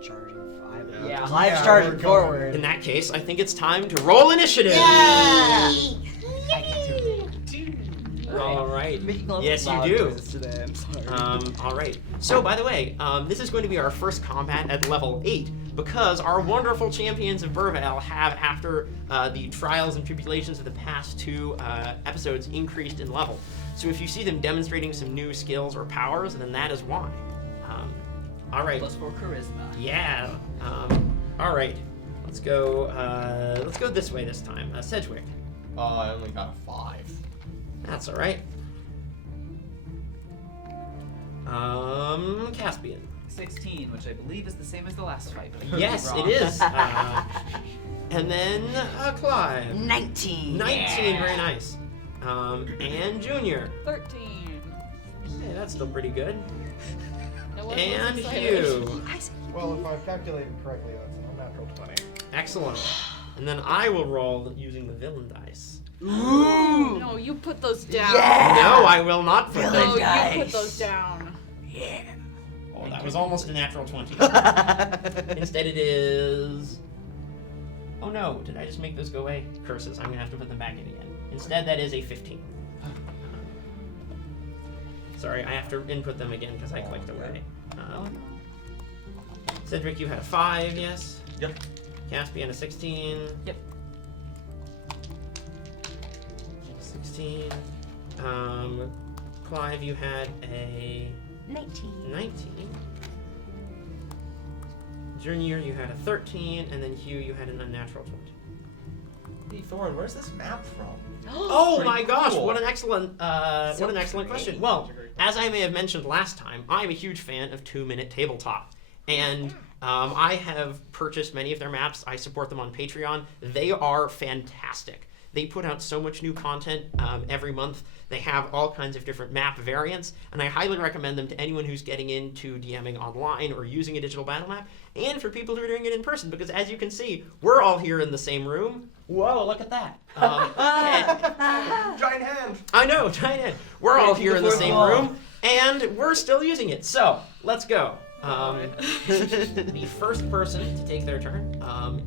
Charging 5. Yeah. Clive's charging forward. In that case, I think it's time to roll initiative! All right. Yes, you do. Today, I'm sorry. All right. So, by the way, this is going to be our first combat at level 8 because our wonderful champions of Burrvale have, after the trials and tribulations of the past 2 episodes, increased in level. So if you see them demonstrating some new skills or powers, then that is why. All right. +4 charisma. Yeah. All right. Let's go this way this time. Sedgwick. I only got a 5. That's all right. Caspian. 16, which I believe is the same as the last fight. But I could be Yes, wrong. it is. And then Clive. 19. 19, Yeah. very nice. And Junior. 13. Hey, that's still pretty good. No one And was excited. Hugh. Well, if I've calculated correctly, that's an unnatural 20. Excellent. And then I will roll using the villain dice. Ooh. No, you put those down. Yeah. No, I will not put No, those. you Nice. put those down. Yeah. Oh, that was almost a natural 20. Instead it is... Oh no, did I just make those go away? Curses, I'm gonna have to put them back in again. Instead that is a 15. Sorry, I have to input them again because I clicked away. Cedric, you had a 5, yes? Yep. Caspian, a 16. Yep. 16. Clive, you had a 19. 19. Junior, you had a 13, and then Hugh, you had an unnatural 20. Hey, Thorin, where's this map from? Oh Pretty my gosh! cool. What an excellent question. Well, as I may have mentioned last time, I'm a huge fan of 2-minute tabletop, and I have purchased many of their maps. I support them on Patreon. They are fantastic. They put out so much new content every month. They have all kinds of different map variants, and I highly recommend them to anyone who's getting into DMing online or using a digital battle map, and for people who are doing it in person, because as you can see, we're all here in the same room. Whoa, look at that. Giant hand! I know, giant hand. We're all here in the same room, and we're still using it. So, let's go. The first person to take their turn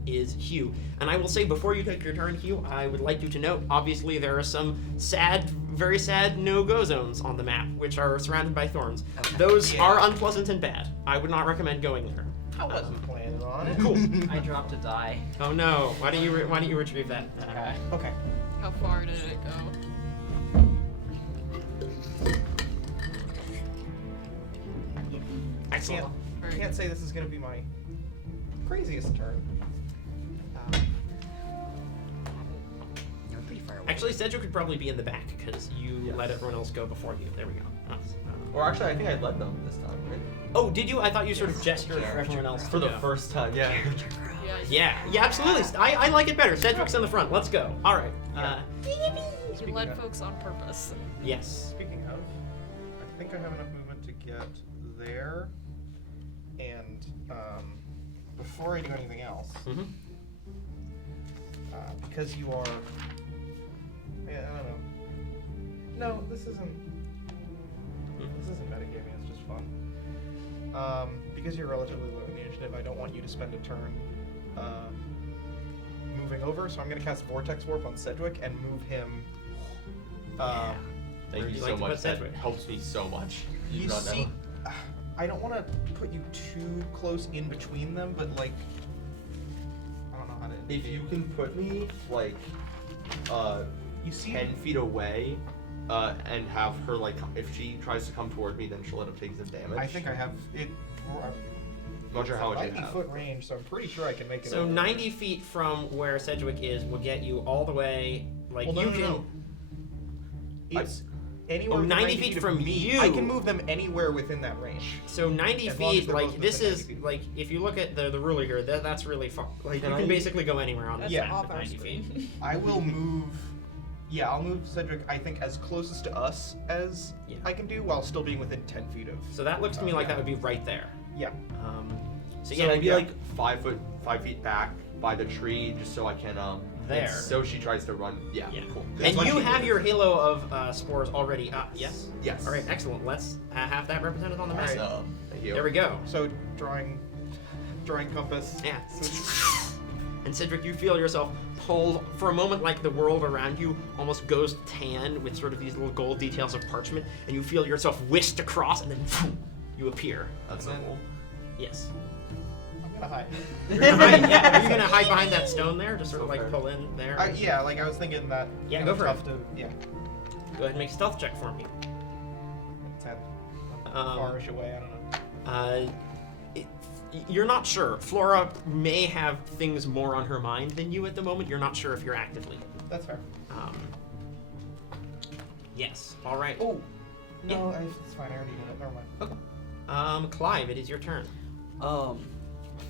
is Hugh. And I will say, before you take your turn, Hugh, I would like you to note, obviously there are some sad, very sad no-go zones on the map, which are surrounded by thorns. Okay. Those are unpleasant and bad. I would not recommend going there. I wasn't planning on it. Cool. I dropped a die. Oh no, why don't you retrieve that? Okay. Okay. How far did it go? Excellent. I can't say this is going to be my craziest turn. You're pretty far away. Actually, Cedric could probably be in the back, because you let everyone else go before you. There we go. Nice. Or actually, I think I led them this time, right? Oh, did you? I thought you sort of gestured for everyone else For to the go. first time, yeah. Yeah. Yeah, absolutely. I like it better. Cedric's in the front. Let's go. All right. You led folks on purpose. Yes. Speaking of, I think I have enough movement to get there. And before I do anything else, Mm-hmm. because you are, yeah, I don't know. No, this isn't metagaming. It's just fun. Because you're relatively low in the initiative, I don't want you to spend a turn moving over. So I'm going to cast Vortex Warp on Cedric and move him. Yeah. Thank Where'd you you so like to much. put That Cedric? helps me so much. You You do not know. see, I don't want to put you too close in between them, but like, I don't know how to. If you can put me like You see, 10 feet away, and have her like, if she tries to come toward me, then she'll end up taking some damage. I think I have it. I'm not sure how much you 90 have. foot range, so I'm pretty sure I can make it. So over. 90 feet from where Cedric is will get you all the way. Like Well, no, you no, can. no. It's anywhere. Oh, within 90 feet of from me. you. I can move them anywhere within that range. So 90 As long as feet, they're like both this within is 90 feet. like if you look at the ruler here, that's really far. Like Can you I- can basically go anywhere on this Yeah. map Off with our 90 feet. screen. I will move. Yeah, I'll move Cedric. I think as closest to us as Yeah. I can do, while still being within 10 feet of. So that looks to me like that would be right there. Yeah. So So yeah, maybe yeah. like 5 feet back by the tree, just so I can There. So she tries to run. Yeah. Yeah. Cool. And what you she have did. your halo of spores already up. Yes. Yes. All right. Excellent. Let's have that represented on the map. Alright. Thank you. There we go. So drawing compass. Yeah. And Cedric, you feel yourself pulled for a moment, like the world around you almost goes tan with sort of these little gold details of parchment, and you feel yourself whisked across, and then you appear. That's so cool. Yes. I'm gonna hide. You're gonna hide, yeah. Are you gonna hide behind that stone there, just sort of like Okay. pull in there? Yeah, like I was thinking that. Yeah, you go know, for tough it. To, yeah. Go ahead and make a stealth check for me. 10. I'm farish away. I don't know. You're not sure. Flora may have things more on her mind than you at the moment. You're not sure if you're actively. That's fair. Yes. All right. Oh. No, it's fine. I already did it. Never mind. Clive, it is your turn.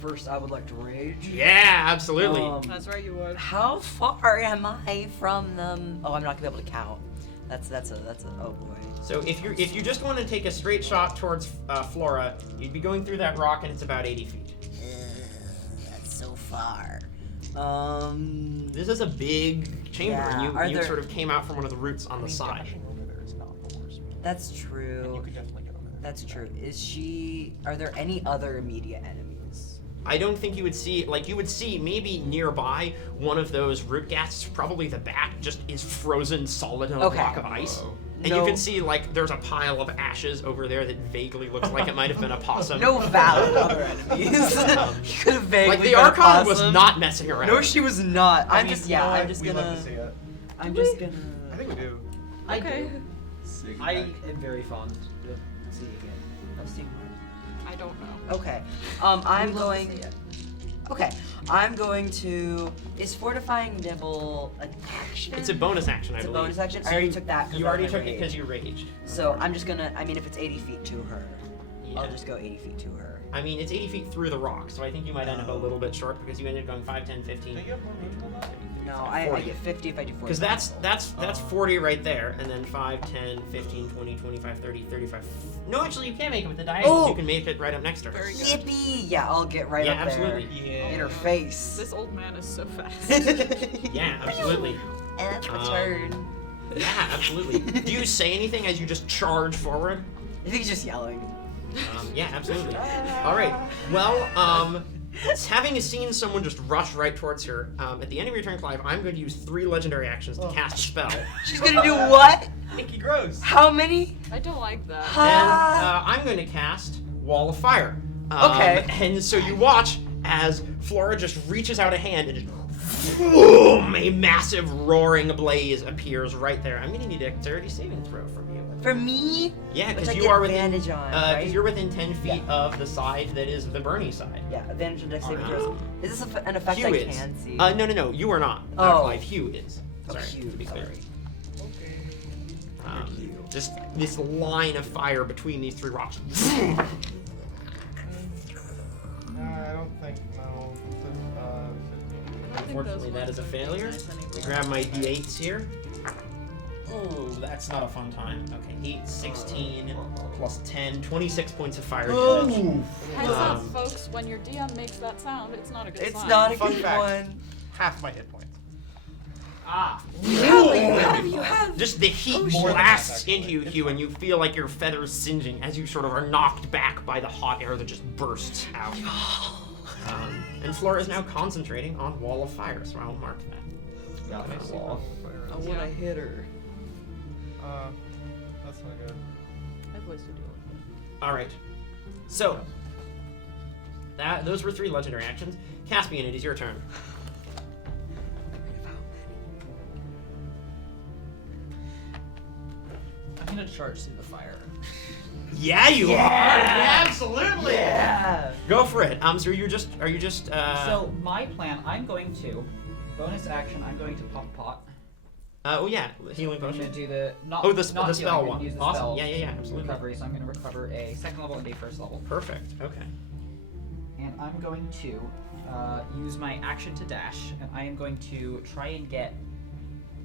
First I would like to rage. Yeah, absolutely. That's right, you would. How far am I from them? Oh, I'm not gonna be able to count. That's a oh boy. So if you just want to take a straight shot towards Flora, you'd be going through that rock, and it's about 80 feet. That's so far. This is a big chamber, Yeah, are and you there- sort of came out from one of the roots on the side. Dashing over there is not the worst. That's And you true. could definitely get over there. That's true. Are there any other immediate enemies? I don't think you would see, like, you would see maybe nearby one of those root gasts, probably the back, just is frozen solid in a Okay. block of ice. Whoa. And you No. can see, like, there's a pile of ashes over there that vaguely looks like it might have been a possum. No valid other enemies. You could have vaguely Like, the been a Archon was possum. not messing around. No, she was not. I I'm mean, just you know what? I'm just We gonna. love to see it. I'm just gonna. I think we do. I Okay. do. I am very fond of seeing it. I've seen I don't know. Okay. I'm going. Okay. I'm going to. Is fortifying nibble an action? It's a bonus action, I It's a believe. bonus action. So I already took that. You already took it because you raged. So I'm just gonna. I mean, if it's 80 feet to her, Yeah. I'll just go 80 feet to her. I mean, it's 80 feet through the rock, so I think you might end up a little bit short because you ended up going 5, 10, 15. Do you have more movement than that? No, I 40. get 50 if I do 40. Because that's 40 right there, and then 5, 10, 15, 20, 25, 30, 35. No, actually, you can't make it with the diagonals. Oh! You can make it right up next to her. Very good. Yippee! Yeah, I'll get right Yeah, up absolutely. Yeah. there. In her face. This old man is so fast. Yeah, absolutely. And that's my Um, turn. Yeah, absolutely. Do you say anything as you just charge forward? I think he's just yelling. Yeah, absolutely. All right. Well, having seen someone just rush right towards her, at the end of your turn, Clive, I'm going to use 3 legendary actions to cast a spell. She's gonna do what? Icky gross. How many? I don't like that. And I'm going to cast Wall of Fire. Okay. And so you watch as Flora just reaches out a hand and just boom, a massive roaring blaze appears right there. I'm going to need a dexterity saving throw from you. For me? Yeah, Which because I you get are within advantage on, right? you're within 10 feet Yeah. of the side that is the Bernie side. Yeah, advantage on dex saving Um, throws. Is this an effect Hugh I is. can see? No, you are not. Oh. Clive, Hugh is. Oh, Sorry, Hugh, to be clear. sorry. Just this line of fire between these 3 rocks. I don't think, no. 15. I think those Unfortunately, that ones is a are failure. nice Let me anyway. grab my d8s here. Oh, that's not a fun time. Okay, 8, 16, plus 10, 26 points of fire damage. Heads up, Um, folks, when your DM makes that sound, it's not a good It's sign. not a Fun good fact. one. Half my hit points. Ah. You have. Just the heat More than blasts that, actually. into you, It's Hugh, and fine. you feel like your feathers singeing as you sort of are knocked back by the hot air that just bursts out. And Flora is now concentrating on Wall of Fire, so I'll mark that. Yeah, on I the see wall. that. Oh, when I hit her. That's not good. I have ways to deal with it. All right. So those were 3 legendary actions. Caspian, it is your turn. I'm gonna charge through the fire. Yeah, you are. Absolutely. Yeah. Go for it. So are you just So my plan, I'm going to bonus action. I'm going to pop pot. oh yeah, healing I'm potion. gonna do the not Oh, the not spell healing, I'm one. gonna use the Awesome. spell Yeah, absolutely. recovery. So I'm gonna recover a 2nd level and a 1st level, Perfect. Okay. and I'm going to use my action to dash, and I am going to try and get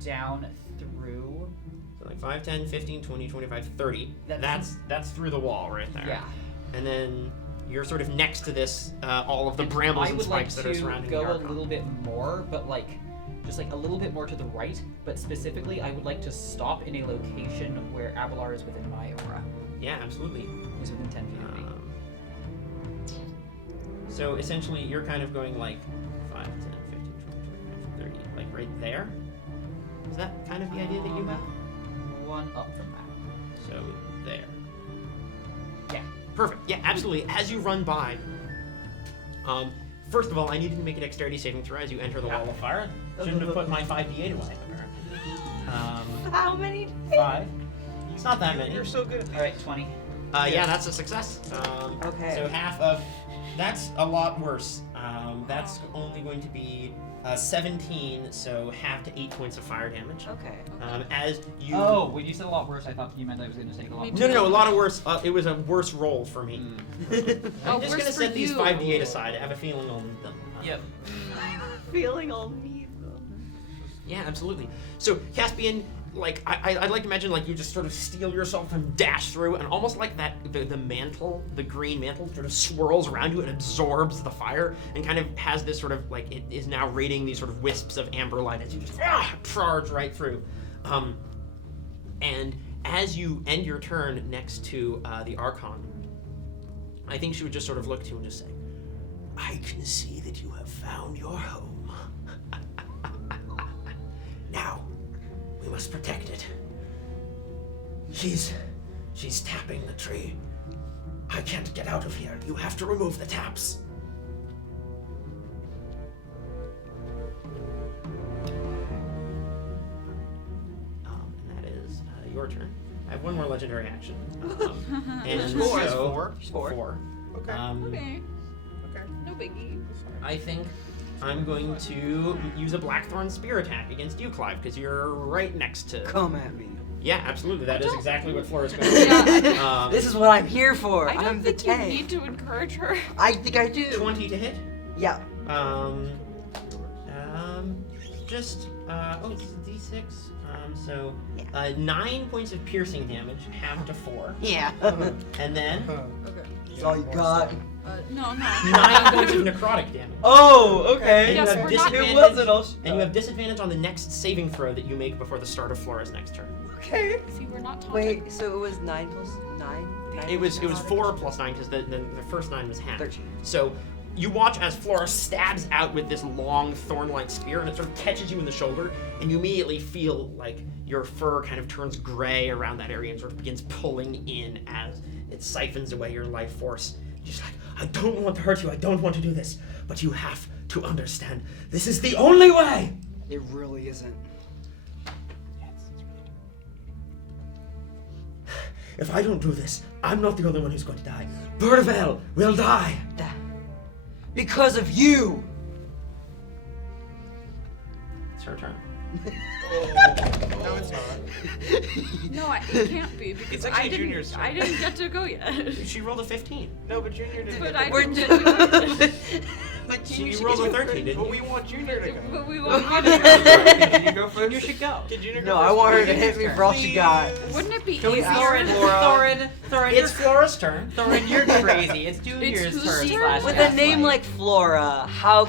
down through. So like 5, 10, 15, 20, 25, 30. That's- That's through the wall right there. Yeah. And then you're sort of next to this, all of the brambles I and would like spikes that are to surrounding go the a Archon. little bit more, but just a little bit more to the right. But specifically, I would like to stop in a location where Abelard is within my aura. Yeah, absolutely. He's within 10 feet of me. So essentially, you're kind of going like 5, 10, 15, 20, 25, 30, like right there. Is that kind of the idea that you have? One up from that. So there. Yeah. Perfect. Yeah, absolutely. As you run by, first of all, I needed to make a dexterity saving throw as you enter the wall of fire. Shouldn't have put my 5d8 away, apparently. How many? 5. It's not that many. You're so good at All right, 20. Yeah, that's a success. Okay. So half of that's a lot worse. That's only going to be 17, so half to 8 points of fire damage. Okay. As you. Oh, when you said a lot worse, I thought you meant I was going to take a lot. Me more. No, a lot of worse. It was a worse roll for me. Oh, I'm just worse gonna for set these you. 5d8 aside. I have a feeling I'll need them. Yep. Feeling all need them. Yeah, absolutely. So Caspian, like I'd like to imagine like you just sort of steal yourself and dash through, and almost like that the mantle, the green mantle, sort of swirls around you and absorbs the fire, and kind of has this sort of like it is now radiating these sort of wisps of amber light as you just charge right through. And as you end your turn next to the Archon, I think she would just sort of look to you and just say, I can see that you have found your home. Now, we must protect it. She's tapping the tree. I can't get out of here. You have to remove the taps. and that is your turn. I have one more legendary action. And Four. so, Four. Four. Okay. Okay. Okay. No biggie. I think I'm going to use a Blackthorn spear attack against you, Clive, because you're right next to. Come at me. Yeah, absolutely. That is exactly what Flora's going to do. Yeah, This is what I'm here for. I don't I'm the think you tank. need to encourage her. I think I do. 20 to hit. Yeah. It's a D6. So 9 points of piercing damage, half to 4, Yeah. and then Okay. That's all you got. No, no. 9 points of necrotic damage. Oh, okay. Yes, You have we're not- disadvantage- Who was it? I'll And you have disadvantage on the next saving throw that you make before the start of Flora's next turn. Okay. See, we're not talking. Wait, so it was 9 plus 9? It was 4 plus 9 because the first 9 was half. 13. So you watch as Flora stabs out with this long thorn-like spear, and it sort of catches you in the shoulder, and you immediately feel like your fur kind of turns gray around that area and sort of begins pulling in as it siphons away your life force. She's like, I don't want to hurt you, I don't want to do this, but you have to understand, this is the only way! It really isn't. If I don't do this, I'm not the only one who's going to die. Burrvale will die. Because of you! It's her turn. No, it's not. No, it can't be because It's actually I didn't. Junior's turn. I didn't get to go yet. She rolled a 15. No, but Junior didn't. But get I to didn't go. get to go. But You rolled a 13, didn't But you? we want Junior to go. But we want you to go. Can you go first? You should go. Can Junior go No, first? I want her to Please. hit me for all she got. Wouldn't it be Can we easier? Thorin, It's Flora's turn. Thorin, you're crazy. It's Junior's whose turn. turn? With a Gaslight. name like Flora, how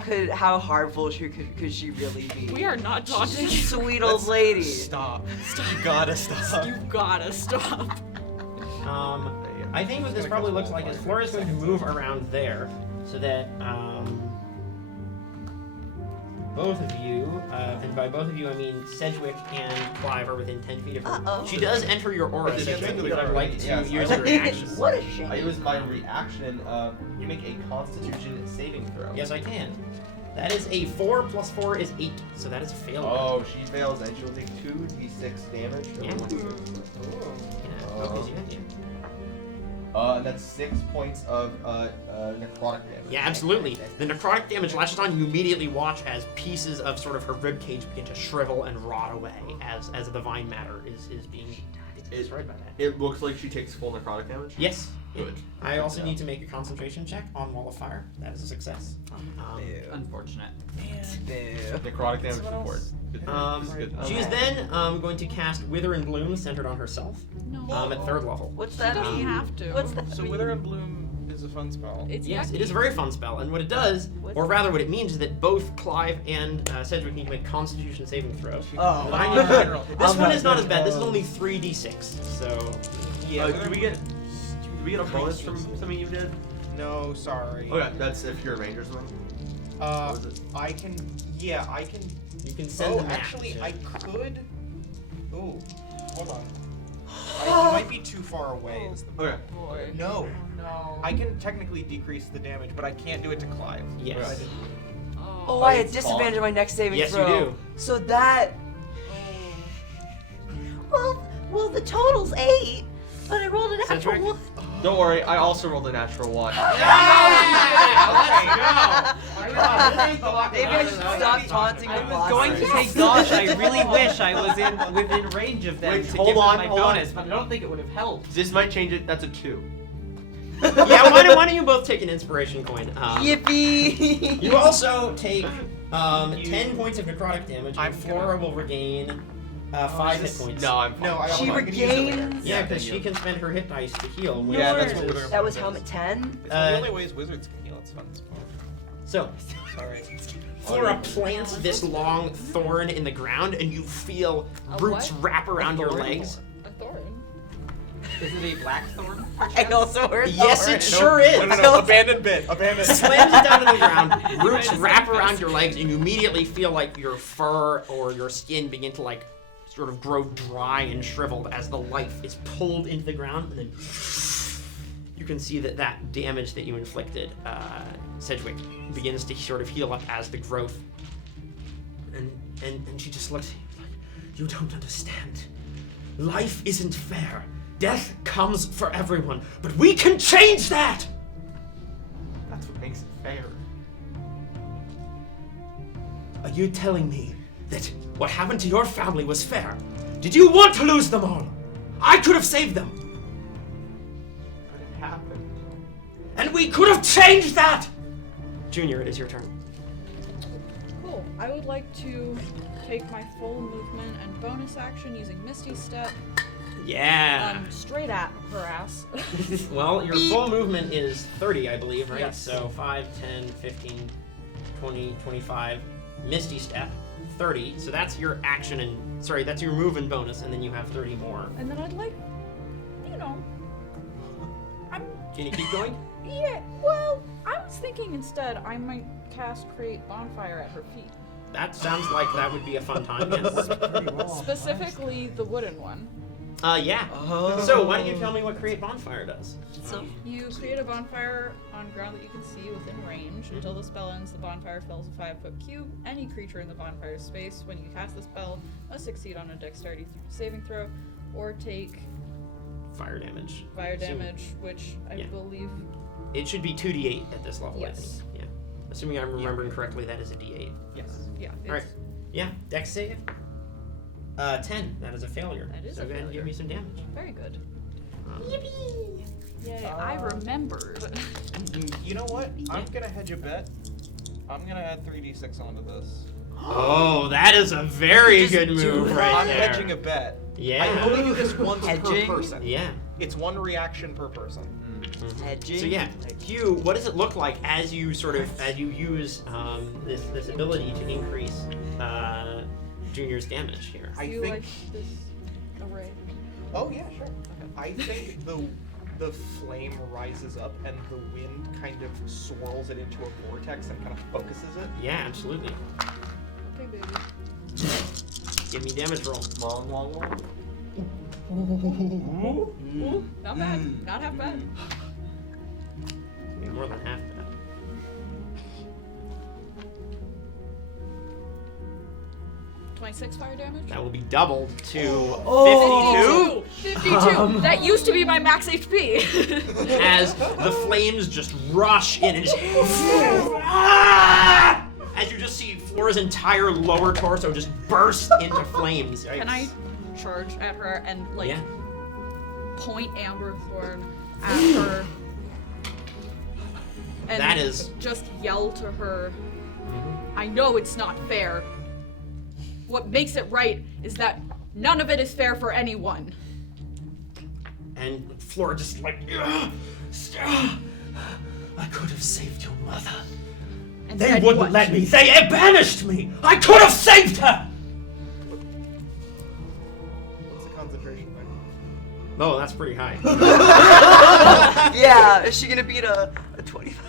harmful could she really be? We are not talking. She's a sweet old lady. Stop. You gotta stop. You gotta stop. I think what this probably looks like is Flora's going to move around there so that both of you, and by both of you I mean Sedgwick and Clive are within 10 feet of her. Uh-oh. She does enter your aura, But Sedgwick, the but I'd like to yes, use I a would- reaction. What a shame. I use my reaction. You make a Constitution saving throw. Yes, I can. That is a 4 plus 4 is 8, so that is a failure. Oh, she fails, and she'll take 2d6 damage. Yeah. Yeah, okay, yeah. And that's 6 points of necrotic damage. Yeah, absolutely. The necrotic damage lashes on. You immediately watch as pieces of sort of her ribcage begin to shrivel and rot away as the divine matter is being destroyed by that. It looks like she takes full necrotic damage. Yes. Good. I also need to make a concentration check on Wall of Fire. That is a success. Unfortunate. Necrotic damage is important. Good. It's good. She is then going to cast Wither and Bloom centered on herself No. at 3rd level. What's She that doesn't mean? have to. What's that So mean? Wither and Bloom is a fun spell. It's Yes, yucky. it is a very fun spell, and what it does, or rather what it means, is that both Clive and Sedgwick need to make Constitution saving throws. Oh. But I need to- this I'm one not is not good as bad. This is at only 3d6, so... Yeah. Do we get a bonus from something you did? No, sorry. Oh yeah, that's if you're a ranger or something. What was it? I can. Yeah, I can. You can send Oh, the map actually, to- I could. Oh, hold on. I might be too far away. Is the Okay. Boy. No, No. I can technically decrease the damage, but I can't do it to Clive. Yes. I didn't- Oh, I had it's disadvantage on my next saving Yes, you throw. do. So that. Well, the total's 8, but I rolled an Cedric? actual 1. Don't worry, I also rolled a natural 1. Maybe I should stop taunting I the was going to boxers. say, gosh, I really wish I was within range of them Wait, to hold give on, them my hold on. bonus, but I don't think it would have helped. This might change it. That's a 2. Yeah, why don't you both take an inspiration coin? Yippee! You also take 10 points of necrotic damage, I'm and Flora will regain 5 hit points. No, I'm fine. No, I don't She know. I can use it later. regains. Yeah, because she can spend her hit dice to heal. when Yeah, she that's uses- what That was helmet 10. It's Uh, the only ways wizards can heal. It's fun. So, Sorry. Flora plants this long thorn in the ground, and you feel A roots what? wrap around your thorn? legs. A Thorin. Is it a blackthorn? I also heard Yes, Thorin. it sure is. No, abandoned bit. Abandoned. Slams it down to the ground, roots wrap around your legs, and you immediately feel like your fur or your skin begin to like sort of grow dry and shriveled as the life is pulled into the ground, and then you can see that damage that you inflicted, Sedgwick, begins to sort of heal up as the growth. And she just looks at you like, you don't understand. Life isn't fair. Death comes for everyone, but we can change that! makes it fair. Are you telling me that what happened to your family was fair? Did you want to lose them all? I could have saved them. But it happened. And we could have changed that! Junior, it is your turn. Cool. I would like to take my full movement and bonus action using Misty Step Yeah. straight at her ass. Well, your full movement is 30, I believe, right? Yes. So 5, 10, 15, 20, 25. Misty Step, 30. So that's your action and, sorry, that's your move and bonus, and then you have 30 more. And then I'd like, you know, Can you keep going? yeah, well, I was thinking instead I might cast Create Bonfire at her feet. That sounds like that would be a fun time, yes. Specifically the wooden one. Yeah. So why don't you tell me what Create Bonfire does? So you create a bonfire on ground that you can see within range. Until the spell ends, the bonfire fills a 5-foot cube. Any creature in the bonfire space, when you cast the spell, must succeed on a dexterity saving throw, or take Fire damage. fire So damage, which I yeah. believe. it should be 2d8 at this level, I Yes. think. Yeah. Assuming I'm remembering correctly, that is a d8. Yes. Yeah. It's, Alright. Yeah, dex save. 10. That is a failure. That is so a go ahead and give failure. me some damage. Very good. Um, Yay! I remembered. You know what? I'm gonna hedge a bet. I'm gonna add 3d6 onto this. Oh, that is a very good move right I'm there. hedging a bet. Yeah. I only do this once per Hedging? person. Yeah. It's one reaction per person. Hedging. So yeah, Hugh, what does it look like as you use this ability to increase Junior's damage here? I Do you think. like this array? Oh yeah, sure. I think the flame rises up and the wind kind of swirls it into a vortex and kind of focuses it. Yeah, absolutely. Okay, baby. Give me damage roll. Long. Ooh, not bad. Not half bad. Give me more than half that. 26 fire damage. That will be doubled to 52. That used to be my max HP. 52 as the flames just rush in and just Ah! As you just see Flora's entire lower torso just burst into flames. Can I charge at her and like Yeah. point Amberthorn at her? And That is- just yell to her. I know it's not fair. What makes it right is that none of it is fair for anyone. And Flora just like, I could have saved your mother. And They then wouldn't what? let me. They banished me. I could have saved her. What's the concentration thing? Oh, that's pretty high. Yeah, is she gonna beat a 25?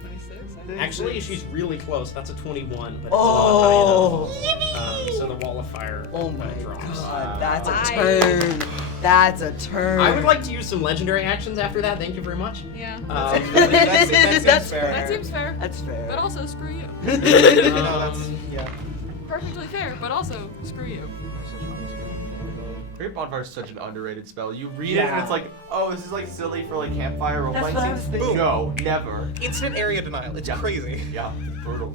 26. I think. Actually, she's really close. That's a 21, but it's Oh. not high enough. So the wall of fire Oh my drops. god, that's a I- turn. That's a turn. I would like to use some legendary actions after that. Thank you very much. Yeah. That seems That's fair. That seems fair. That's fair. But also screw you. No, that's yeah. Perfectly fair, but also screw you. Create Bonfire is such an underrated spell. You read it and Yeah. it's like, oh, this is like silly for like campfire role That's playing what I was scenes. thinking. No, never. Instant area denial. It's Yeah. crazy. Yeah, brutal.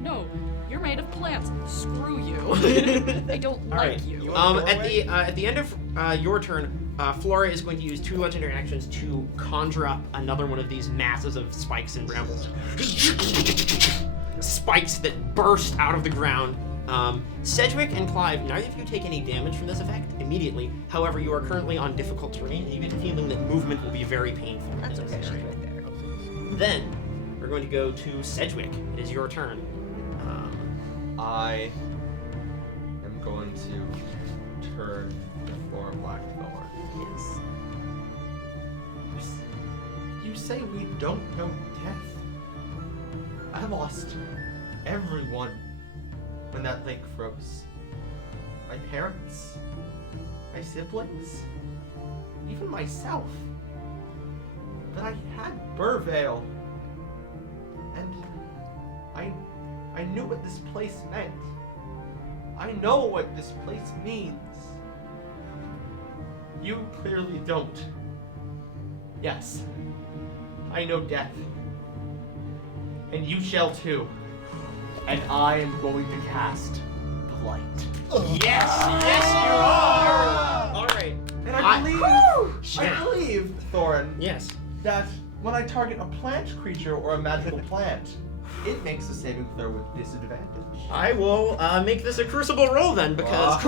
No, you're made of plants. Screw you. I don't All like right. you. At the end of your turn, Flora is going to use 2 legendary actions to conjure up another one of these masses of spikes and brambles. Spikes that burst out of the ground. Sedgwick and Clive, neither of you take any damage from this effect immediately. However, you are currently on difficult terrain, and you get the feeling that movement will be very painful. That's in okay. this She's area. right there. Then, we're going to go to Sedgwick. It is your turn. I am going to turn for Blackthorn. Yes. You say we don't know death. I lost everyone when that lake froze. My parents, my siblings, even myself. But I had Burrvale. And I knew what this place meant. I know what this place means. You clearly don't. Yes, I know death. And you shall too. And I am going to cast Blight. Yes, you are. All right. And I Yeah. believe, Thorin, Yes. that when I target a plant creature or a magical plant, it makes a saving throw with disadvantage. I will make this a crucible roll then, because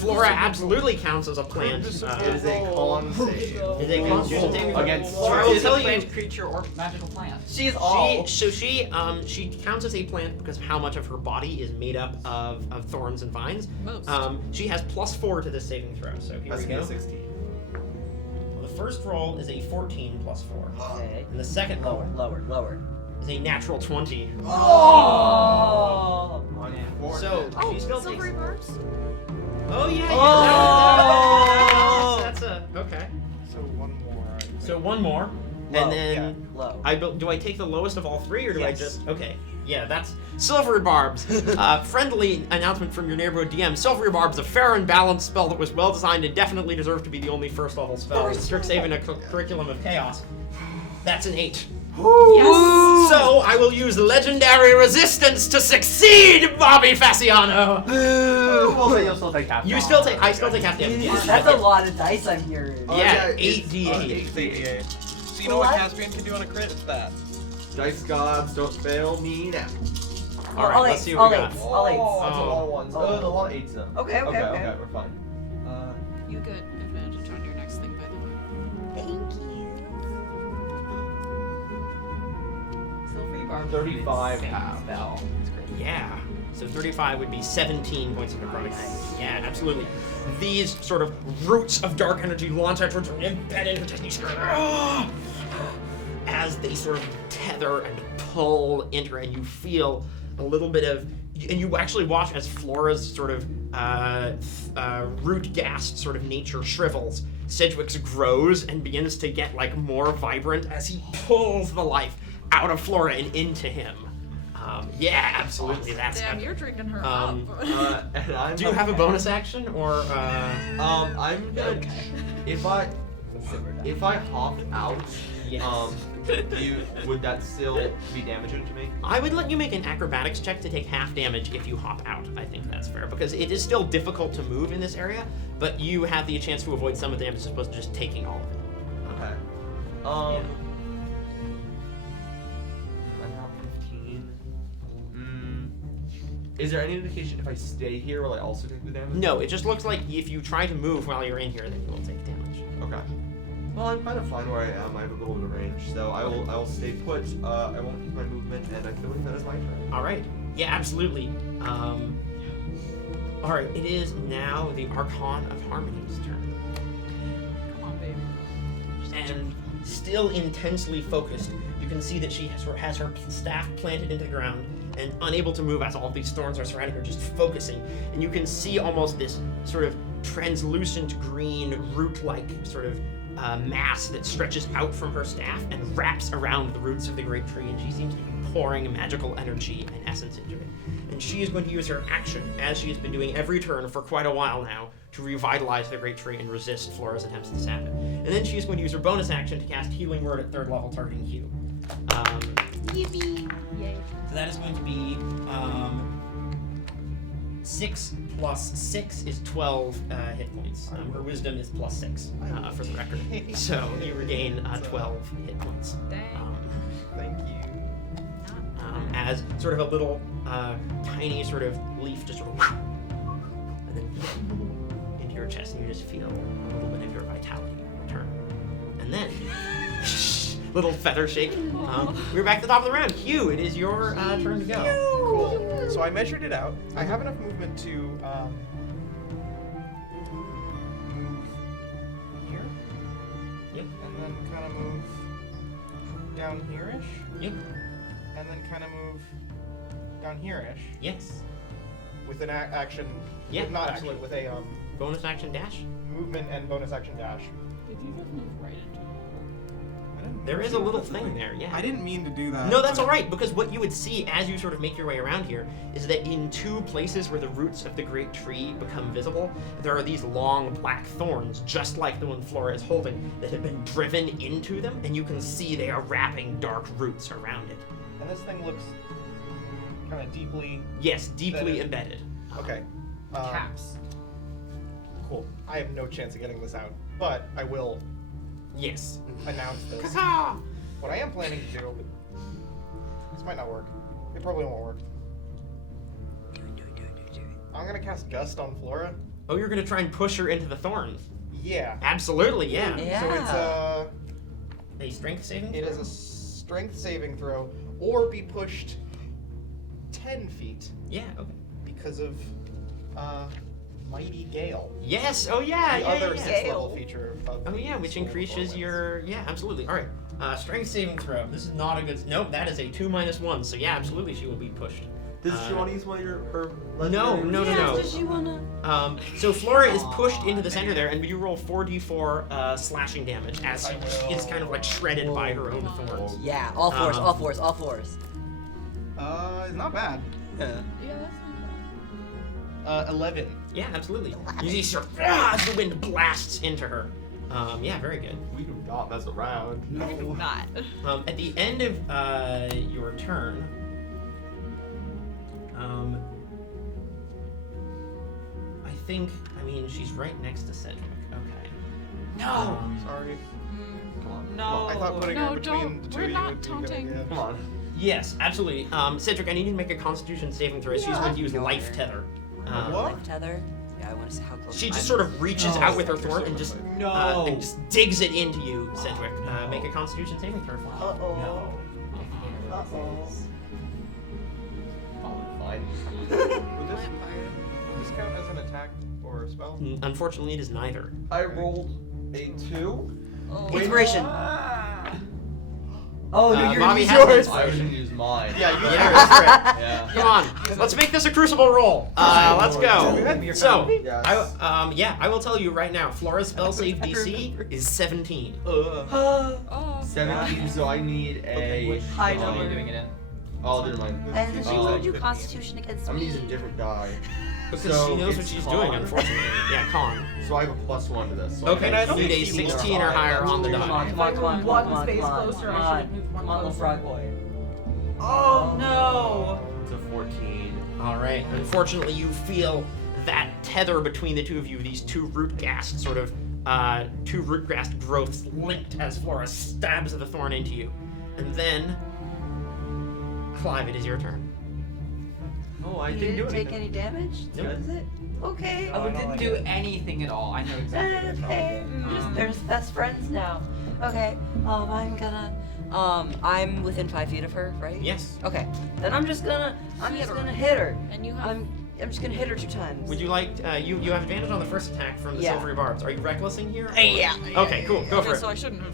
flora absolutely counts as a plant. It is a con save. Is a constitution saving throw. Against So I will Is tell a you, plant creature or magical plant? She's all. she counts as a plant because of how much of her body is made up of thorns and vines. Most. She has +4 to this saving throw. So here That's we go. 16. Well, the first roll is a 14 +4, Okay. and the second roll Lower. is a natural 20. Oh! So Oh, she still silvery takes. barbs? Oh yeah. Oh! That's a okay. So one more. I think. So one more, Low, and then Low. do I take the lowest of all three, or do I Yes. just okay? Yeah, that's Silvery Barbs. Friendly announcement from your neighborhood DM. Silvery Barbs, a fair and balanced spell that was well designed and definitely deserved to be the only first level spell in Strixhaven, a curriculum of chaos. That's an 8. Yes. So I will use legendary resistance to succeed, Bobby Fasciano. Well, then you'll still take half. You still take. I still take half damage. That's a lot of dice I'm hearing. Yeah, it's, 8d8. 8d8. So you know what Caspian can do on a crit? It's that. Dice gods, don't fail me now. All right, All let's eights, see what we all got. eights. All eights. Oh, that's a lot of ones. Oh. There's a lot of 8s though. Okay. Okay, we're fine. You get advantage on your next thing, by the way. Thank you. Silvery barbs. 35 Same half. spell. It's great. Yeah. So 35 would be 17 points of necrotic. Yeah, absolutely. These sort of roots of dark energy launch outwards and embed into Tessini's as they sort of tether and pull into her, and you feel a little bit of, and you actually watch as Flora's sort of root gas sort of nature shrivels. Sedgwick's grows and begins to get like more vibrant as he pulls the life out of Flora and into him. Yeah, absolutely. That's Damn, you're drinking her Um, up. And I'm Do you have a bonus action or? I'm gonna if I hop out, Yes. would that still be damaging to me? I would let you make an acrobatics check to take half damage if you hop out. I think that's fair because it is still difficult to move in this area, but you have the chance to avoid some of the damage as opposed to just taking all of it. Okay. Yeah. I'm now 15. Is there any indication if I stay here will I also take the damage? No, it just looks like if you try to move while you're in here, then you will take damage. Okay. Well, I'm kind of fine where I am. I have a little bit of range, so I will stay put. I won't use my movement, and I feel like that is my turn. All right. Yeah, absolutely. All right. It is now the Archon of Harmony's turn. Come on, baby. And still intensely focused, you can see that she has her staff planted into the ground and unable to move as all of these thorns are surrounding her, just focusing. And you can see almost this sort of translucent green root-like sort of mass that stretches out from her staff and wraps around the roots of the great tree, and she seems to be pouring magical energy and essence into it. And she is going to use her action, as she has been doing every turn for quite a while now, to revitalize the great tree and resist Flora's attempts to sap it. And then she is going to use her bonus action to cast Healing Word at 3rd level, targeting Hugh. Yippee. Yay. So that is going to be 6 plus 6 is 12 hit points. Her wisdom is plus 6 for the record. So you regain 12 hit points. Dang. Thank you. As sort of a little tiny sort of leaf just sort of and then into your chest, and you just feel a little bit of your vitality return. And then little feather shake. We're back to the top of the round. Hugh, it is your turn to go. Cool. So I measured it out. I have enough movement to move here. Yep. And then kind of move down here-ish. Yep. And then kind of move down here-ish. Yes. With an action. Yeah, Not absolutely. actually, with a Bonus action dash. movement and bonus action dash. Did you just move right into it? There is a little thing there, yeah. I didn't mean to do that. No, that's but- all right, because what you would see as you sort of make your way around here is that in 2 places where the roots of the great tree become visible, there are these long black thorns, just like the one Flora is holding, that have been driven into them, and you can see they are wrapping dark roots around it. And this thing looks kind of deeply. Yes, deeply Embedded. embedded. Okay. Caps. Cool. I have no chance of getting this out, but I will Yes. announce this. Caca! What I am planning to do. This might not work. It probably won't work. I'm gonna cast Gust on Flora. Oh, you're gonna try and push her into the thorns. Yeah. Absolutely, yeah. Yeah. So it's A strength saving? it is a strength saving throw, or be pushed 10 feet Yeah, okay. because of Mighty Gale. Yes, oh yeah, The yeah, other yeah. 6th level feature of Oh yeah, which Soul of increases Four your... Yeah, absolutely. Alright, strength saving throw. This is not a good... Nope, that is a 2-1, so yeah, absolutely she will be pushed. Does she want to use one of her No, legendary- no, no, no. Does she wanna? So Flora is pushed into the center there, and you roll 4d4 slashing damage as I she is kind of like shredded by her own thorns. Yeah, all fours, Um, all fours, all fours. It's not bad. Yeah. Yeah, that's not 11. Yeah, absolutely. You see sort of, as the wind blasts into her. Yeah, very good. We do not mess around. bad. Not. At the end of your turn, I mean, she's right next to Cedric. Okay. No. Sorry. Come on. No. I thought putting No, her between don't. the two We're of you not would be a good taunting. idea. Come on. Yes, absolutely. Cedric, I need you to make a Constitution saving throw. She's going to use No Life worries. Tether. What? Life tether. Yeah, I want to see how close. She just I'm- sort of reaches No. out with her thorn and just No. digs it into you, Cedric. Make a Constitution saving throw for me. Uh-oh. Uh-oh. Fine. Would this count as an attack or a spell? Unfortunately, it is neither. I rolled a 2. Inspiration. Oh, no, you're gonna Bobby use has yours. I was gonna use mine. Yeah, you Yeah, that's right. Yeah. Come on, let's make this a Crucible roll. Let's go. So, Yes. I will tell you right now, Flora's spell save DC is 17. Oh. 17, so I need a. High What are number. you doing it in? Oh, never mind. And then she Oh. will do Constitution against I'm me. using a different die. Because So she knows what it's she's con. doing, unfortunately. Yeah, con. So I have a +1 to this. So Okay, I you need a 16 or higher on the Come die. on, come on, come on, come on, come on, Space come on, closer, come I on, should've moved one come on, little closer. frog boy. Oh no! It's a 14. All right. Unfortunately, you feel that tether between the two of you, these two root-gast sort of, two root-gast growths linked as Flora stabs the thorn into you. And then, Clive, it is your turn. Oh, I You didn't do didn't take anything. any damage? Nope. Is it? Okay. Oh, it didn't do anything at all. I know exactly what you're Okay. talking They're just best friends now. Okay. I'm gonna. I'm within 5 feet of her, right? Yes. Okay. Then I'm just gonna hit her. And you have. I'm just gonna hit her 2 times. Would you like, you have advantage on the first attack from the Yeah. silvery barbs. Are you recklessing here? or- Yeah. Okay, cool. Go for Okay, it. so I shouldn't have.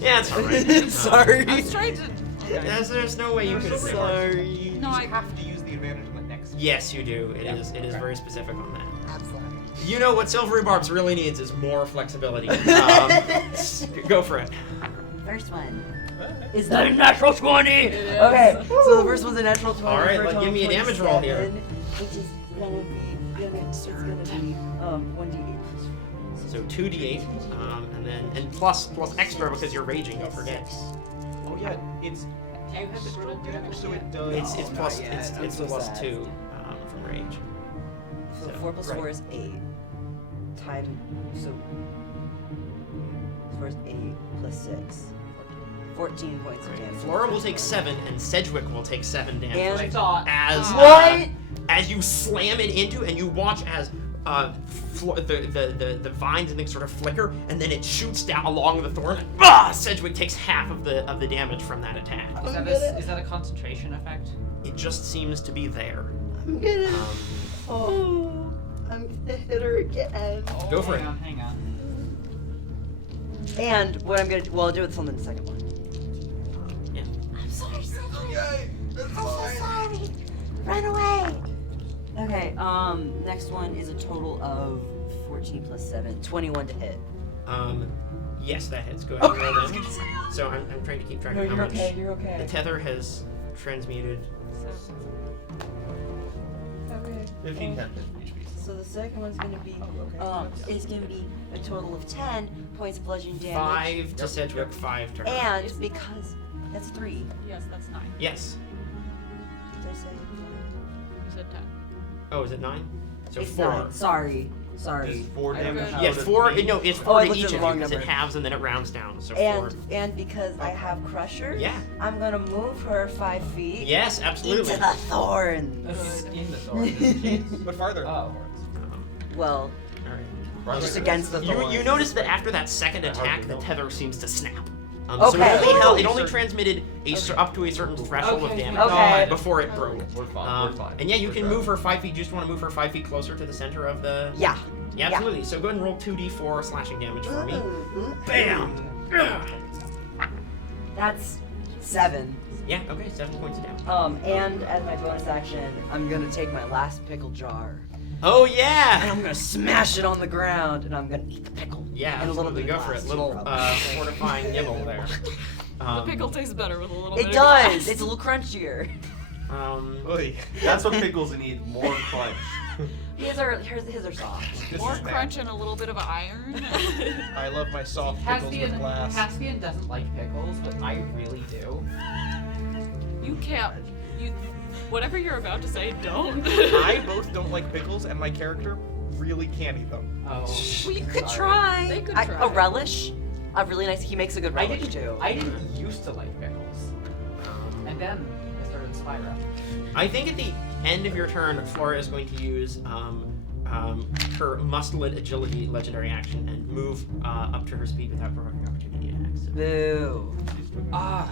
Yeah, it's alright. Sorry. I was trying to. There's no way you could have Sorry. No, I. have to use the advantage on the next. Yes, you do. It is Okay. very specific on that. Absolutely. You know what Silvery Barbs really needs is more flexibility. Go for it. First one. Is that a natural 20? is. Okay, so the first one's a natural 20. All right, for a let- total give me a of damage roll here. 27, Which is gonna be 1d8. So 2d8, and then plus extra because you're raging. Don't forget. Oh yeah, it's. Do you have the Stroke total damage, so it does. It's plus not yet. I'm it's so plus sad. 2 from rage. So So, 4 plus right. 4 is 8. So 4 is 8 plus 6. 14 points of damage. Flora will take 7, and Sedgwick will take 7 damage. And- I thought. as What? as you slam it into, and you watch as the vines and things sort of flicker, and then it shoots down along the thorn. Sedgwick takes half of the damage from that attack. Is that a concentration effect? It just seems to be there. I'm gonna. Um, Oh. I'm gonna hit her again. Oh, Go for hang it. on, hang on. And what I'm gonna do, well, I'll do it on the second one. yeah. I'm sorry, Cedric. Yay! That's I'm so fine. sorry. Run away. Okay, next one is a total of 14 plus 7, 21 to hit. Yes, that hits. Go ahead and roll damage. So I'm trying to keep track No, of how you're much okay, you're okay. the tether has transmuted. Okay. 15 10 HP. So the second one's gonna be, is gonna be a total of 10 points of bludgeoning damage. 5 to Sedgwick, 5 to her. And because that's 3. Yes, that's 9. Yes. Oh, is it 9? So It's 4. 9. Sorry. There's 4 I don't damage. know. Yeah, out of 4. each. No, it's Oh, 4 I to looked each at of the you wrong because it number. halves and then it rounds down. So 4. And because I have Crusher, Yeah. I'm gonna move her 5 feet Yes, absolutely. into the thorns. She's in the thorns. But farther. Oh. Well, Alright. just against the thorns. You notice that after that second attack, the tether seems to snap. So Okay. it only transmitted up to a certain threshold of Okay, damage okay. before it broke. We're fine. We're fine. And yeah, you We're can good. move her 5 feet. You just want to move her 5 feet closer to the center of the. Yeah. Yeah, absolutely. So go ahead and roll 2d4 slashing damage for me. Mhm. Bam! That's 7. Yeah, okay, 7 points of damage. And as my bonus action, I'm gonna take my last pickle jar Oh, and yeah! I'm gonna smash it on the ground and I'm gonna eat the pickle. Yeah, and a little absolutely. bit Go of for it. glass, Little too, fortifying nibble there. The pickle tastes better with a little bit It of does. glass. It's a little crunchier. Oy. That's what pickles need. More crunch. His are soft. This More is crunch and a little bit of iron. I love my soft pickles with glass. Caspian doesn't like pickles, but I really do. You can't. Whatever you're about to say, don't. I both don't like pickles, and my character really can't eat them. Oh. Well, you could sorry. try. They could A try. relish. A really nice. He makes a good I relish didn't. too. I didn't used to like pickles, and then I started Spyro. I think at the end of your turn, Flora is going to use her musclet agility legendary action and move up to her speed without provoking opportunity attacks. Boo. Ah,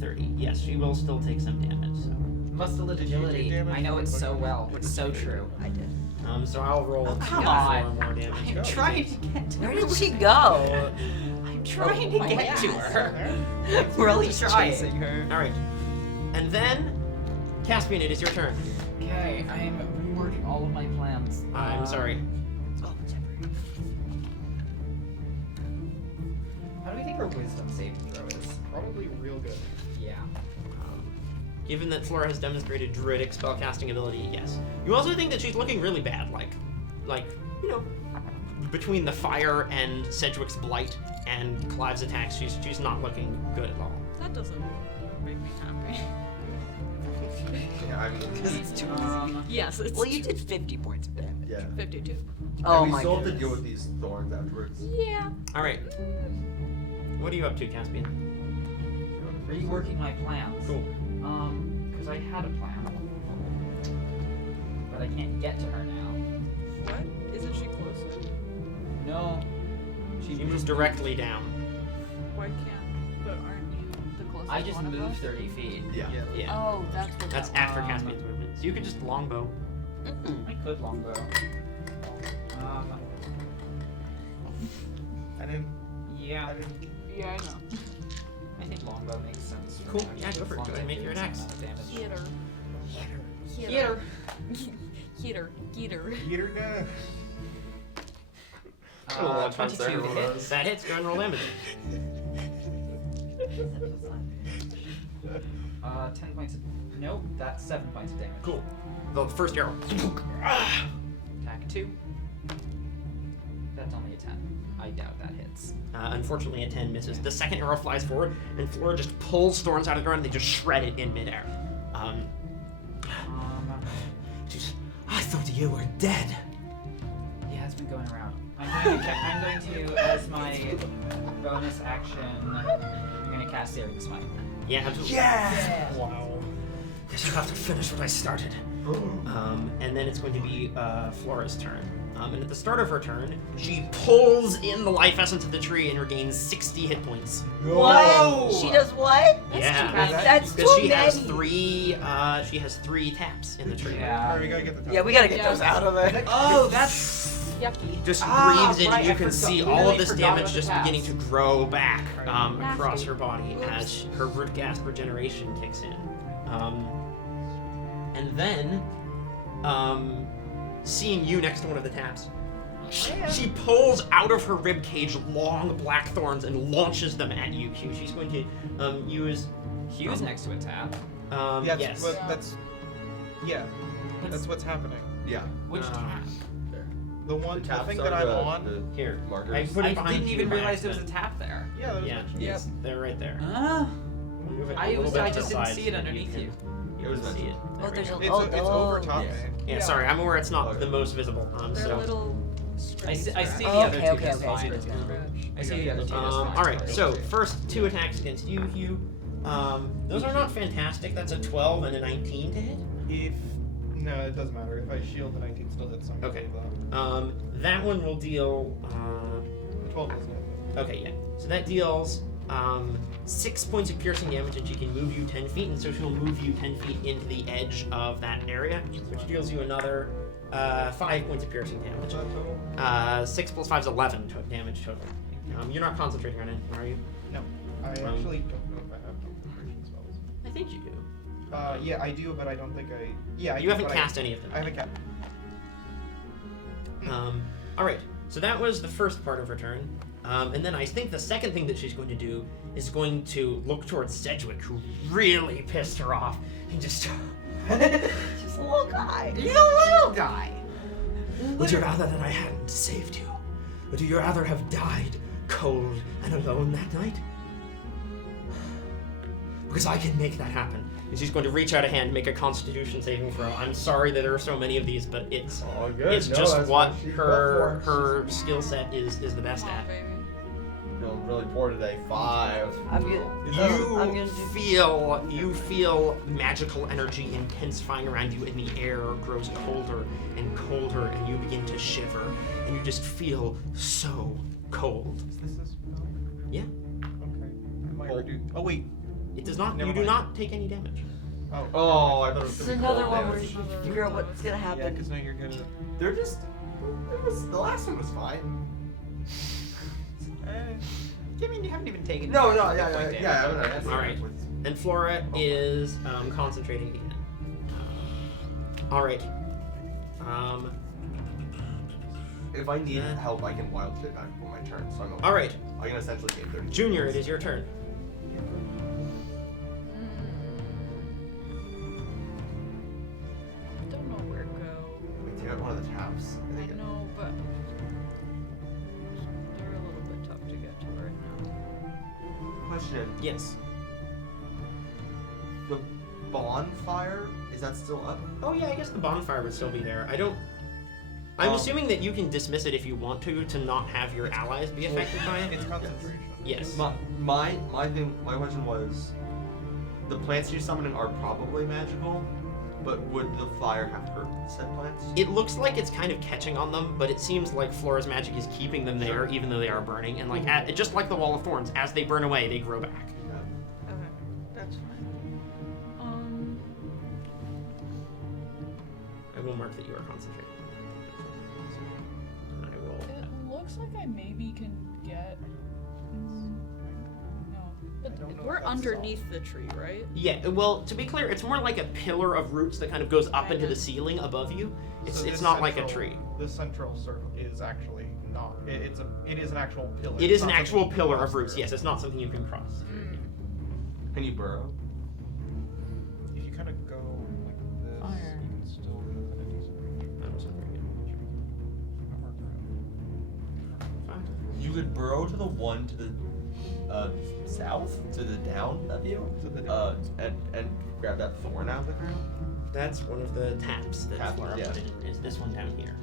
30. Yes, she will still take some damage. So, muscle agility. I know it so well. It's so true. I did. so I'll roll come 4 on. more damage. I'm trying to get to Where her. did she go? I'm trying to my get to ass. her. We're only Just trying. chasing her. All right, and then Caspian, it is your turn. Okay, I am reworking all of my plans. I'm sorry. Oh, temporary. How do we think her wisdom saving throw is? Probably real good. Yeah. Given that Flora has demonstrated druidic spellcasting ability, yes. You also think that she's looking really bad, like between the fire and Sedgwick's blight and Clive's attacks, she's not looking good at all. That doesn't make me happy. Yeah, I mean. Because it's too easy. Yes, it's Well, you did 50 points of damage. Yeah. 52. Oh and we my still have to goodness. deal with these thorns afterwards. Yeah. All right. What are you up to, Caspian? Reworking my plans. Cool. Because I had a plan, but I can't get to her now. What? Isn't she closer? No. She moves directly down. Why can't? But aren't you the closest I just one of moved us? 30 feet. Yeah. Yeah. Oh, that's what That's that after Um, Caspian's movement. So you can just longbow. I could longbow. I didn't. Yeah. I didn't. was. Yeah, I know. I think longbow makes sense. Cool. Yeah, go for it. Go ahead and make your attacks. Hit her. Hit her. Hit her. Get her. Get her done. Oh, 22 to hit. That hits. Go ahead and roll damage. 10 points of... Nope, that's 7 points of damage. Cool. The first arrow. Attack 2. That's only a 10. I doubt that hits. Unfortunately, a 10 misses. The second arrow flies forward, and Flora just pulls thorns out of the ground, and they just shred it in midair. I thought you were dead. Yeah, it's been going around. I'm going to, as my bonus action, I'm going to cast Searing Smite. Yeah, absolutely. Yeah! Wow. Guess you have to finish what I started. And then it's going to be Flora's turn. And at the start of her turn, she pulls in the life essence of the tree and regains 60 hit points. What? She does what? Yeah, That's because too she has many. 3 taps in the tree. Yeah. Alright, we gotta get the top. Yeah, we gotta get Yeah. those out of there. Oh, that's... Yucky. Just Ah, breathes in, right, and you I can forgot- see literally all of this forgot damage about the just taps. beginning to grow back Nasty. across her body Oops. as her root gasp regeneration kicks in. And then, seeing you next to one of the taps, she pulls out of her ribcage long black thorns and launches them at you, Q. She's going to use. Hugh's next to a tap. Yeah, Yes. but that's. Yeah, that's what's happening. Yeah. Which tap? The one, the taps thing are that I'm the- on. the Here. markers. I put it I behind didn't you even by realize there was a accident. tap there. Yeah, that was Yeah, mentioned. yes, they're right there. Ah. Move it a I little bit to just the didn't side see so it that underneath can- you. You It was can see it. mentioned. There we there's go. a- It's over top. Yes. Yeah, Yeah. sorry, I'm aware it's not Okay. the most visible. They're So. little. I see the Oh, other okay, two okay, just okay, I see fine. those now. I see the other two just fine. Alright, so first 2 attacks against you, Hugh. Those are not fantastic. That's a 12 and a 19 to hit. No, it doesn't matter. If I shield, the 19 still hits. So I'm Okay. gonna leave That one will deal. that. The 12 doesn't hit. Okay, yeah. So that deals 6 points of piercing damage, and she can move you 10 feet, and so she'll move you 10 feet into the edge of that area, which deals you another 5 points of piercing damage. What's that total? 6 plus 5 is 11 damage total. You're not concentrating on anything, are you? No. I actually don't know if I have concentration spells. I think you do. Yeah, I do, but I don't think I. Yeah, I You do, haven't but cast any of them. I haven't cast. Alright, so that was the first part of her turn. And then I think the second thing that she's going to do is going to look towards Sedgwick, who really pissed her off, and just. Just a little guy. He's a little guy! Would you rather that I hadn't saved you? Or do you rather have died cold and alone that night? Because I can make that happen. And she's going to reach out a hand and make a constitution saving throw. I'm sorry that there are so many of these, but it's All good. it's No, just that's what she's her built for. her skill set is the best Come on, at. baby. Feeling really poor today. 5. I'm gonna do. You feel magical energy intensifying around you, and the air grows colder and colder, and you begin to shiver, and you just feel so cold. Is this a spell? Yeah. Okay. I might Oh. reduce. Oh wait. It does not. Never You do mind. not take any damage. Oh. Oh, I thought it was This is gonna be another cold one where damage. you figure out what's gonna Yeah, happen. because now you're good at it. They're just. The last one was fine. I mean, you haven't even taken. No, point yeah. damage. I haven't. All right. And Flora is concentrating again. All right. If I need help, I can wild shape back for my turn. So I'm okay. All right, I can essentially gain 30. Junior, it is your turn. I don't know where to go. We take out one of the taps. I know, but they're a little bit tough to get to right now. Question: Yes. The bonfire, is that still up? Oh yeah, I guess the bonfire would still be there. I don't. I'm assuming that you can dismiss it if you want to not have your allies be affected by it. It's concentration. Yes. My question was, the plants you're summoning are probably magical, but would the fire have hurt said plants? It looks like it's kind of catching on them, but it seems like Flora's magic is keeping them there, even though they are burning. And like, just like the Wall of Thorns, as they burn away, they grow back. Okay, that's fine. I will mark that you are concentrating. And I will. It looks like I maybe can get. No, but don't know we're if that's underneath the tree, right? Yeah. Well, to be clear, it's more like a pillar of roots that kind of goes up into the ceiling above you. It's So it's this not like a central- tree. This central circle is actually not. It is an actual pillar. It It's is an not something actual you can pillar cross of roots. through. Yes, it's not something you can cross. Can you burrow? If you kind of go like this, Fire. you can still move at a decent range. That was not very good. I'm working around. You could burrow to the one to the south, to the down of you, and grab that thorn out of the ground. That's one of the taps that Tap, Flora yeah. put in. Is this one down here?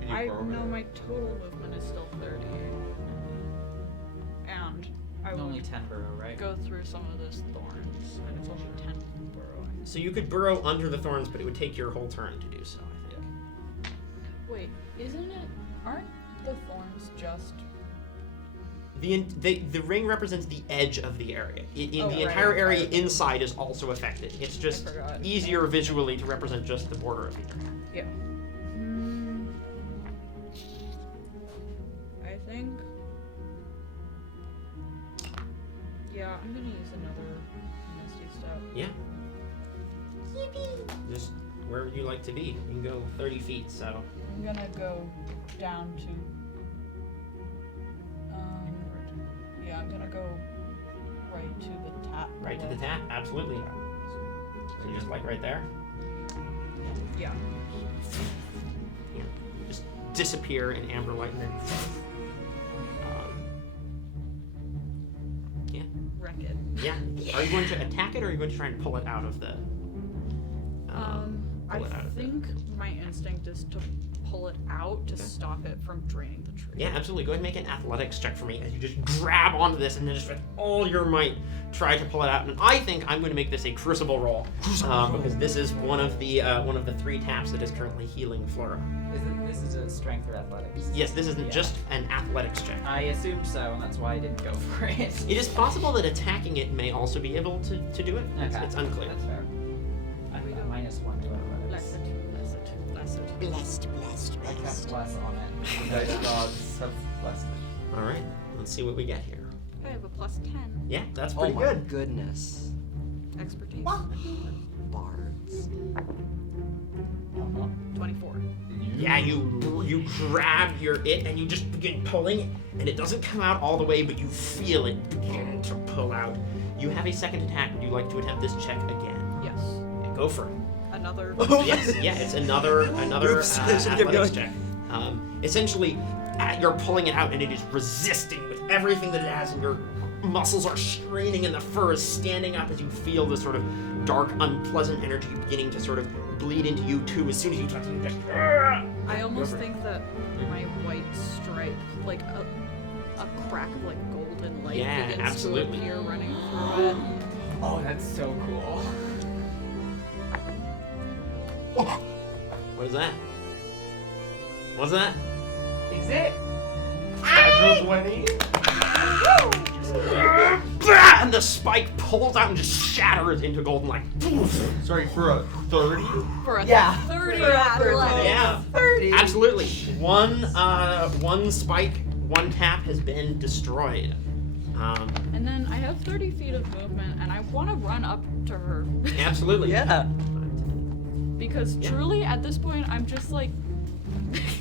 Can you I burrow know it? my total movement is still 30. And I will Only 10 burrow, right? go through some of those thorns, and it's only 10 burrowing. So you could burrow under the thorns, but it would take your whole turn to do so, I think. Wait, isn't it? Aren't the thorns just? The ring represents the edge of the area. The right, entire area right. inside is also affected. It's just forgot. easier visually to represent just the border of the area. Yeah. I think. Yeah, I'm gonna use another Misty Step. Yeah. Just where would you like to be? You can go 30 feet, so. I'm gonna go down to. Yeah, I'm gonna go right to the tap. Right to the below. tap? Absolutely. So just like right there? Yeah. Yeah. Just disappear in amber light and then. Yeah. Wreck it. Yeah. Are you going to attack it, or are you going to try and pull it out of the? I think my instinct is to pull it out to stop it from draining the tree. Yeah, absolutely. Go ahead and make an athletics check for me as you just grab onto this and then just with all your might try to pull it out. And I think I'm going to make this a crucible roll because this is one of the 3 taps that is currently healing Flora. This is a strength or athletics? Yes, this isn't just an athletics check. I assumed so, and that's why I didn't go for it. It is possible that attacking it may also be able to do it. Okay. It's unclear. That's fair. I mean, a -1 to athletics. Blessed. I cast bless on it. The dice gods have blessed it. All right. Let's see what we get here. I have a +10 Yeah, that's Oh pretty my good. goodness. expertise. Bards. 24. Yeah, you grab it and you just begin pulling, and it doesn't come out all the way, but you feel it begin to pull out. You have a second attack. Would you like to attempt this check again? Yes. Yeah, go for it. Another. Yes, yeah, it's another Oops, I should've kept athletics going. check. Essentially, you're pulling it out, and it is resisting with everything that it has, and your muscles are straining, and the fur is standing up as you feel this sort of dark, unpleasant energy beginning to sort of bleed into you too. As soon as you touch it, you just. I almost think that my white stripe, like a crack of like golden light, Yeah, begins absolutely. to appear running through it. Oh, that's so cool. What is that? What's that? Is it? Natural 20. And the spike pulls out and just shatters into golden light. Sorry, for a 30? For a Yeah. 30 For a athletics. Yeah, 30. absolutely. One spike, one tap has been destroyed. And then I have 30 feet of movement, and I want to run up to her. Absolutely. Yeah. Because Yeah. truly, at this point, I'm just like,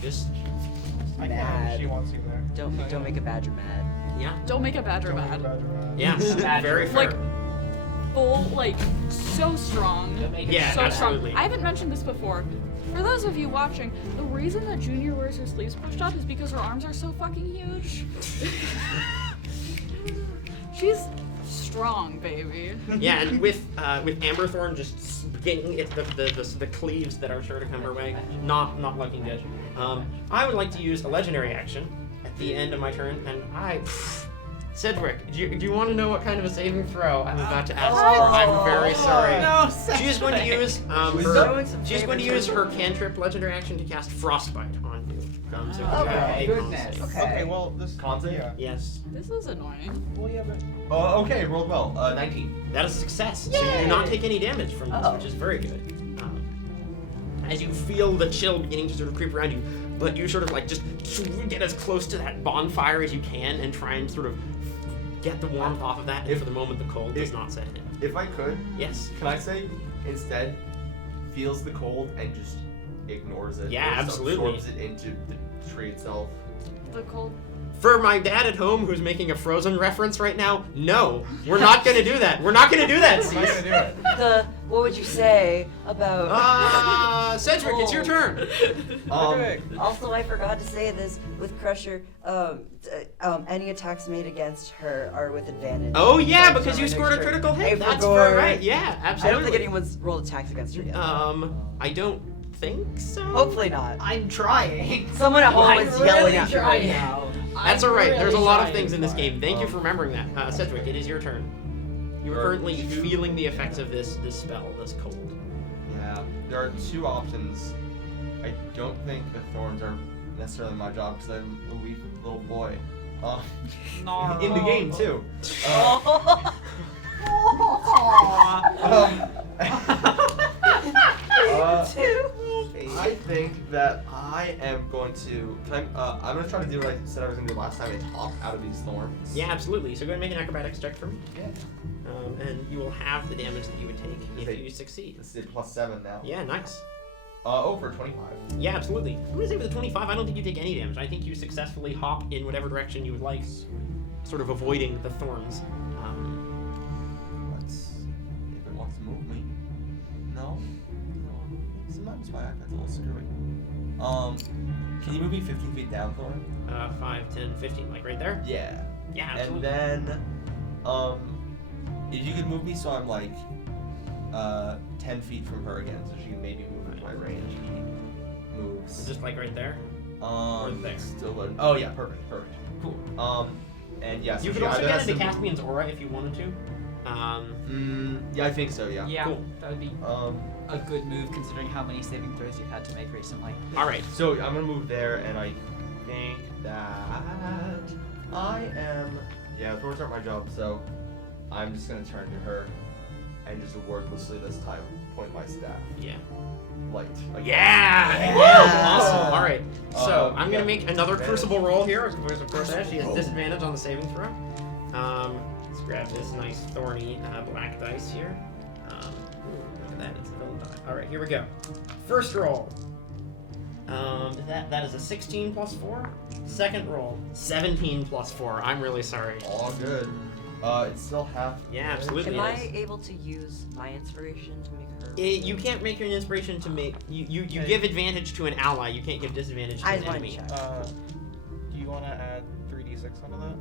Just I Mad. can. She wants you there. Don't make a badger mad. yeah, don't make a badger Don't make mad. a badger mad. yeah. Very fair. Like, full, like, so strong. Yeah, so absolutely. strong. I haven't mentioned this before. For those of you watching, the reason that Junior wears her sleeves pushed up is because her arms are so fucking huge. She's strong, baby. Yeah, and with Amberthorn just getting it, the cleaves that are sure to come her way, not looking good. I would like to use a legendary action at the end of my turn, and Cedric, do you want to know what kind of a saving throw I'm about to ask for? I'm very sorry. No, She's going to use showing some she's going to favoritism. use her cantrip legendary action to cast Frostbite on you. So you Okay, have a con goodness. save. Okay, well, this. Con save? Yeah. Yes, This is annoying. Well, yeah, but. Okay, rolled well. 19. that is a success. So you do not take any damage from this, which is very good. As you feel the chill beginning to sort of creep around you, but you sort of like just get as close to that bonfire as you can and try and sort of get the warmth off of that, and for the moment the cold does not set in. If I could, Yes. can I say instead feels the cold and just ignores it? Yeah, or absolutely. absorbs it into the tree itself. The cold. For my dad at home who's making a Frozen reference right now, no, we're not gonna do that. We're not gonna do that, I'm not gonna Cease. do it. What would you say about? Cedric, it's your turn. Also, I forgot to say this with Crusher. Any attacks made against her are with advantage. Oh yeah, So because you next scored a turn. critical hit. I That's forgot. right. Yeah, I absolutely. don't think anyone's rolled attacks against her yet. I don't think so. Hopefully not. I'm trying. Someone at home I'm is yelling really at me trying. right now. That's I'm all right. There's a really lot of trying, things in this but- game. Thank you for remembering that. Cedric, it is your turn. You are There are currently two- feeling the effects of this spell, this cold. Yeah, there are two options. I don't think the thorns are necessarily my job because I'm a weak little boy. No. In the game too. I think that I am going to. I'm going to try to do what I said I was going to do last time and hop out of these thorns. Yeah, absolutely. So go ahead and make an acrobatics check for me. And you will have the damage that you would take if you succeed. This is +7 now. Yeah, nice. Over 25. Yeah, absolutely. I'm gonna say with a 25, I don't think you take any damage. I think you successfully hop in whatever direction you would like, sort of avoiding the thorns. Let's. If it wants to move me. No. Sometimes my iPad's a little screwy. Can you move me 15 feet down, Thorin? 5, 10, 15, like right there? Yeah. Yeah, And absolutely. then, if you could move me so I'm like 10 feet from her again, so she can maybe move into my range. Moves. Just like right there. Or there. Still a, oh yeah, perfect. Cool. And yeah, so You she could also either get has into to- Caspian's aura if you wanted to. Yeah, I think so. Yeah. Yeah, Cool. that would be a good move considering how many saving throws you've had to make recently. All right. So I'm gonna move there, and I think that I am. Yeah, thorns aren't my job, so I'm just gonna turn to her and just wordlessly this time point my staff. Yeah. Light. Like, Yeah! Yeah! Awesome. All right. So I'm yeah. gonna make another Advantage. Crucible roll here. Of course, she has disadvantage on the saving throw. Let's grab this nice thorny black dice here. Look at that. It's a villain die. All right, here we go. First roll. That is a 16 plus 4. Second roll, 17 plus 4. I'm really sorry. All good. It's still half. Yeah, absolutely. Am it I is. able to use my inspiration to make her? You can't make your inspiration to make you give advantage to an ally. You can't give disadvantage to I an just wanted to enemy. check. Do you want to add 3d6 onto that?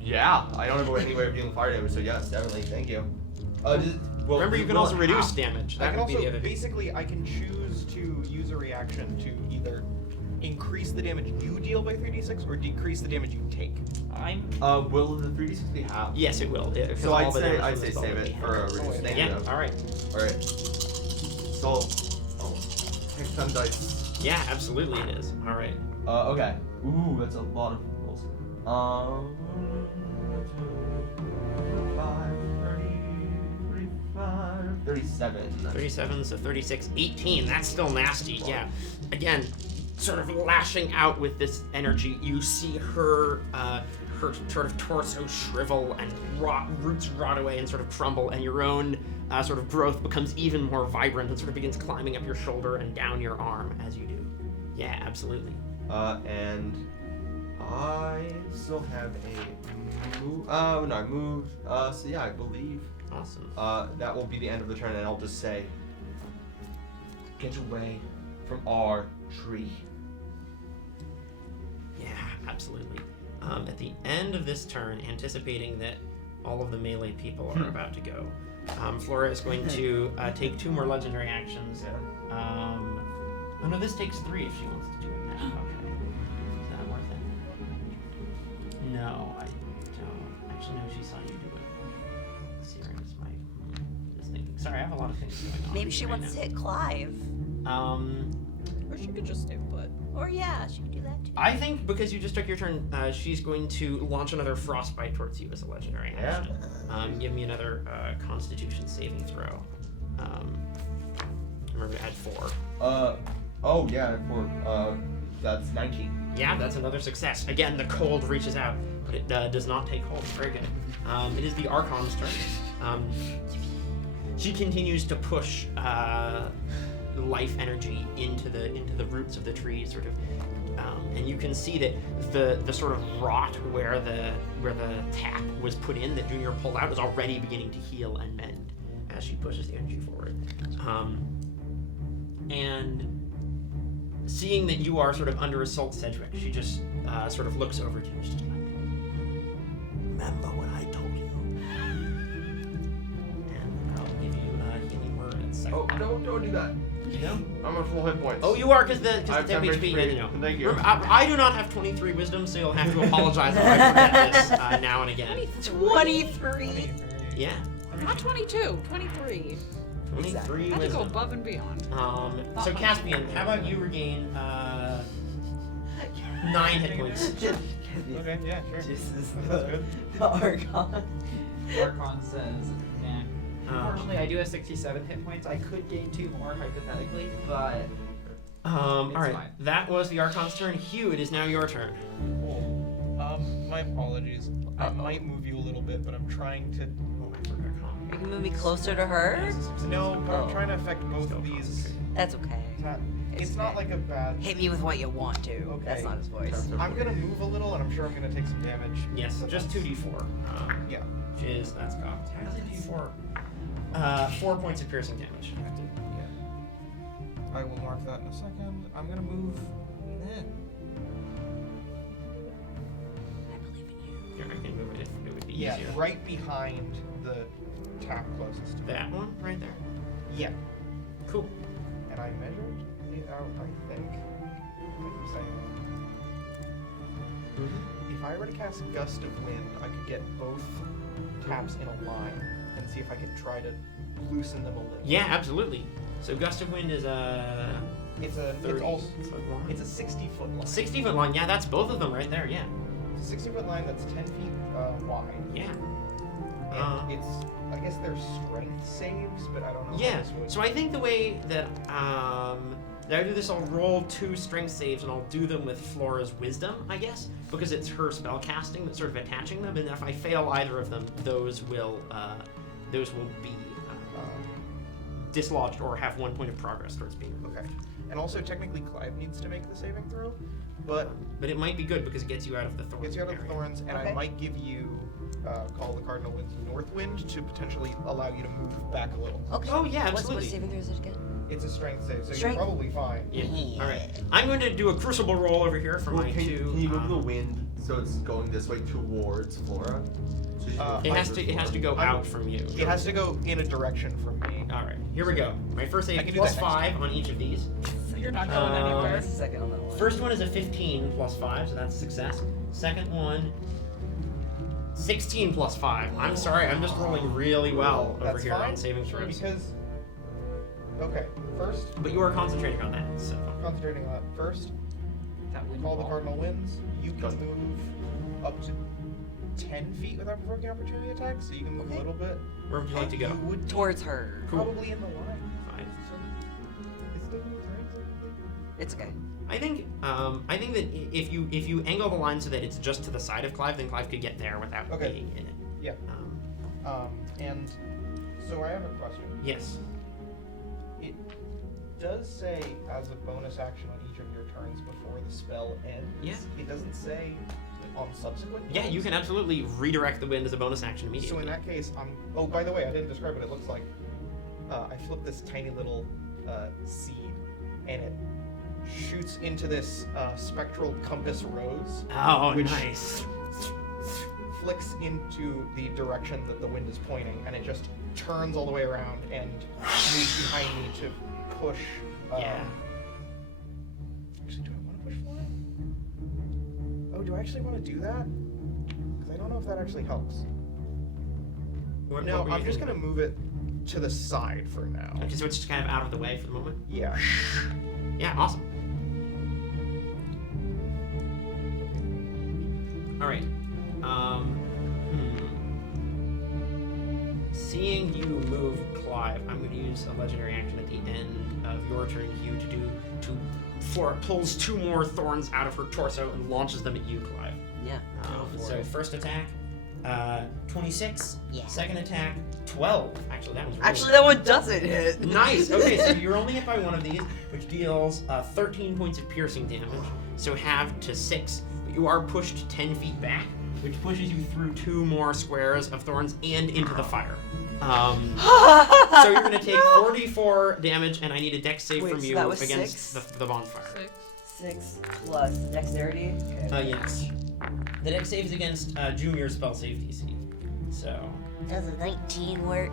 Yeah. I don't have any way of dealing with fire damage, so yes, definitely. Thank you. Well, Remember, you can will also it reduce have- damage. I That can would be also the other thing. basically I can choose to use a reaction to either increase the damage you deal by 3d6 or decrease the damage you take. Will the 3d6 be half? Yes, it will. Because So all I'd the say damage I'd from say the spell save will be it for a half. reduced thing. Yeah. All right. Alright. So, take some dice. Yeah, absolutely it is. All right. Okay. Ooh, that's a lot of rolls. 5, 30, 35, 37. 37, so 36, 18. That's still nasty. Yeah. Again, sort of lashing out with this energy, you see her her sort of torso shrivel and roots rot away and sort of crumble, and your own sort of growth becomes even more vibrant and sort of begins climbing up your shoulder and down your arm as you do. Yeah, absolutely. And I still have a move. No, I moved. So yeah, I believe. Awesome. That will be the end of the turn, and I'll just say, get away from our tree. Yeah, absolutely. At the end of this turn, anticipating that all of the melee people are about to go, Flora is going to take 2 more legendary actions. Oh no, this takes 3 if she wants to do it now. Okay. Is that worth it? No, I don't. Actually, no, she saw you do it. Serious, just thinking. Sorry, I have a lot of things going on. Maybe she right wants to now. hit Clive. Or she could just stay put. Or yeah, she could do that too. I think because you just took your turn, she's going to launch another frostbite towards you as a legendary action. Give me another Constitution saving throw. Remember to add 4. Oh yeah, for that's 19. Yeah, that's another success. Again, the cold reaches out, but it does not take hold. Very good. It is the Archon's turn. She continues to push life energy into the roots of the trees, sort of, and you can see that the sort of rot where the tap was put in that Junior pulled out is already beginning to heal and mend as she pushes the energy forward. And seeing that you are sort of under assault, Sedgwick, she just sort of looks over to you. She's just like, Remember what I told you. and I'll give you a healing word in a second. Oh, don't do that. You know? I'm at full hit points. Oh, you are, because the I have 10 10 HP. HP. No. Thank you. I do not have 23 wisdom, so you'll have to apologize if I forget this now and again. 23. Yeah. Not 22, 23. 23 Had to go wisdom. above and beyond. So Caspian, how about you regain 9 hit points? Okay, yeah, sure. Jesus, That's good. the Archon. Archon says, unfortunately, I do have 67 hit points. I could gain 2 more hypothetically, but All It's right. fine. That was the Archon's turn. Hugh, it is now your turn. Cool. My apologies. I might move you a little bit, but I'm trying to. Oh, I forgot Archon. You can move me closer to her. No, but I'm Oh. trying to affect both of these. That's okay. It's not like a bad. Hit me with what you want to. Okay. That's not his voice. I'm gonna move a little, and I'm sure I'm gonna take some damage. Yes, But just that's- 2d4. Yeah. Which is, that's got, how does it d4? 4 points of piercing damage. I will mark that in a second. I'm gonna move. I believe in you. I can move it if it would be Yeah, easier. right behind the tap closest to me. That one right there. Yeah. Cool. And I measured it out, I think. Like you're saying. If I were to cast Gust of Wind, I could get both taps in a line and see if I could try to loosen them a little. Yeah, absolutely. So Gust of Wind is a It's a 30 it's also foot line. it's a 60-foot line. 60-foot line. Yeah, that's both of them right there. Yeah. It's a 60-foot line that's 10 feet wide. Yeah. And it's I guess they're strength saves, but I don't know. Yeah. How this would... So I think the way that I do this, I'll roll 2 strength saves and I'll do them with Flora's wisdom, I guess, because it's her spell casting that's sort of attaching them. And if I fail either of them, those will be dislodged or have 1 point of progress towards being removed. Okay. And also technically Clive needs to make the saving throw, but it might be good because it gets you out of the thorns. gets you out of the area. thorns, and Okay. I might give you Call the Cardinal Winds North Wind to potentially allow you to move back a little. Okay. Oh yeah, What absolutely. saving throw is it again? It's a strength save, so Strength? you're probably fine. Yeah. All right. I'm going to do a crucible roll over here for my can, 2. can you move the wind so it's going this way towards Flora? So she's Uh, It fight has with to. It has to Flora. go out from you. It has to go in a direction from me. All right. Here we go. My first I save can do plus that next 5 on each of these. You're not going anywhere. Just a second on that one. First one is a 15 plus 5, so that's a success. Second one, 16 plus 5. I'm sorry, I'm just rolling really well over That's here fine, on saving throws. because okay, first But you are concentrating on that, so. concentrating on that. First, That wind Call the wall. Cardinal Winds. You can Gust. move up to 10 feet without provoking opportunity attack, so you can move a little bit. Where would you like to go? You would Towards her. Cool. probably in the line. Fine. It's still moving, right? It's okay. I think that if you angle the line so that it's just to the side of Clive, then Clive could get there without Okay. being in it. Yeah. And so I have a question. Yes. It does say as a bonus action on each of your turns before the spell ends. Yeah. It doesn't say on subsequent. Yeah, you turns. can absolutely redirect the wind as a bonus action immediately. So in that case, oh, by the way, I didn't describe what it looks like. I flipped this tiny little seed, and it shoots into this spectral compass rose. Oh, which nice. flicks into the direction that the wind is pointing, and it just turns all the way around and moves behind me to push. Yeah. Actually, do I want to push forward? Oh, do I actually want to do that? Because I don't know if that actually helps. What No, were you I'm just thinking? gonna move it to the side for now. Okay, so it's just kind of out of the way for the moment. Yeah. Yeah, awesome. All right. Seeing you move, Clive, I'm going to use a legendary action at the end of your turn, Hugh, Flora pulls 2 more thorns out of her torso and launches them at you, Clive. Yeah. So first attack, 26. Yeah. Second attack, 12. Actually, that was really Actually, that one doesn't hit. Nice. Okay, so you're only hit by one of these, which deals 13 points of piercing damage. So halved to 6, but you are pushed 10 feet back, which pushes you through 2 more squares of thorns and into the fire. So you're going to take 44 damage, and I need a dex save Wait, from so you that was against 6? the bonfire. 6. 6 plus dexterity. Okay. Yes. The dex save is against junior spell save DC. So. Does a 19 work?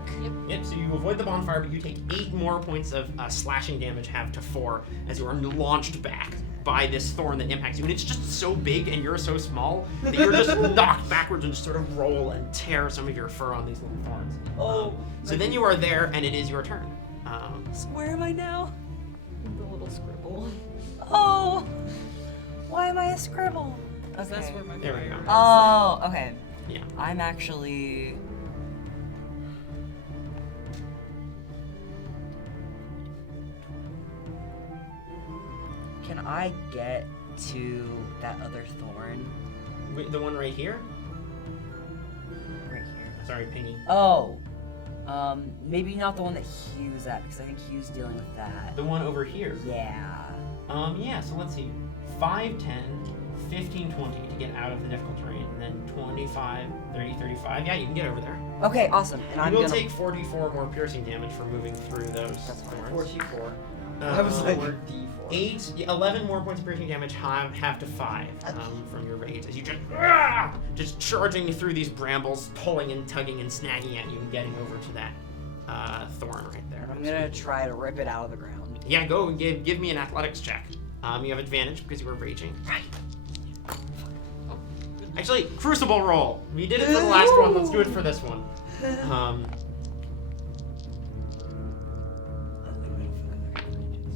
Yep, so you avoid the bonfire, but you take 8 more points of slashing damage, halved to 4, as you are launched back by this thorn that impacts you. And it's just so big and you're so small that you're just knocked backwards and just sort of roll and tear some of your fur on these little thorns. Oh. So then you are there, and it is your turn. So where am I now? The little scribble. Oh. Why am I a scribble? 'Cause that's where my There we fire go. is. Oh, okay. Yeah. I'm actually. Can I get to that other thorn Wait, the one right here? right here? Sorry, Pingy. Oh. Maybe not the one that Hugh's at, because I think Hugh's dealing with that. The one over here. Yeah. Yeah, so let's see. 5, 10, 15, 20 to get out of the difficult terrain, and then 25, 30, 35. Yeah, you can get over there. Okay, awesome. And You I'm will gonna. take 44 more piercing damage for moving through those That's fine. thorns. 44. Uh, I was like, 4d4. 11 more points of piercing damage, half to 5 from your rage as you just charging through these brambles, pulling and tugging and snagging at you and getting over to that thorn right there. I'm gonna try to rip it out of the ground. Yeah, go and give me an athletics check. You have advantage because you were raging. Right. Actually, crucible roll. We did it for the last one. Let's do it for this one.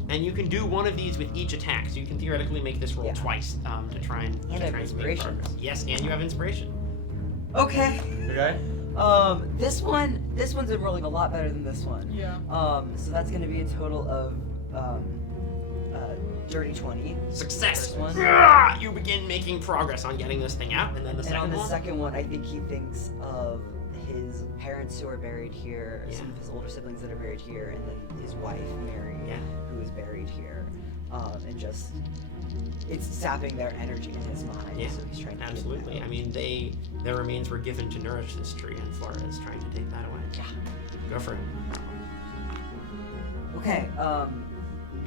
And you can do one of these with each attack, so you can theoretically make this roll twice to try and I have make inspiration. progress. Yes, and you have inspiration. Okay. Okay. This one's been rolling a lot better than this one. Yeah. So that's gonna be a total of dirty 20. Success. First one. You begin making progress on getting this thing out, and then the And second on the one. second one, I think he thinks of his parents who are buried here, Yeah. some of his older siblings that are buried here, and then his wife, Mary, Yeah. who is buried here. And just, it's sapping their energy in his mind, Yeah, so he's trying to get absolutely. that I out. mean, their remains were given to nourish this tree, and Flora is trying to take that away. Yeah. Go for it. Okay,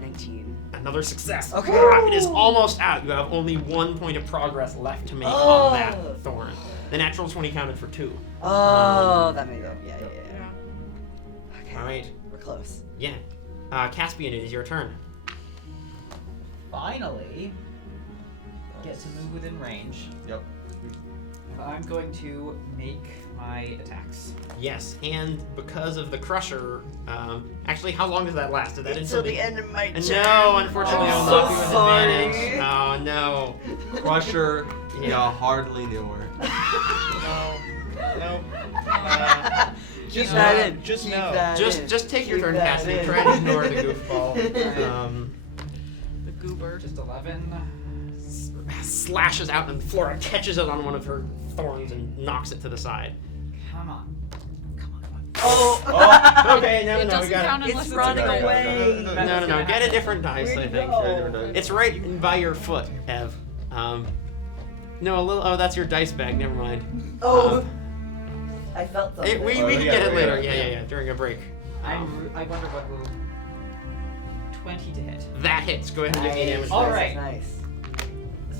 19. Another success. Okay. It is almost out. You have only 1 point of progress left to make on that thorn. The natural 20 counted for 2. Oh, that made up. Yeah. Okay. All right. We're close. Yeah. Caspian, it is your turn. Finally, get to move within range. Yep. I'm going to make my attacks. Yes, and because of the crusher, actually, how long does that last? Did that Until the end of my turn. No, unfortunately, I'm I'll so not be with sorry. advantage. Oh no. Crusher, you hardly knew her. No. Keep that in. Just Keep know. that in. Just take your Keep turn, that Cassidy. in. Try and ignore the goofball. The goober. Just 11. Slashes out, and Flora catches it on one of her thorns and knocks it to the side. Come on. Oh. Okay, no, It we doesn't got count it. unless It's it's running a crit. away. No. Get a different dice, Where'd I it think. go? It's right by your foot, Ev. No, a little. Oh, that's your dice bag. Never mind. Oh. I felt something. We can get it later. Yeah. During a break. I wonder what will. 20 to hit. That hits. Go ahead and give me damage. All right. Nice.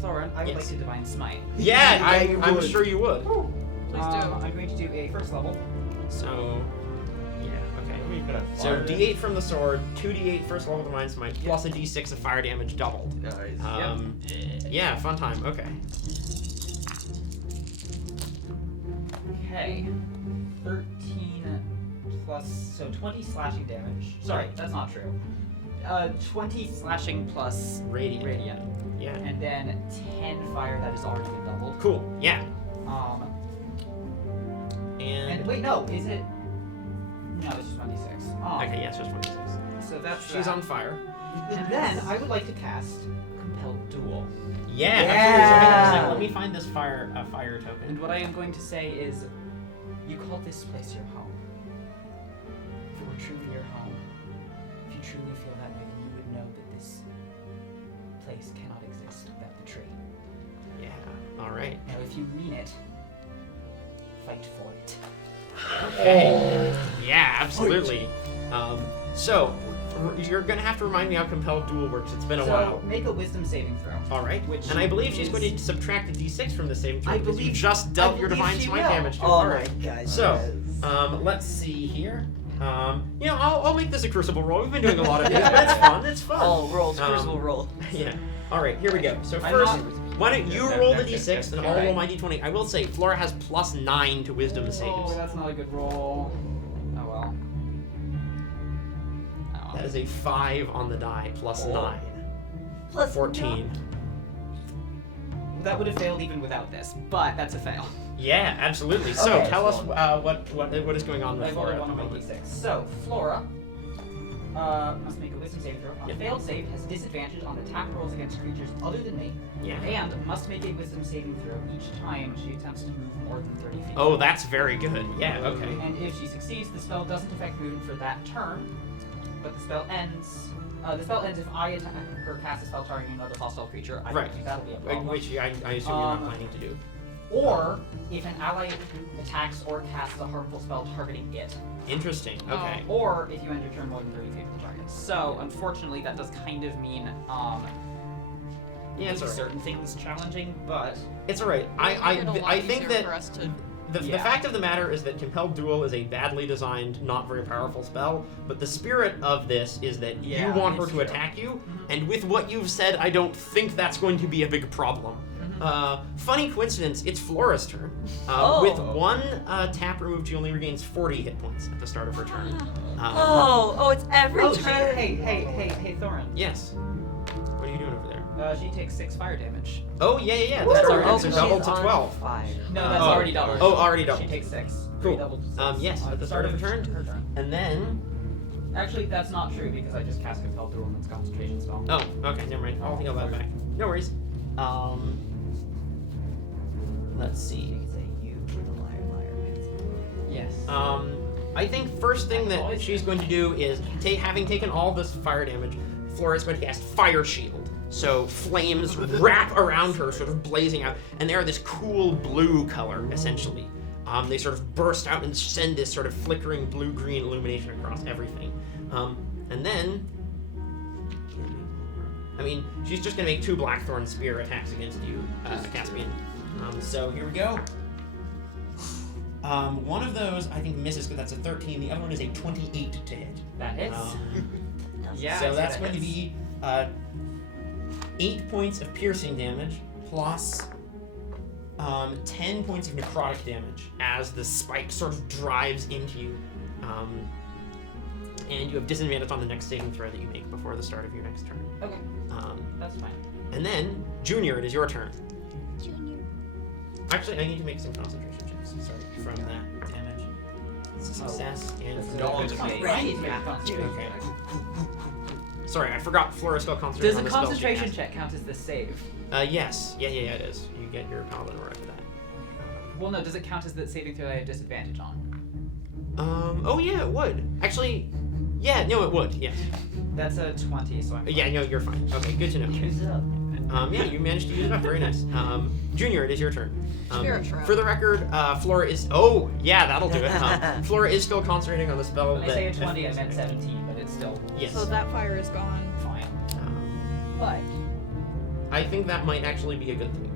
Thorin, I would Yes. like to divine smite. Yeah, Yeah, you I'm would. sure you would. Please do. I'm going to do a first level. So, yeah, okay. So D8 from the sword, 2D8 first level divine smite, plus a D6 of fire damage doubled. Nice. Yeah, fun time. Okay. Okay. 13 plus, so 20 slashing damage. Sorry, that's not true. 20 slashing plus radiant. Yeah. And then 10 fire that has already been doubled. Cool. Yeah. And wait, no, is it? No, it's just 1d6. Okay, yeah, it's just 26. So that's She's that. on fire. And then I would like to cast Compelled Duel. Yeah. Yeah. Absolutely. So hang on a second. Let me find this fire token. And what I am going to say is, you call this place your home. If it were truly your home, if you truly feel that way, then you would know that this place cannot exist without the tree. Yeah. All right. Now, if you mean it, fight for it. Okay. Yeah, absolutely. So you're gonna have to remind me how compelled duel works. It's been a while. So make a Wisdom saving throw. All right. Which And I believe she's is- going to subtract a D6 from the saving throw I because you believe- just dealt your believe divine she smite will. damage to Oh her. my god. So, let's see here. I'll make this a crucible roll. We've been doing a lot of these, but it's fun. It's fun. Oh, rolls, Um, crucible roll. Yeah. All right, here we go. So I'm first, not- why don't you Yeah, roll the okay, D6 and okay. I'll roll my D20. I will say Flora has plus 9 to Wisdom Oh, saves. that's not a good roll. Oh well. Oh, That is a 5 on the die plus 9. Plus 14. that would have failed even without this, but that's a fail. Yeah, absolutely. So Okay, tell us so- what is going on with I rolled Flora. one at the on my moment. d6. So, Flora must make a Wisdom saving throw. On a failed save, has disadvantage on attack rolls against creatures other than me, Yeah. and must make a Wisdom saving throw each time she attempts to move more than 30 feet. Oh, that's very good. Yeah, okay. And if she succeeds, the spell doesn't affect movement for that turn, but the spell ends. The spell ends if I attack or cast a spell targeting another hostile creature. I Right. don't think that'll be a problem. Which I assume you're not planning to do. or if an ally attacks or casts a harmful spell targeting it. Interesting. Okay. Or if you end your turn more than 30 feet from the target. So, unfortunately, that does kind of mean Yeah, it's make alright. certain things challenging, but It's alright. I think for that us to the fact of the matter is that Compelled Duel is a badly designed, not very powerful spell, but the spirit of this is that you Yeah, want her it's to true. attack you, and with what you've said, I don't think that's going to be a big problem. Funny coincidence, it's Flora's turn. With one tap removed, she only regains 40 hit points at the start of her turn. It's every turn. Hey, Thorin. Yes. What are you doing over there? She takes 6 fire damage. Oh, yeah. That's already she's doubled to on 12. fire. No, that's Oh. already doubled. Oh, already doubled. She takes 6. Cool. Doubled to 6. Yes, at the start of her turn. And then... Actually, that's not true because I just cast Compelled Duel and it's concentration spell. Oh, okay, never mind. I'll heal that back. No worries. Let's see. You can say you were the liar. Yes. I think first thing that she's going to do is, having taken all this fire damage, Flora's going to cast Fire Shield. So flames wrap around her, sort of blazing out, and they are this cool blue color, essentially. They sort of burst out and send this sort of flickering blue-green illumination across everything. And then... I mean, she's just going to make 2 Blackthorn Spear attacks against you, Caspian. So here we go. One of those, I think, misses because that's a 13. The other one is a 28 to hit. That hits. Yeah. So that's going to be 8 points of piercing damage plus 10 points of necrotic damage as the spike sort of drives into you. And you have disadvantage on the next saving throw that you make before the start of your next turn. Okay. That's fine. And then, Junior, it is your turn. Actually, I need to make some concentration checks. Sorry, from that damage. It's a success, and from Don't the make Okay. Sorry, I forgot Flora still concentrated Does on a the spell she concentration cast. check count as the save? Yes. Yeah, it is. You get your paladin aura for that. Well, no. Does it count as the saving throw that I have disadvantage on? Oh yeah, it would. Actually, yeah, no, it would, yes. That's a 20, so I'm fine. Yeah, no, you're fine. Okay, good to know. Use it up. Yeah, you managed to use it up. Very nice. Junior, it is your turn. Spirit Shroud. For the record, Flora is... Oh, yeah, that'll do it. Flora is still concentrating on the spell When I that... say a 20, I meant 17, but it's still Yes. So that fire is gone. fine. But I think that might actually be a good thing,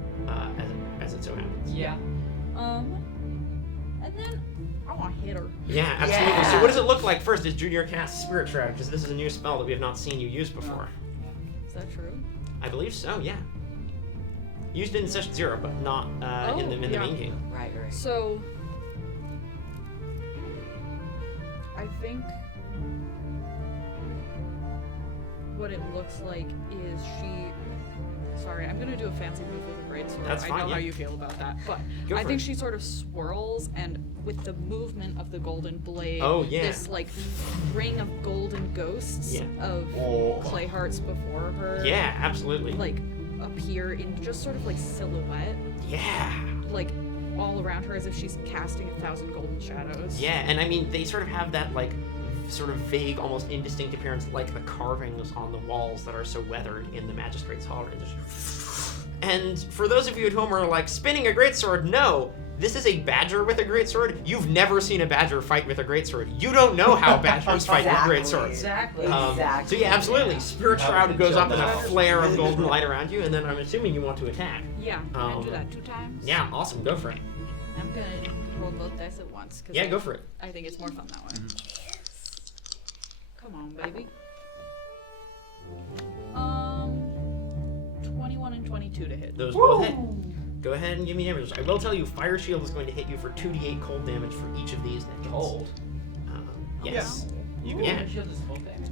as it so happens. Yeah. and then I want to hit her. Yeah, absolutely. Yeah. So what does it look like first as Junior casts Spirit Shroud? Because this is a new spell that we have not seen you use before. Is that true? I believe so, yeah. Used it in Session 0, but not in the yeah. main game. Right. So I think what it looks like is she. Sorry, I'm gonna do a fancy move with a greatsword. That's I fine, know yeah. how you feel about that, but Go I for think it. she sort of swirls, and with the movement of the golden blade, Oh, yeah. this like ring of golden ghosts Yeah. of Oh. clay hearts before her, Yeah, absolutely. like appear in just sort of like silhouette, Yeah. like all around her as if she's casting 1,000 golden shadows. Yeah, and I mean, they sort of have that, like, sort of vague, almost indistinct appearance, like the carvings on the walls that are so weathered in the Magistrate's Hall. And for those of you at home who are like, spinning a greatsword, no! This is a badger with a greatsword. You've never seen a badger fight with a greatsword. You don't know how badgers fight with greatswords. Exactly. So yeah, absolutely. Spirit How Shroud did goes you up in jump a that? flare of golden light around you, and then I'm assuming you want to attack. Yeah, can I do that 2 times? Yeah, awesome. Go for it. I'm gonna roll both dice at once. Yeah, go for it. I think it's more fun that way. Come on, baby. 21 and 22 to hit. Those both hit. Go ahead and give me damage. I will tell you, Fire Shield is going to hit you for 2d8 cold damage for each of these that hits. Cold. Yes. You Yeah. can. Shield is full damage.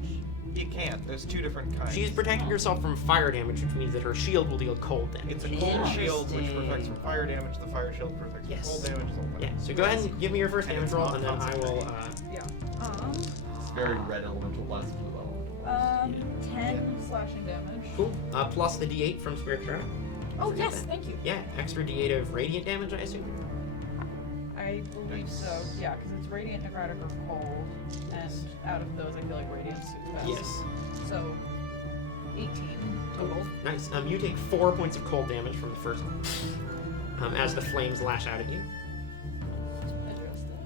You can't. There's 2 different kinds. She's protecting herself from fire damage, which means that her shield will deal cold damage. It's a cold shield which Interesting. protects from fire damage. The fire shield protects Yes. from cold damage. Yeah, so go ahead and give me your first And damage it's roll, not and then I will, Yeah. It's very red elemental, less blue elemental. 10 slashing damage. cool. Plus the d8 from Spirit Shroud. Oh, yes, thank you. Yeah, extra d8 of radiant damage, I assume. I believe so. Yeah, because it's radiant, necrotic, or cold. And out of those, I feel like radiant suits best. Yes. So, 18 total. Nice. You take 4 points of cold damage from the first one. as the flames lash out at you. Address that.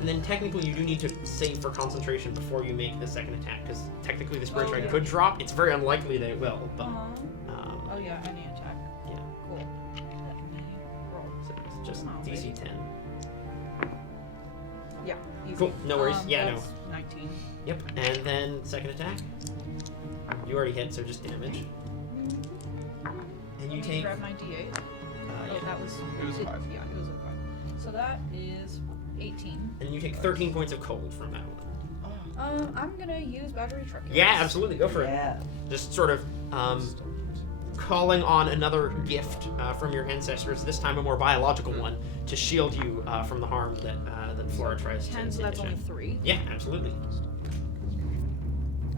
And then technically you do need to save for concentration before you make the second attack, because technically the Spirit Strike could drop. It's very unlikely that it will, but... Oh yeah, any attack. Yeah. Cool. Let me roll. So it's just Oh, DC wait. 10. Yeah, easy. Cool, no worries. Yeah, no. That's 19. Yep, and then second attack. You already hit, so just damage. And you Let me take... grab my D8. yeah. Oh, that was... It was a 5. Yeah, it was a 5. So that is 18. And you take 13 points of cold from that one. I'm gonna use battery truck. Yeah, absolutely, go for it. Yeah. Just sort of calling on another gift from your ancestors, this time a more biological one, to shield you from the harm that Flora tries to 10, so that's only 3. Yeah, absolutely.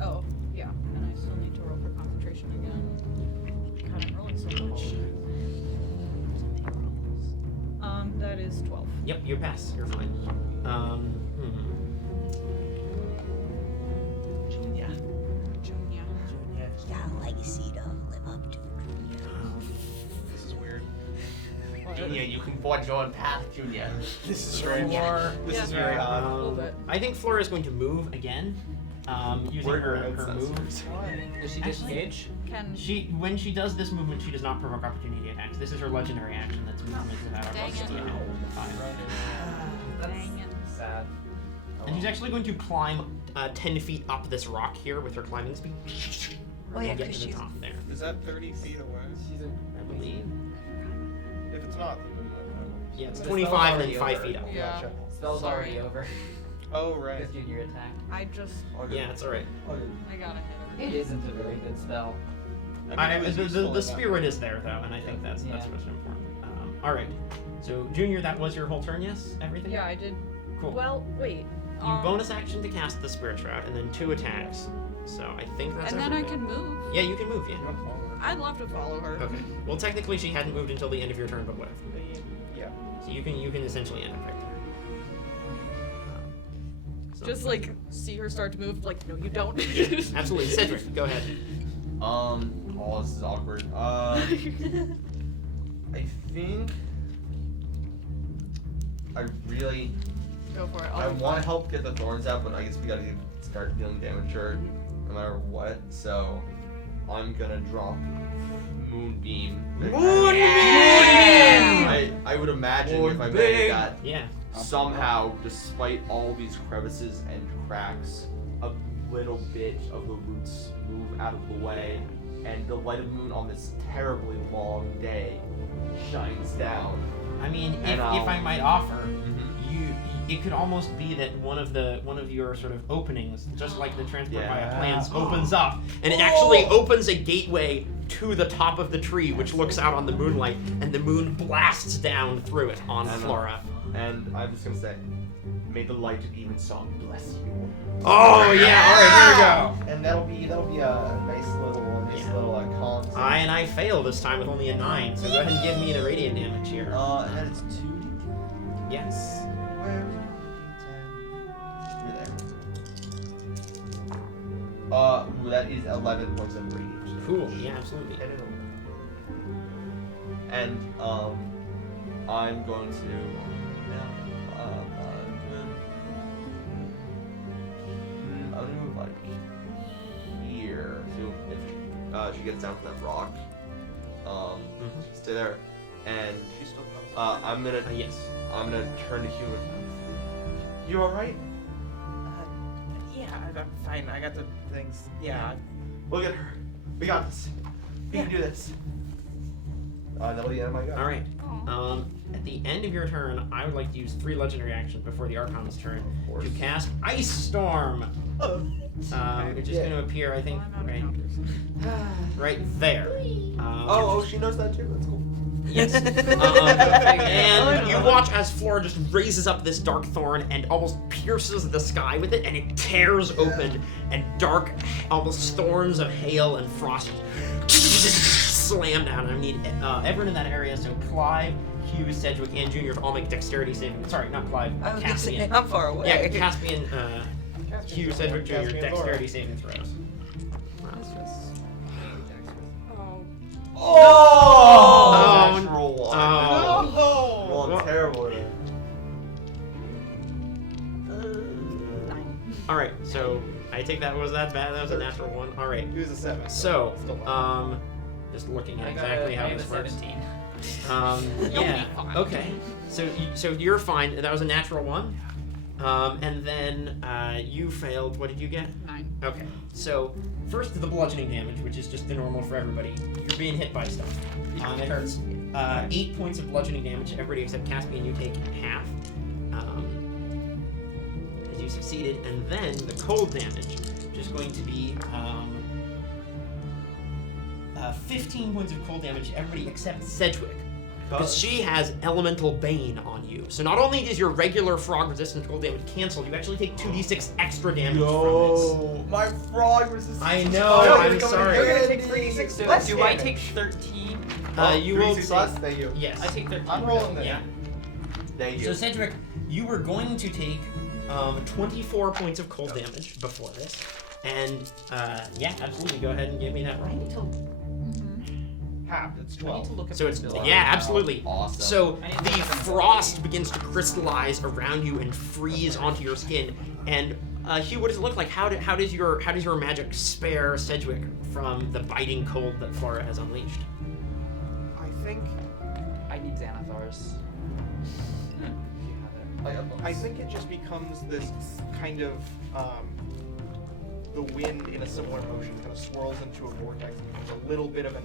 Oh, yeah. And I still need to roll for concentration again. God, I'm rolling so much. That is 12. Yep, you pass. You're fine. Junior. Junior. That legacy to live up to. This is weird. Junior, you can forge your own path, Junior. This is strange. Flora, This is very odd. A little bit. I think Flora is going to move again, using her move. Does she disengage? Can... When she does this movement, she does not provoke opportunity attacks. This is her legendary action. That's movement without Dang it. opportunity. Dang it. Sad. And she's actually going to climb 10 feet up this rock here with her climbing speed. Oh yeah, and get because to the she's top there, Is that 30 feet away? I believe. If it's not, then Yeah, it's The 25 spell's and then already 5 over. feet up. Yeah. Gotcha. Spell's Sorry. already over. Oh, right. Because Junior attacked. I just... Yeah, it's alright. I gotta hit her. It isn't a very good spell. The spirit is there though, and I think that's Yeah. what's important. Alright, so Junior, that was your whole turn, yes? Everything? Yeah, I did. Cool. Well, wait. You bonus action to cast the Spirit Shroud, and then 2 attacks. So I think that's And then I everything. can move. Yeah, you can move, yeah. I'd love to follow her. Okay. Well, technically she hadn't moved until the end of your turn, but whatever. Yeah. So you can essentially end up right there. So- Just like see her start to move. Like, no, you don't. Absolutely, Cedric, go ahead. Oh, this is awkward. I think I really Go for it. I I'll want to help get the thorns out, but I guess we gotta start dealing damage to her no matter what. So I'm gonna drop Moonbeam. I would imagine if I made that Yeah. somehow, despite all these crevices and cracks, a little bit of the roots move out of the way, and the light of the moon on this terribly long day shines down. I mean, And if I might offer, Mm-hmm. it could almost be that one of your sort of openings, just like the transport via Yeah. plants, opens up, and it actually opens a gateway to the top of the tree, which looks out on the moonlight, and the moon blasts down through it on I know. Flora. And I'm just gonna say, may the light of even song bless you. Oh yeah! All right, here we go. And that'll be a nice little con. And I fail this time with only a 9, so go ahead and give me the radiant damage here. And then it's 2d10. Yes. Where? Ooh, that is 11 points of rage. Cool. Yeah, absolutely. And I'm going to I'm gonna move like here. So if she gets down from that rock, stay there, and She's still I'm gonna Yes. I'm gonna turn to human. You all right? Yeah, I'm fine. I got the things. Yeah. Look at her. We got this. We can do this. That'll be the end of my go. All right. At the end of your turn, I would like to use 3 legendary actions before the Archon's turn to cast Ice Storm, which is going to appear, I think, right there. She knows that too. That's cool. Yes. And you watch as Flora just raises up this dark thorn and almost pierces the sky with it, and it tears open, and dark, almost thorns of hail and frost slam down. I need everyone in that area, so Clive, Hugh, Cedric, and Junior all make dexterity saving. Sorry, not Clive. I was gonna say, Caspian. I'm far away. Yeah, Caspian, Hugh, Cedric, Junior, Caspian, dexterity saving throws. Oh. that bad. That was a natural one. All right. It was a 7. So, still fine. just looking at I got exactly a, how I have this a works. 17. Yeah. Okay. So you're fine. That was a natural one. And then you failed. What did you get? 9. Okay. So first the bludgeoning damage, which is just the normal for everybody. You're being hit by stuff. It hurts. 8 points of bludgeoning damage to everybody except Caspian. You take half. As you succeeded, and then the cold damage, which is going to be 15 points of cold damage to everybody except Sedgwick. Because she has Elemental Bane on you. So not only does your regular frog resistance cold damage cancel, you actually take 2d6 extra damage from my frog resistance. I know, No, I'm you're sorry. gonna take 3d6 So less do I damage. take 13? You will 3d6 take... less? Thank you. Yes. I take 13. I'm rolling this. Yeah. Thank you. So Sedgwick, you were going to take 24 points of cold damage before this. And yeah, absolutely, go ahead and give me that I roll. need to, Half. It's I need 12. to look at So it's, the Wow. yeah, absolutely. Awesome. So I need to the look at the frost begins to crystallize around you and freeze onto your skin. And Hugh, what does it look like? How does your magic spare Sedgwick from the biting cold that Flora has unleashed? I think I need Xanathars. I think it just becomes this kind of the wind in a similar motion kind of swirls into a vortex and becomes a little bit of an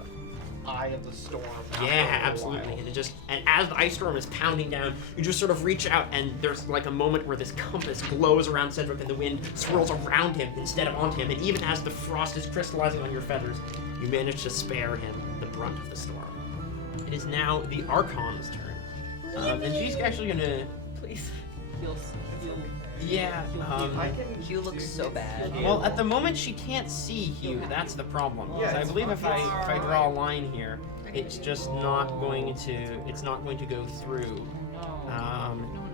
eye of the storm. after a Yeah, little absolutely. while. And as the ice storm is pounding down, you just sort of reach out, and there's like a moment where this compass glows around Cedric, and the wind swirls around him instead of onto him. And even as the frost is crystallizing on your feathers, you manage to spare him the brunt of the storm. It is now the Archon's turn, and she's actually gonna. Please. Heal. Yeah. I can Hugh looks do so this. bad. Well, at the moment she can't see Hugh. That's the problem. Yeah, 'Cause I it's believe fine. if I draw a line here, it's just not going to. It's not going to go through.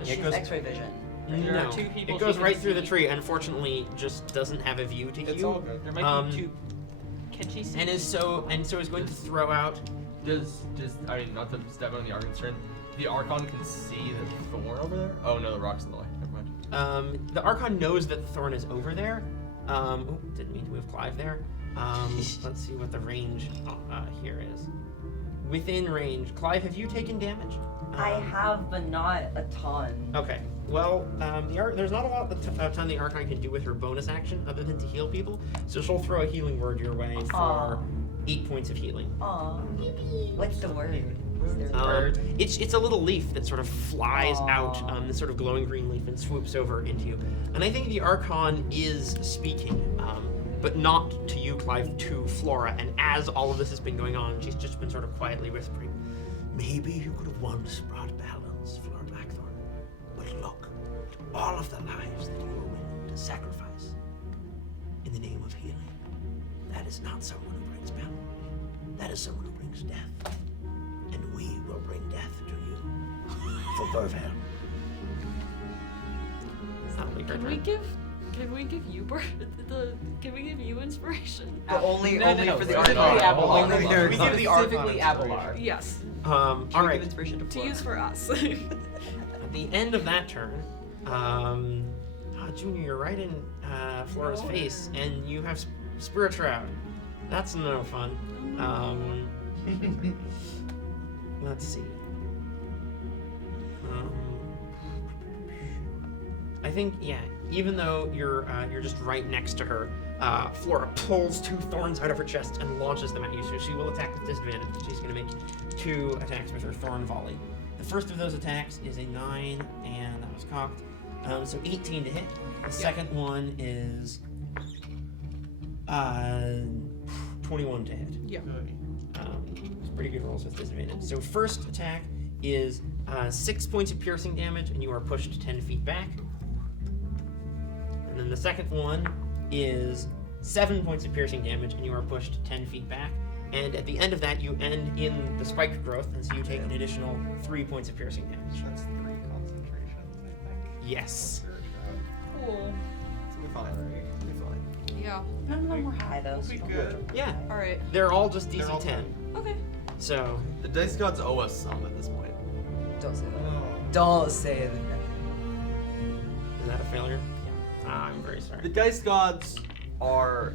She It has goes. X-ray vision. There are No, two people it goes she right can through the see. tree. Unfortunately, just doesn't have a view to It's Hugh. all good. There might Um, be two. Can she see? And is so is going to throw out. Does I mean not to step on the Archon's turn. The Archon can see the thorn over there. Oh no, the rock's in the way. Never mind. The Archon knows that the thorn is over there. Oh, didn't mean to move Clive there. Let's see what the range here is. Within range, Clive, have you taken damage? I have, but not a ton. Okay. Well, there's not a lot of time the Archon can do with her bonus action other than to heal people. So she'll throw a healing word your way for Aw. 8 points of healing. Aw. What's the word? Is there a Um, word? it's a little leaf that sort of flies Aw. out, this sort of glowing green leaf, and swoops over into you. And I think the Archon is speaking, but not to you, Clive, to Flora. And as all of this has been going on, she's just been sort of quietly whispering, Maybe you could have once brought balance, Flora Blackthorn. But look at all of the lives that you were willing to sacrifice in the name of healing. That is not someone who brings balance. That is someone who brings death. And we will bring death to you. For Burvale. that'll be her Can we turn. give you can we give you inspiration? But only No, for the specifically Archon. Abelard. Only the We Archon. give the Archon Specifically inspiration. Abelard. Yes. All Give right. inspiration to To Flora. use for us. At the end of that turn, Junior, you're right in Flora's face, and you have Spirit Shroud. That's no fun. Let's see. I think, yeah. Even though you're just right next to her, Flora pulls 2 thorns out of her chest and launches them at you. So she will attack with disadvantage. She's going to make 2 attacks with her thorn volley. The first of those attacks is a 9, and that was cocked. So 18 to hit. The second one is 21 to hit. Yeah. It's pretty good rolls with disadvantage. So first attack is 6 points of piercing damage, and you are pushed 10 feet back. And then the second one is 7 points of piercing damage, and you are pushed 10 feet back. And at the end of that, you end in the spike growth, and so you take an additional 3 points of piercing damage. That's 3 concentrations, I think. Yes. Cool. We'll be fine. We'll be fine. Yeah. None of them were high though. We'll So be don't good. worry. Yeah. All right. They're all just They're all DC 10. Okay. So, The dice gods owe us some at this point. Don't say that. Oh. Don't say that. is that a failure? Yeah. I'm very sorry. The dice gods are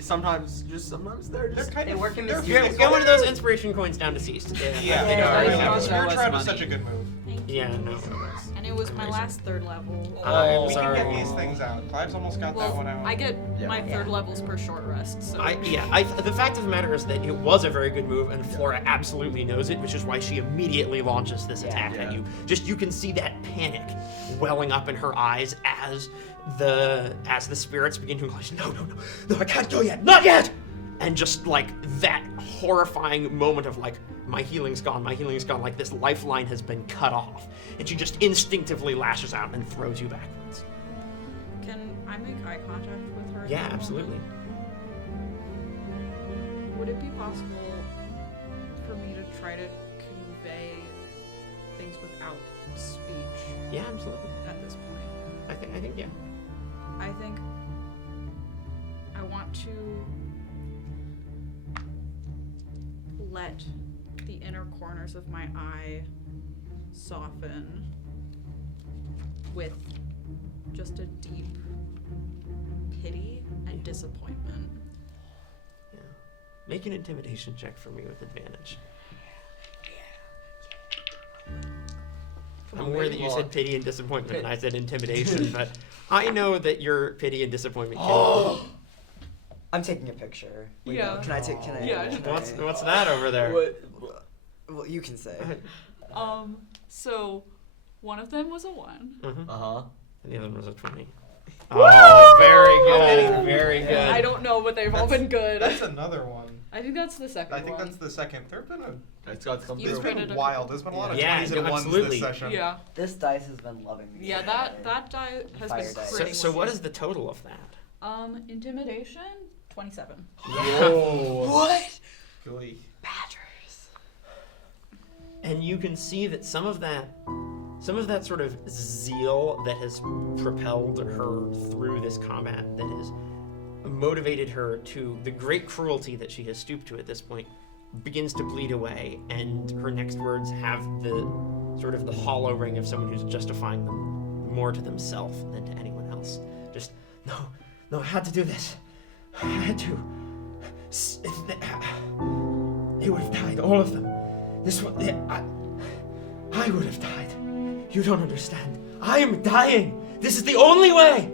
sometimes they're just kind They of work in they're mysterious Get one of those inspiration coins down to Ceased. Yeah, They no, are really. really Spirit good. Tribe is Money. such a good move. Thank you. Yeah, no. And it was my last 3rd level. I'm We sorry. can get these things out. Clive's almost got that Well, one out. I get my Yeah. 3rd levels per short rest, so. The fact of the matter is that it was a very good move, and Flora absolutely knows it, which is why she immediately launches this attack at you. Just you can see that panic welling up in her eyes as the spirits begin to acknowledge, no, I can't go yet, not yet! And just like that horrifying moment of like, my healing's gone, like this lifeline has been cut off. And she just instinctively lashes out and throws you backwards. Can I make eye contact with her? at Yeah, that absolutely. moment? Would it be possible for me to try to convey things without speech Yeah, absolutely. at this point? I think yeah. I think I want to let the inner corners of my eye soften with just a deep pity and disappointment. Yeah. Make an intimidation check for me with advantage. I'm aware that you said pity and disappointment, and I said intimidation, but I know that your pity and disappointment can... I'm taking a picture. Wait, Yeah. no, Can I? Yeah. Can I- What's that over there? Well, you can say. So one of them was a 1. Mm-hmm. Uh-huh. And the other one was a 20. Oh, very good, very good. I don't know, but they've all been good. That's another one. I think that's the second I think one. that's the second. There's been it's got some You it's printed been a wild. couple. There's been a lot of Yeah, 20s and no, 1s absolutely. this session. Yeah. This dice has been loving me. Yeah, that die has Fire been dice. pretty So what wicked. is the total of that? Intimidation? 27. Whoa. What? Golly. Badgers. And you can see that some of that sort of zeal that has propelled her through this combat, that has motivated her to the great cruelty that she has stooped to at this point, begins to bleed away, and her next words have the sort of the hollow ring of someone who's justifying them more to themselves than to anyone else. Just, no, I had to do this. I had to. They would have died, all of them. I would have died. You don't understand. I am dying. This is the only way.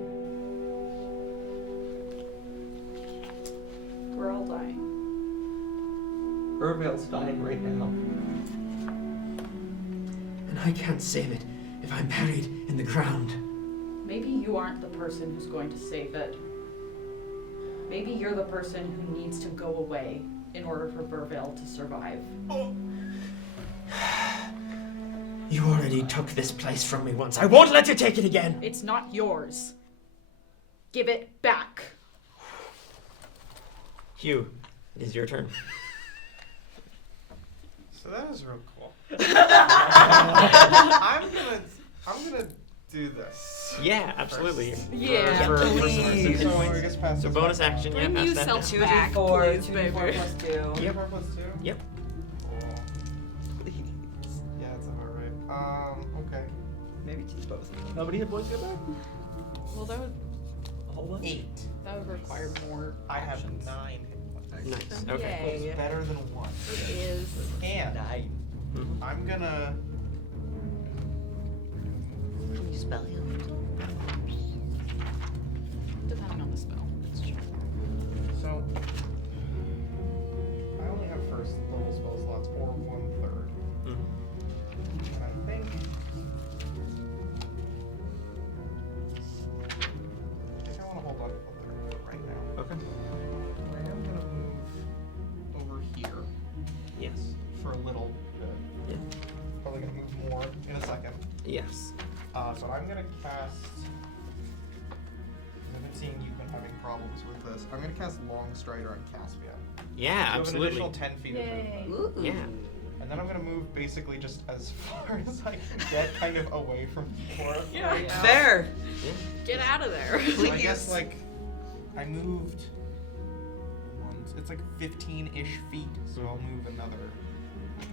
We're all dying. Burvale's dying right now. And I can't save it if I'm buried in the ground. Maybe you aren't the person who's going to save it. Maybe you're the person who needs to go away in order for Burvale to survive. You already took this place from me once. I won't let you take it again. It's not yours. Give it back. Hugh, it is your turn. So that was real cool. I'm gonna do this. Yeah, absolutely. Yeah. For Please. So I guess pass So this bonus back. action, yeah, Bring pass you that self down. back, 2d4, please, 2d4 baby. plus 2. Yep. 4 plus 2? Yep. Cool. Yeah, that's about right. Okay. Maybe just both. How many hit points you got back? Well, that would 8. require more. I have options. 9 hit points. Nice. Okay. Yay. It's better than 1. It is. And 9. I'm gonna. Can you spell heal? Depending on the spell. It's true. So. I only have first level spell slots or 1/3. Mhm. And I think I want to hold on to 1/3 for right now. Okay. I am gonna move over here Yes. for a little bit. Yeah. Probably gonna move more in a second. Yes. So I'm gonna cast. I've been seeing you've been having problems with this. I'm gonna cast Long Strider on Caspian. Yeah, You have an absolutely. additional 10 feet of Yay. movement. Yeah. And then I'm gonna move basically just as far as I can get, kind of away from Flora. Yeah. right now. Fair. Get out of there. So I guess like I moved. It's like 15-ish feet, so I'll move another.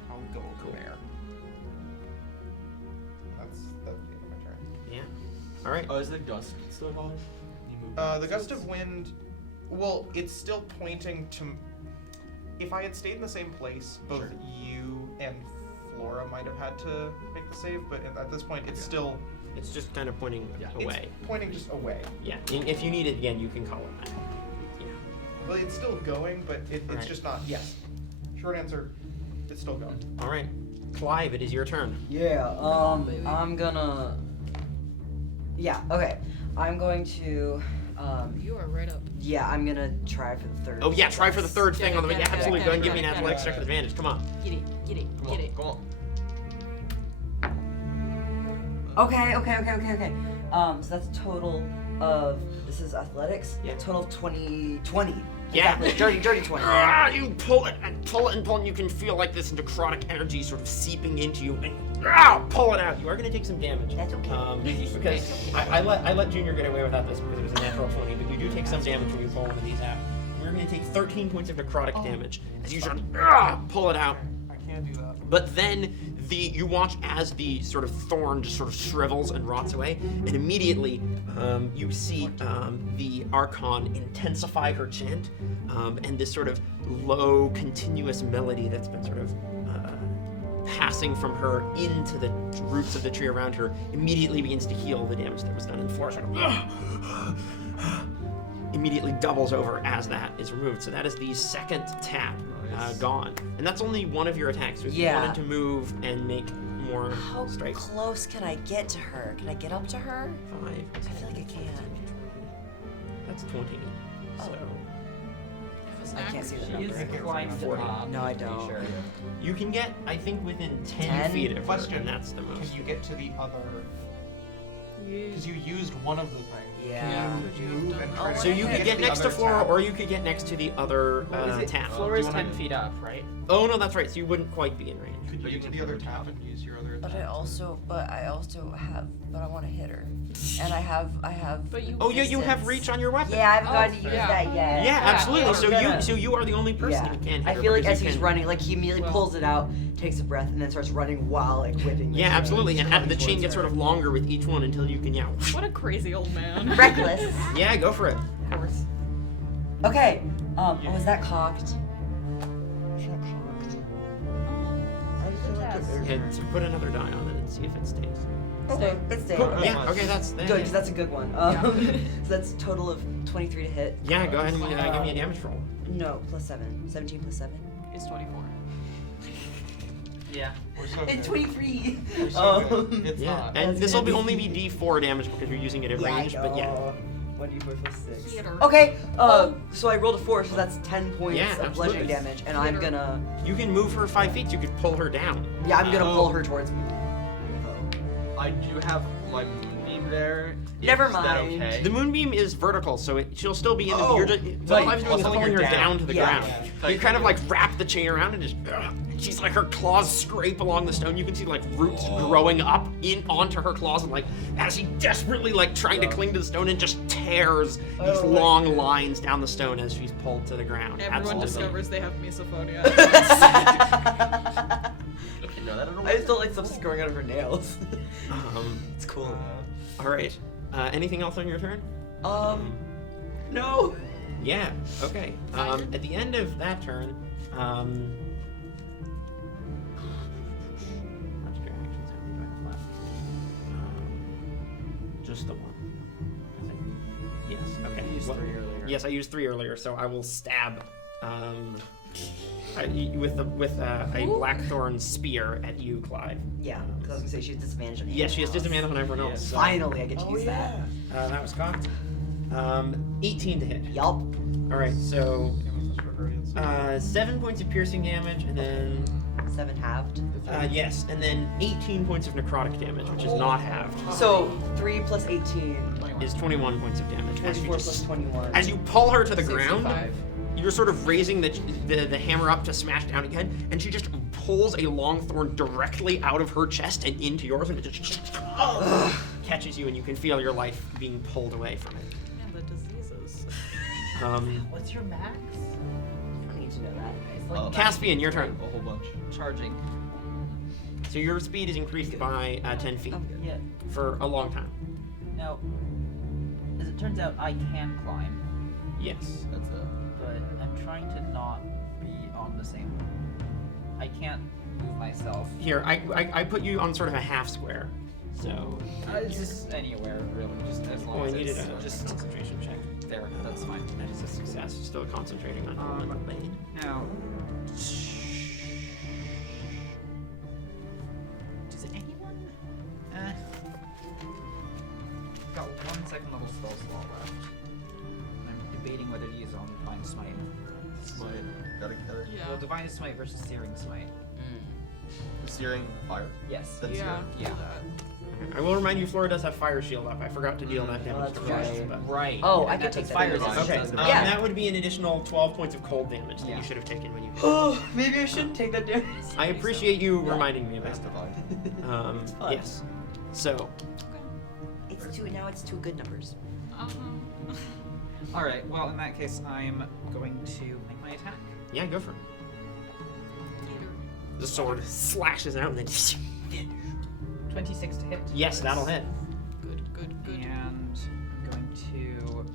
I'll go over there. That's the end of my turn. Yeah. All right. Oh, is the gust still going? You The gust of wind, well, it's still pointing to. If I had stayed in the same place, both you and Flora might have had to make the save, but at this point, it's still. It's just kind of pointing away. It's pointing just away. Yeah, if you need it again, you can call it back. Yeah. Well, it's still going, but it's Right. just not. Yes. Short answer, it's still going. All right, Clive, it is your turn. Yeah, I'm gonna. Yeah, okay. I'm going to. You are right up. Yeah, I'm gonna try for the third. Oh yeah, try for the third thing on the. Get it, Yeah, absolutely. get Go it, and give me an get it, athletics get check it. with advantage. Come on. Get it. Get it. Come on, come on. Okay. So that's a total of. This is athletics. Yeah. Total of 20. Yeah. Exactly. Dirty 20. You pull it and pull it and pull, and you can feel like this necrotic energy sort of seeping into you, and pull it out. You are going to take some damage. That's okay. Because I let Junior get away without this because it was a natural 20, but you do take some damage when you pull one of these out. You're going to take 13 points of necrotic damage as you sort of pull it out. I can't do that. But then you watch as the sort of thorn just sort of shrivels and rots away, and immediately you see the Archon intensify her chant, and this sort of low, continuous melody that's been sort of passing from her into the roots of the tree around her immediately begins to heal the damage that was done, and Flora sort of immediately doubles over as that is removed. So that is the second tap gone. And that's only one of your attacks. So if you wanted to move and make more How strikes. close can I get to her? Can I get up to her? 5, I feel like I can. That's 20. So I can't see the She is number. climbed up. No, I don't. Sure. you can get, I think, within 10 10? feet of her, Question. and that's the most. Can you get to the other? Because you used one of the things. Yeah. Can you move and try So you could get the next to other Flora, tap? or you could get next to the other What is it? tap. Flora's Do you wanna- 10 feet up, right? Oh no, that's right. So you wouldn't quite be in range. Could you get to the other tap and use your other But attack? I also have, but I want to hit her, and I have. But you. Oh yeah, you have distance. reach on your weapon. Yeah, I haven't gotten to use yeah. that yet. Yeah, absolutely. Yeah, So we're you gonna- are the only person Yeah. who can hit I her feel like because as you he's can- running, like he immediately pulls it out, takes a breath, and then starts running while like whipping. Yeah, absolutely. And the chain gets sort of longer with each one until you can What a crazy old man. Reckless. Yeah, go for it. Of course. Okay. Oh, is that cocked? Is that cocked? And to put another die on it and see if it stays. Okay, it's Cool. staying. Yeah. Okay, that's Good, because that's a good one. So that's a total of 23 to hit. Yeah, go ahead and give me a damage roll. No, plus 7. 17 plus 7. It's 24. Yeah. We're so It's good. 23. We're so good. It's Yeah, not. and That's this will gonna only be- be D4 damage because you're using it at range. But yeah. 1d4 plus 6. Theater. Okay, so I rolled a 4, so that's 10 points Yeah, of absolutely. bludgeoning damage, and I'm Theater. gonna, You can move her 5 feet. So you could pull her down. yeah, I'm gonna Oh. pull her towards me. I do have my moonbeam there. Never Is that mind. okay? The moonbeam is vertical, so she'll still be in the. Oh, You're just, right. all I'm doing is Pulling her pulling her down. down to the Yeah. ground. Yeah. You kind of like wrap the chain around and just. She's like her claws scrape along the stone. You can see like roots growing up in onto her claws, and like as she desperately like trying to cling to the stone and just tears these long lines down the stone as she's pulled to the ground. Everyone Absolutely. discovers they have misophonia. Okay, no, that I don't I just don't like stuff growing out of her nails. It's cool. All right. Anything else on your turn? No. Yeah. Okay. At the end of that turn, how much of your actions have you got left? Just the one. I think. Yes. Okay. You used 3 earlier. Yes, I used 3 earlier, so I will stab. With a Blackthorn spear at you, Clive. Yeah, because I was gonna say she has disadvantage on Yes, she has anything disadvantage on everyone Yeah. else. so- Finally, I get to use that. That was cocked. 18 to hit. Yup. All right, so 7 points of piercing damage, and then 7 halved. yes, and then 18 points of necrotic damage, which is not halved. So 3 plus 18. Is 21 points of damage. As you 24 just- plus 21. As you pull her to the ground, 65. you're sort of raising the hammer up to smash down again, and she just pulls a long thorn directly out of her chest and into yours, and it just catches you, and you can feel your life being pulled away from it. And the diseases. What's your max? I need to know that. It's like Caspian, your turn. A whole bunch. charging. So your speed is increased by 10 feet Yeah. for a long time. Now, is it turns out, I can climb, Yes. That's a. but I'm trying to not be on the same. I can't move myself. Here, I put you on sort of a half square. So. It's just anywhere, really. Just as long Oh, I as needed it's a just concentration check. there. That's fine. That is a success. Still concentrating on the blade. Now, does anyone? Got 1 second level spell slot left. I'm debating whether to use it on Divine Smite. Smite. Gotta get it. Yeah. Well, Divine Smite versus Searing Smite. Searing fire. Yes. That's Yeah. searing. Yeah. I will remind you, Flora does have fire shield up. I forgot to deal that damage that's first. right. But... Right. Oh, and I could that's take a that fire damage. resistance, Okay, doesn't it? Yeah. that would be an additional 12 points of cold damage that Yeah. you should have taken when you. Oh, maybe I shouldn't take that damage. I appreciate you reminding me about That's divine. that. fun. Yes. So, It's two good numbers. All right. Well, in that case, I'm going to make my attack. yeah, go for it. The sword slashes out and then. 26 to hit. Yes, that'll hit. Good. And I'm going to.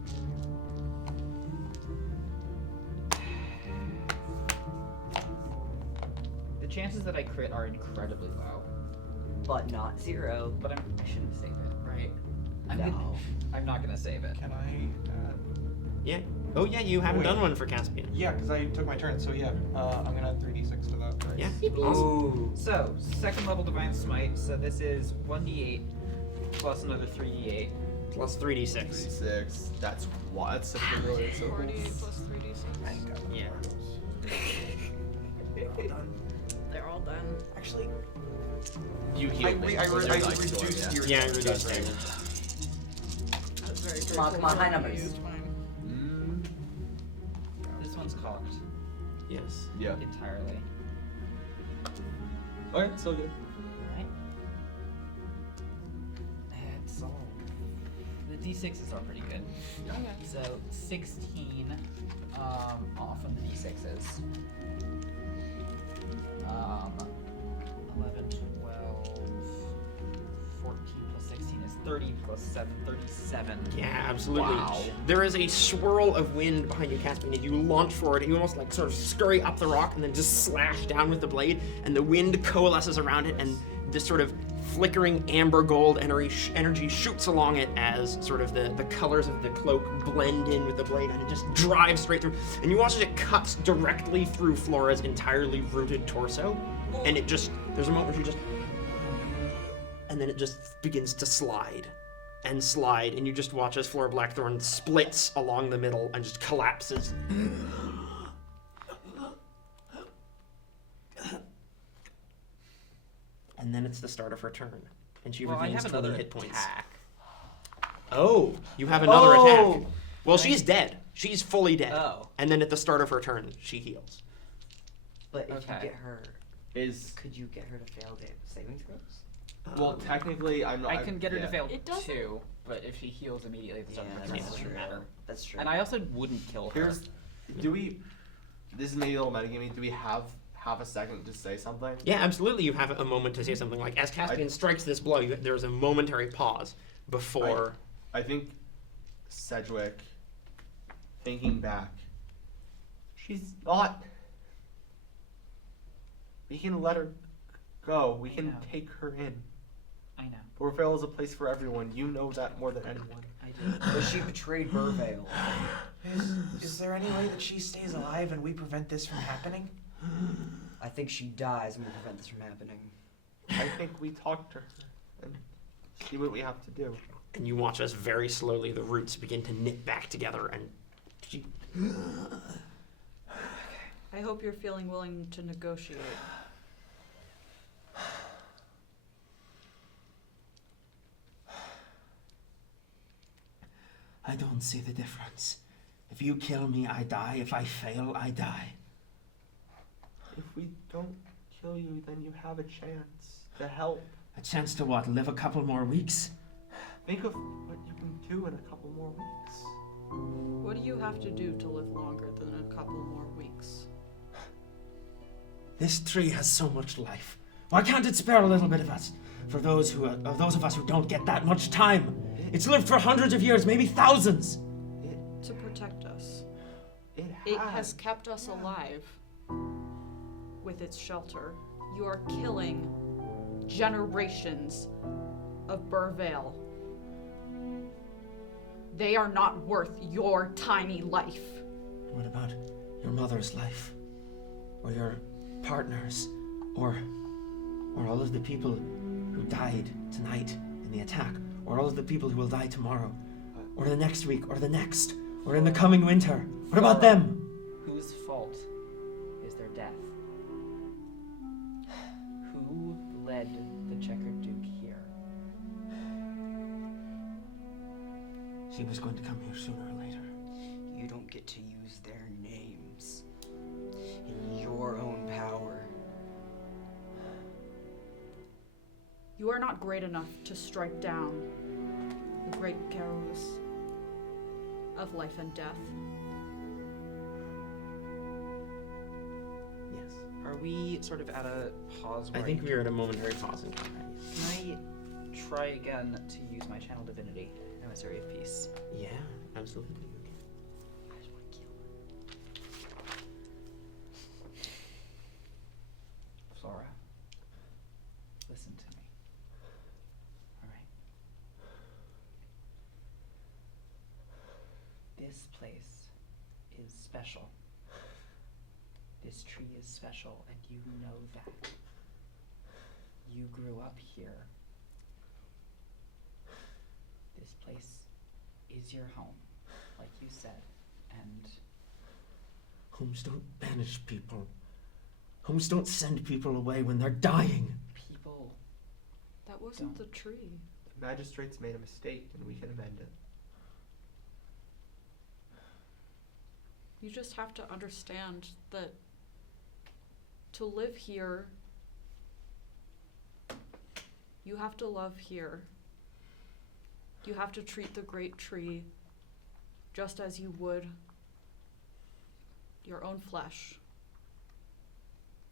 The chances that I crit are incredibly low, But not 0. but I shouldn't save it, right? No. I'm not gonna save it. Can I? Yeah. Oh yeah, you haven't Wait. done one for Caspian. Yeah, because I took my turn. So yeah, I'm gonna add 3d6 to that. Right? Yeah. Awesome. So, second level Divine Smite. So this is 1d8 plus another 3d8. Plus 3d6. 36. That's why. That's such a good. So 48 plus 3d6. Yeah. They're all done. Actually, you I heal me. so they're like reduced sword, your. Yeah, I reduced That's damage. right. I was very Come on, grateful high when you numbers. used mine. This one's cocked Yes. Yeah. entirely. Okay, so good. Right? It's all. The d6s are pretty good. Okay. So 16 off of the d6s. 11, 12, 14 plus 16 is 30 plus 7, 37. Yeah, absolutely. Wow. There is a swirl of wind behind you, Caspian, and you launch forward, and you almost like sort of scurry up the rock and then just slash down with the blade, and the wind coalesces around it, and this sort of flickering amber gold energy shoots along it as sort of the colors of the cloak blend in with the blade, and it just drives straight through. And you watch as it cuts directly through Flora's entirely rooted torso, and it just, there's a moment where she just, and then it just begins to slide, and you just watch as Flora Blackthorn splits along the middle and just collapses. And then it's the start of her turn, and she Well, I regains have 20 another hit points. attack. Oh, you have another Oh! attack. Well, she's dead. She's fully dead. Oh. And then at the start of her turn, she heals. But if you Okay. get her, could you get her to fail saving throws? Well, technically, I'm not. I can get her to fail It doesn't- 2, but if she heals immediately at the start of her turn, it that's doesn't true. matter. That's true. And I also wouldn't kill her. Here's. Do we? This is maybe a little metagaming. Do we have a second to say something? Yeah, absolutely. You have a moment to say something. Like, as Caspian strikes this blow, there's a momentary pause before... I think Sedgwick, thinking back, she's not. We can let her go. We can know. take her in. I know. Burrvale is a place for everyone. You know that more than anyone. I do. But she betrayed Burrvale. Is there any way that she stays alive and we prevent this from happening? I think she dies and we prevent this from happening. I think we talk to her and see what we have to do. And you watch as very slowly the roots begin to knit back together, and she... I hope you're feeling willing to negotiate. I don't see the difference. If you kill me, I die. If I fail, I die. If we don't kill you, then you have a chance to help. A chance to what? Live a couple more weeks? Think of what you can do in a couple more weeks. What do you have to do to live longer than a couple more weeks? This tree has so much life. Why can't it spare a little bit of us? for those of us who don't get that much time. It's lived for hundreds of years, maybe thousands. To protect us. It Has kept us alive with its shelter. You are killing generations of Burrvale. They are not worth your tiny life. What about your mother's life? Or your partner's? Or all of the people who died tonight in the attack? Or all of the people who will die tomorrow? Or the next week? Or the next? Or in the coming winter? What about them? Whose fault is their death? Who led the Checkered Duke here? She was going to come here sooner or later. You don't get to use their names in your own power. You are not great enough to strike down the great arrows of life and death. Yes. Are we sort of at a pause where I think we are at a momentary pause in combat. Can I try again to use my channel divinity, emissary of peace? Yeah, absolutely. I just want to kill her. Flora, listen to me. All right. This place is special. This tree is special, and you know that. You grew up here. This place is your home, like you said, and Homes don't banish people. Homes don't send people away when they're dying. people. That wasn't the tree. The magistrates made a mistake, and we can amend it. You just have to understand that to live here, you have to love here. You have to treat the great tree just as you would your own flesh.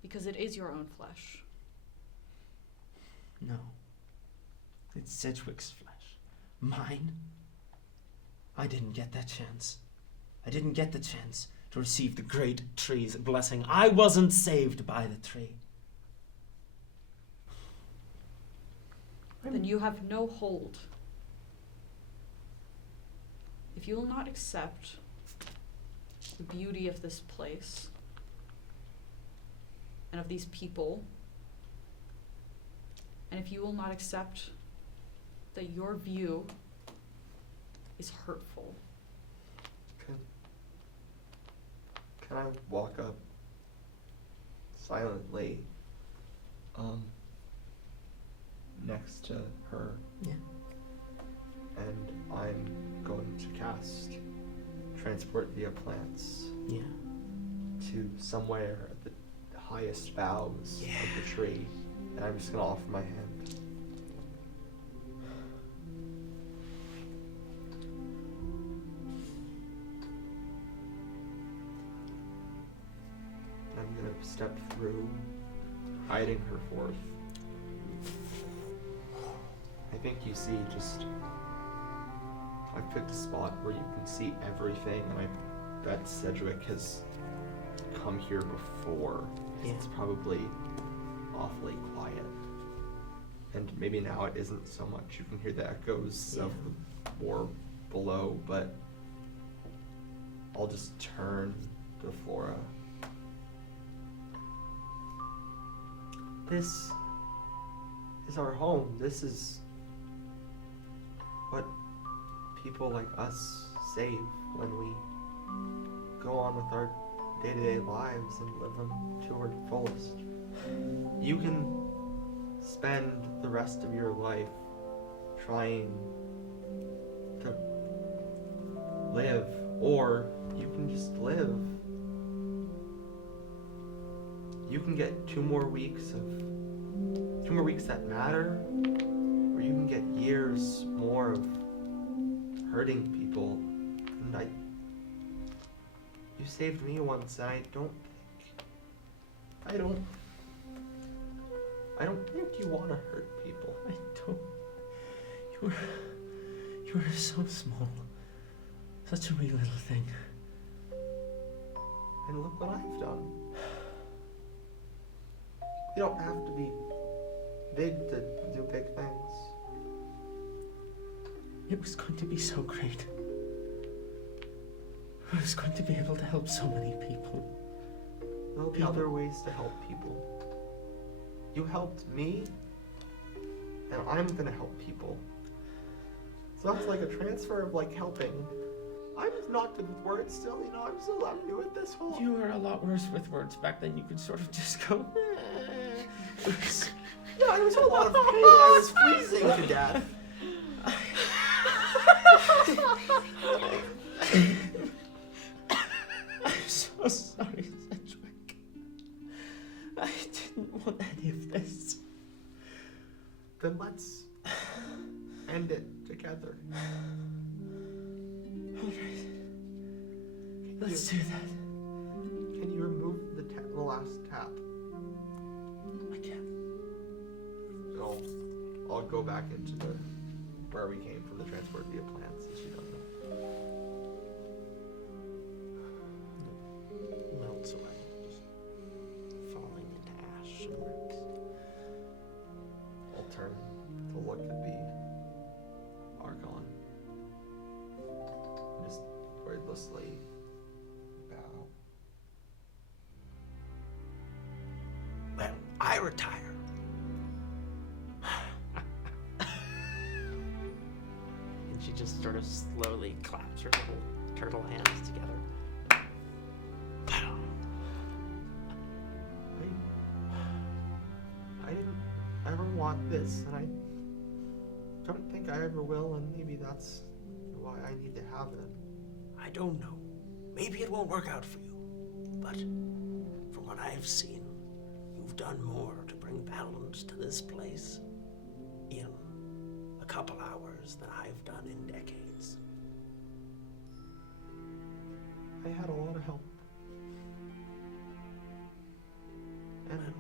Because it is your own flesh. No. It's Sedgwick's flesh. Mine? I didn't get that chance. I didn't get the chance to receive the great tree's blessing. I wasn't saved by the tree. Then you have no hold. If you will not accept the beauty of this place and of these people, and if you will not accept that your view is hurtful, Can I walk up silently, next to her? Yeah. And I'm going to cast Transport via Plants Yeah. to somewhere at the highest boughs of the tree, and I'm just gonna offer my hand. I'm gonna step through, guiding her forth. I think you see just, I've picked a spot where you can see everything, and I bet Cedric has come here before. Yeah. It's probably awfully quiet. And maybe now it isn't so much. You can hear the echoes of the war below, but I'll just turn to Flora. This is our home. This is what people like us save when we go on with our day-to-day lives and live them to our fullest. You can spend the rest of your life trying to live, or you can just live. You can get 2 more weeks that matter, or you can get years more of hurting people. And you saved me once, and I don't I don't think you want to hurt people. I don't. You are so small. Such a wee little thing. And look what I've done. You don't have to be big to do big things. It was going to be so great. I was going to be able to help so many people. There'll be other ways to help people. You helped me, and I'm gonna help people. So that's like a transfer of like helping. I'm not good with words still, you know, I'm new at this whole. You were a lot worse with words back then. You could sort of just go. Yeah, there was a lot of pain. I was freezing to death. I'm so sorry, Sedgwick. I didn't want any of this. Then let's end it together. Alright. Let's do that. Can you remove the last tap? I can. I'll go back into where we came from, the transport via plan, since she doesn't. Melts away, just falling into ash and wrecks. I'll turn to look at the Archon. Just wordlessly bow. Well, I retire. And she just sort of slowly claps her little turtle hands together. I didn't ever want this, and I don't think I ever will, and maybe that's why I need to have it. I don't know. Maybe it won't work out for you. But from what I've seen, you've done more to bring balance to this place in a couple hours than I've done in decades. I had a lot of help. And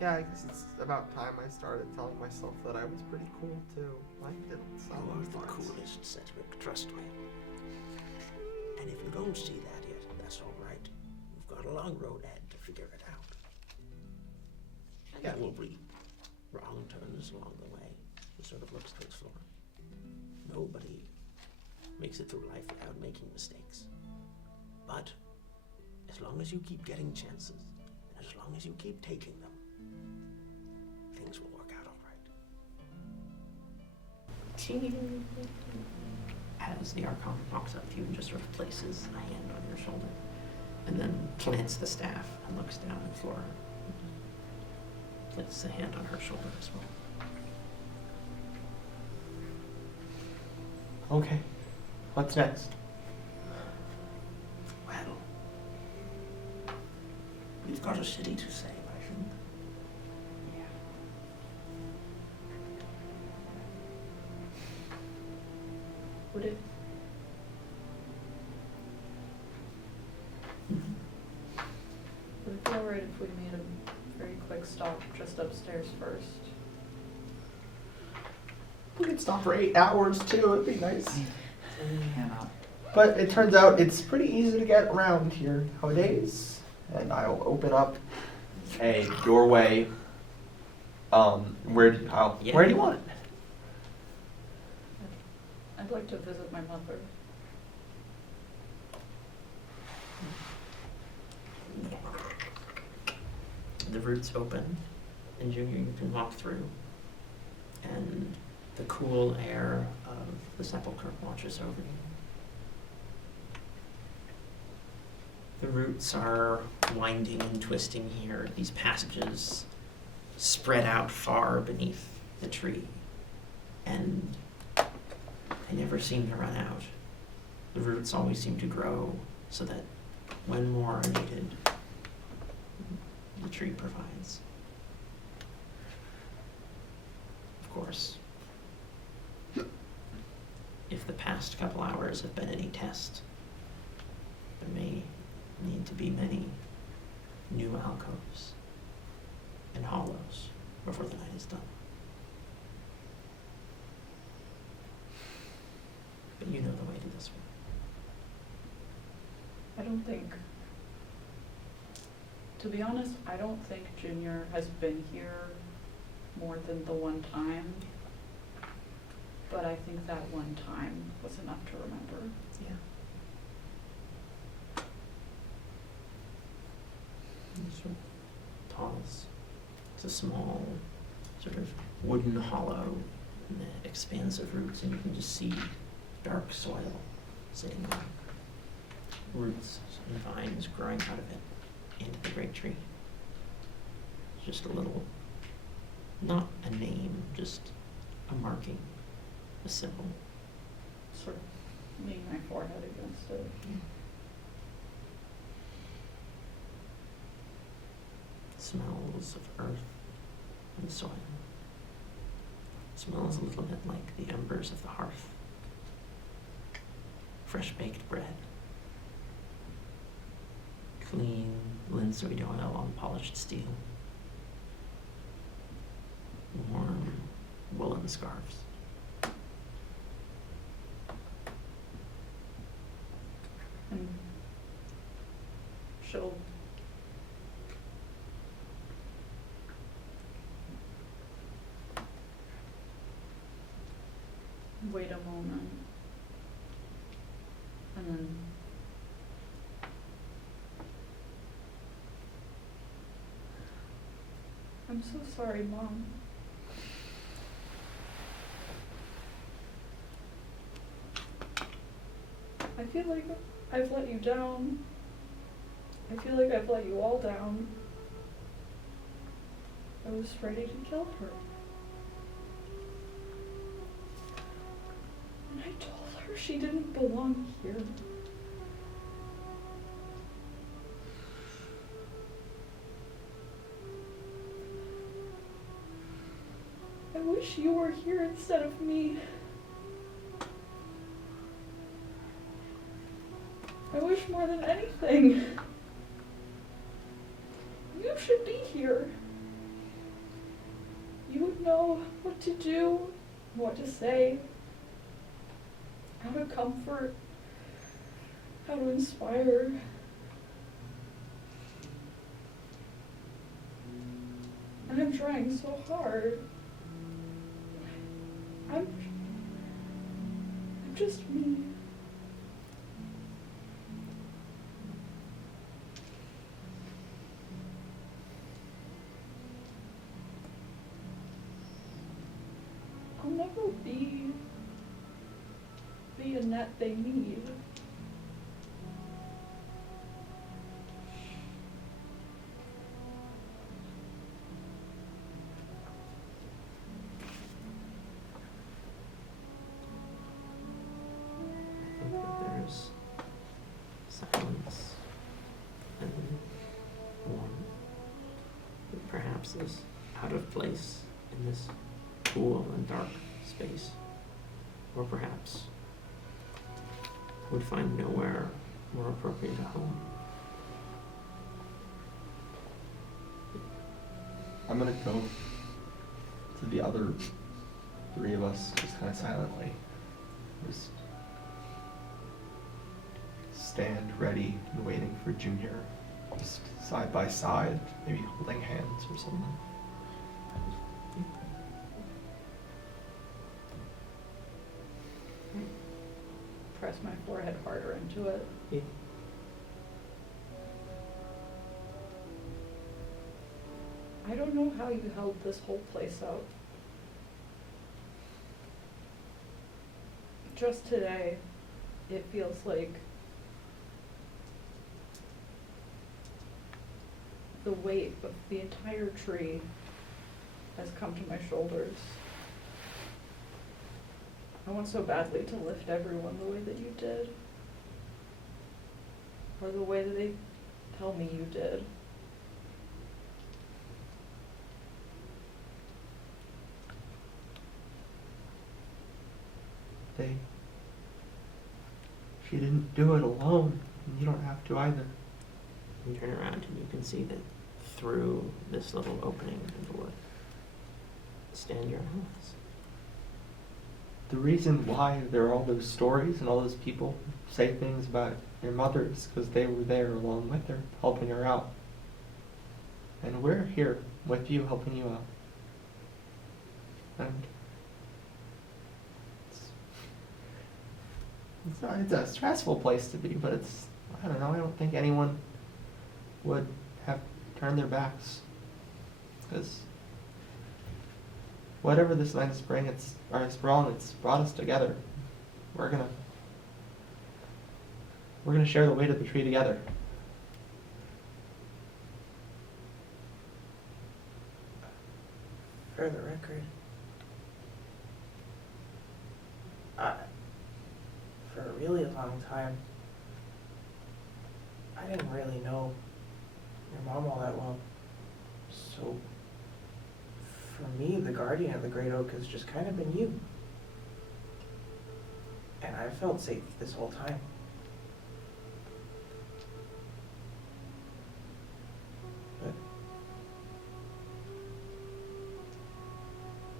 yeah, I guess it's about time I started telling myself that I was pretty cool too. I didn't You sound are the parts. coolest, Sedgwick, trust me. And if you don't see that yet, that's all right. You've got a long road ahead to figure it out. And Yeah. there will be wrong turns along the way. He sort of looks towards Flora. Nobody makes it through life without making mistakes. But as long as you keep getting chances, and as long as you keep taking them, things will work out all right. As the Archon walks up to you and just sort of places a hand on your shoulder, and then plants the staff and looks down at Flora. Places a hand on her shoulder as well. Okay. What's next? Well, we've got a city to save, I think. Would it? Would it be alright if we made a very quick stop just upstairs first? We could stop for 8 hours too, it'd be nice. Hannah. But it turns out it's pretty easy to get around here nowadays. And I'll open up a doorway. Where do you want it? I'd like to visit my mother. The roots open, and Junior, you can walk through, and the cool air of the sepulchre washes over you. The roots are winding and twisting here. These passages spread out far beneath the tree, and they never seem to run out. The roots always seem to grow so that when more are needed, the tree provides. Of course, if the past couple hours have been any test, there may need to be many new alcoves. and hollows before the night is done. But you know the way to this one. I don't think, to be honest, I don't think Junior has been here more than the one time. But I think that one time was enough to remember. Yeah. Sort of tunnels. It's a small, sort of wooden hollow in the expansive roots, and you can just see dark soil sitting on roots and vines growing out of it into the great tree. It's just a little, not a name, just a marking, a symbol. Sort of leaning my forehead against it. Smells of earth and soil. Smells a little bit like the embers of the hearth. Fresh baked bread. Clean linseed oil on polished steel. Warm woolen scarves. And she'll wait a moment and then I'm so sorry, Mom. I feel like I've let you down. I feel like I've let you all down. I was ready to kill her. And I told her she didn't belong here. I wish you were here instead of me. I wish more than anything. You should be here. You would know what to do, what to say, how to comfort, how to inspire. And I'm trying so hard. I'm just me. I'll never be the Annette they need. I think that there's silence and warmth that perhaps is out of place in this cool and dark space, or perhaps would find nowhere more appropriate a home. I'm gonna go to the other three of us, just kind of silently. Just stand ready and waiting for Junior, just side by side, maybe holding hands or something. Press my forehead harder into it. Yeah. I don't know how you held this whole place out. Just today, it feels like the weight of the entire tree has come to my shoulders. I want so badly to lift everyone the way that you did. Or the way that they tell me you did. She didn't do it alone, and you don't have to either. You turn around and you can see that through this little opening in the wood. Stand your hands. The reason why there are all those stories and all those people say things about your mother is because they were there along with her, helping her out. And we're here with you, helping you out. And it's a stressful place to be, but it's, I don't know, I don't think anyone would have turned their backs. Because whatever this night of spring, it's brought us together. We're gonna share the weight of the tree together. For the record, for a really long time, I didn't really know your mom all that well. So, for me, the guardian of the Great Oak has just kind of been you. And I felt safe this whole time. But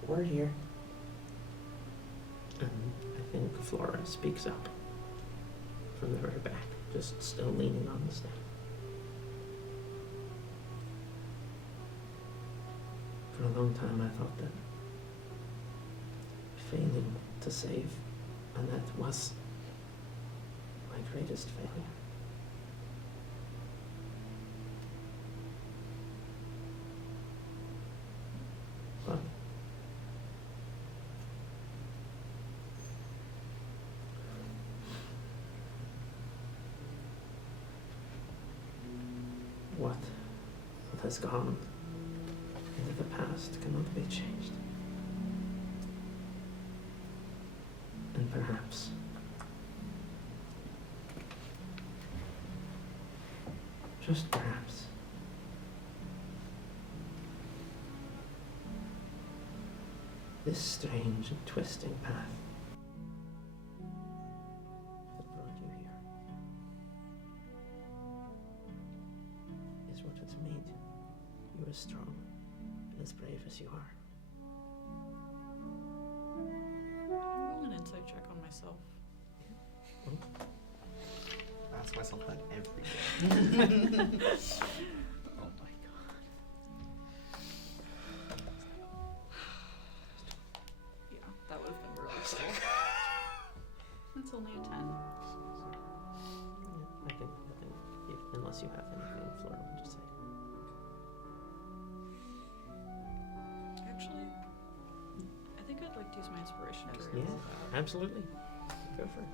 we're here. And I think Flora speaks up from the very back, just still leaning on the staff. For a long time I thought that failing to save Annette was my greatest failure. But what has gone into the past cannot be changed. And perhaps just perhaps this strange and twisting path that brought you here is what has made you as strong and as brave as you are. Roll an insight check on myself. I ask myself that every day. Oh my god. Yeah, that would have been really cool. That's only a 10. I can, unless you have anything, Flora would just say. Actually, I think I'd like to use my inspiration to Yeah, raise that. absolutely. Go for it.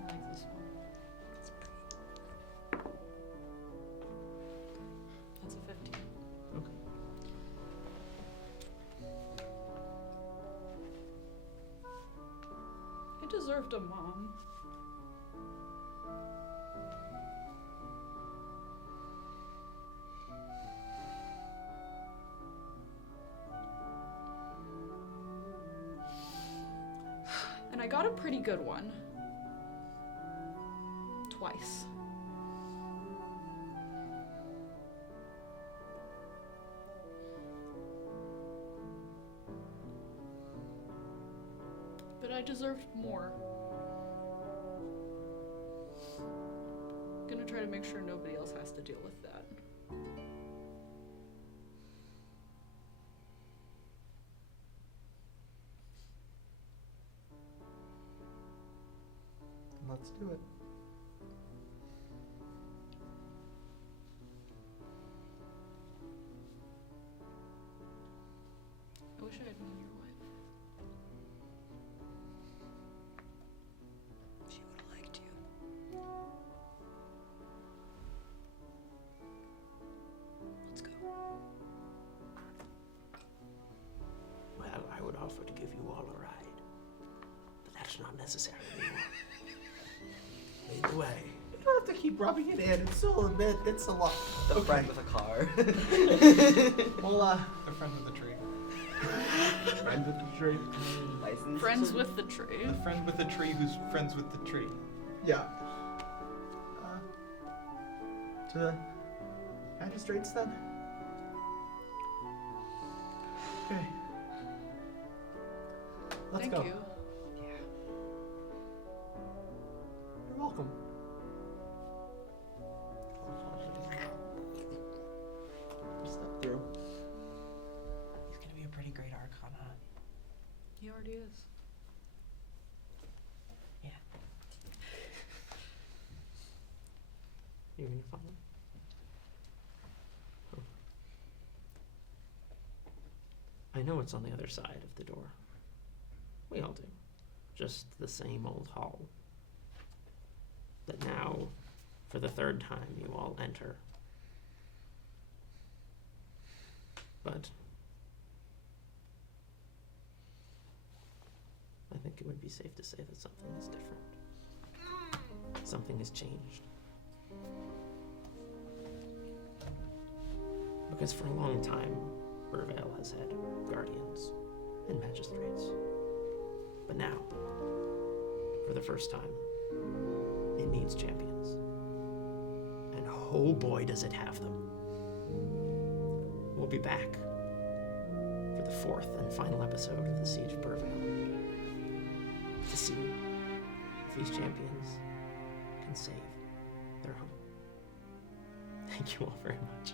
I like this one. That's a 15. Okay. I deserved a mom. And I got a pretty good one. Twice. But I deserved more. Gonna try to make sure nobody else has to deal with that. Let's do it. I wish I had known your wife. She would have liked you. Let's go. Well, I would offer to give you all a ride, but that's not necessary anymore. Either way. You don't have to keep rubbing it in. It's still a bit. It's a lot. The friend with a car. Well, The friend of the tree. Friend with the tree. License. Friends with the tree. The friend with the tree who's friends with the tree. Yeah. To the magistrates then? Okay. Let's Thank go. you. You're welcome. Step through. He's gonna be a pretty great Archon, huh? He already is. Yeah. You're gonna follow? Oh. I know it's on the other side of the door. We all do. Just the same old hall. That now, for the third time, you all enter. But I think it would be safe to say that something is different. Something has changed. Because for a long time, Burrvale has had guardians and magistrates. But now, for the first time, it needs champions. And oh boy does it have them. We'll be back for the fourth and final episode of the Siege of Burrvale to see if these champions can save their home. Thank you all very much.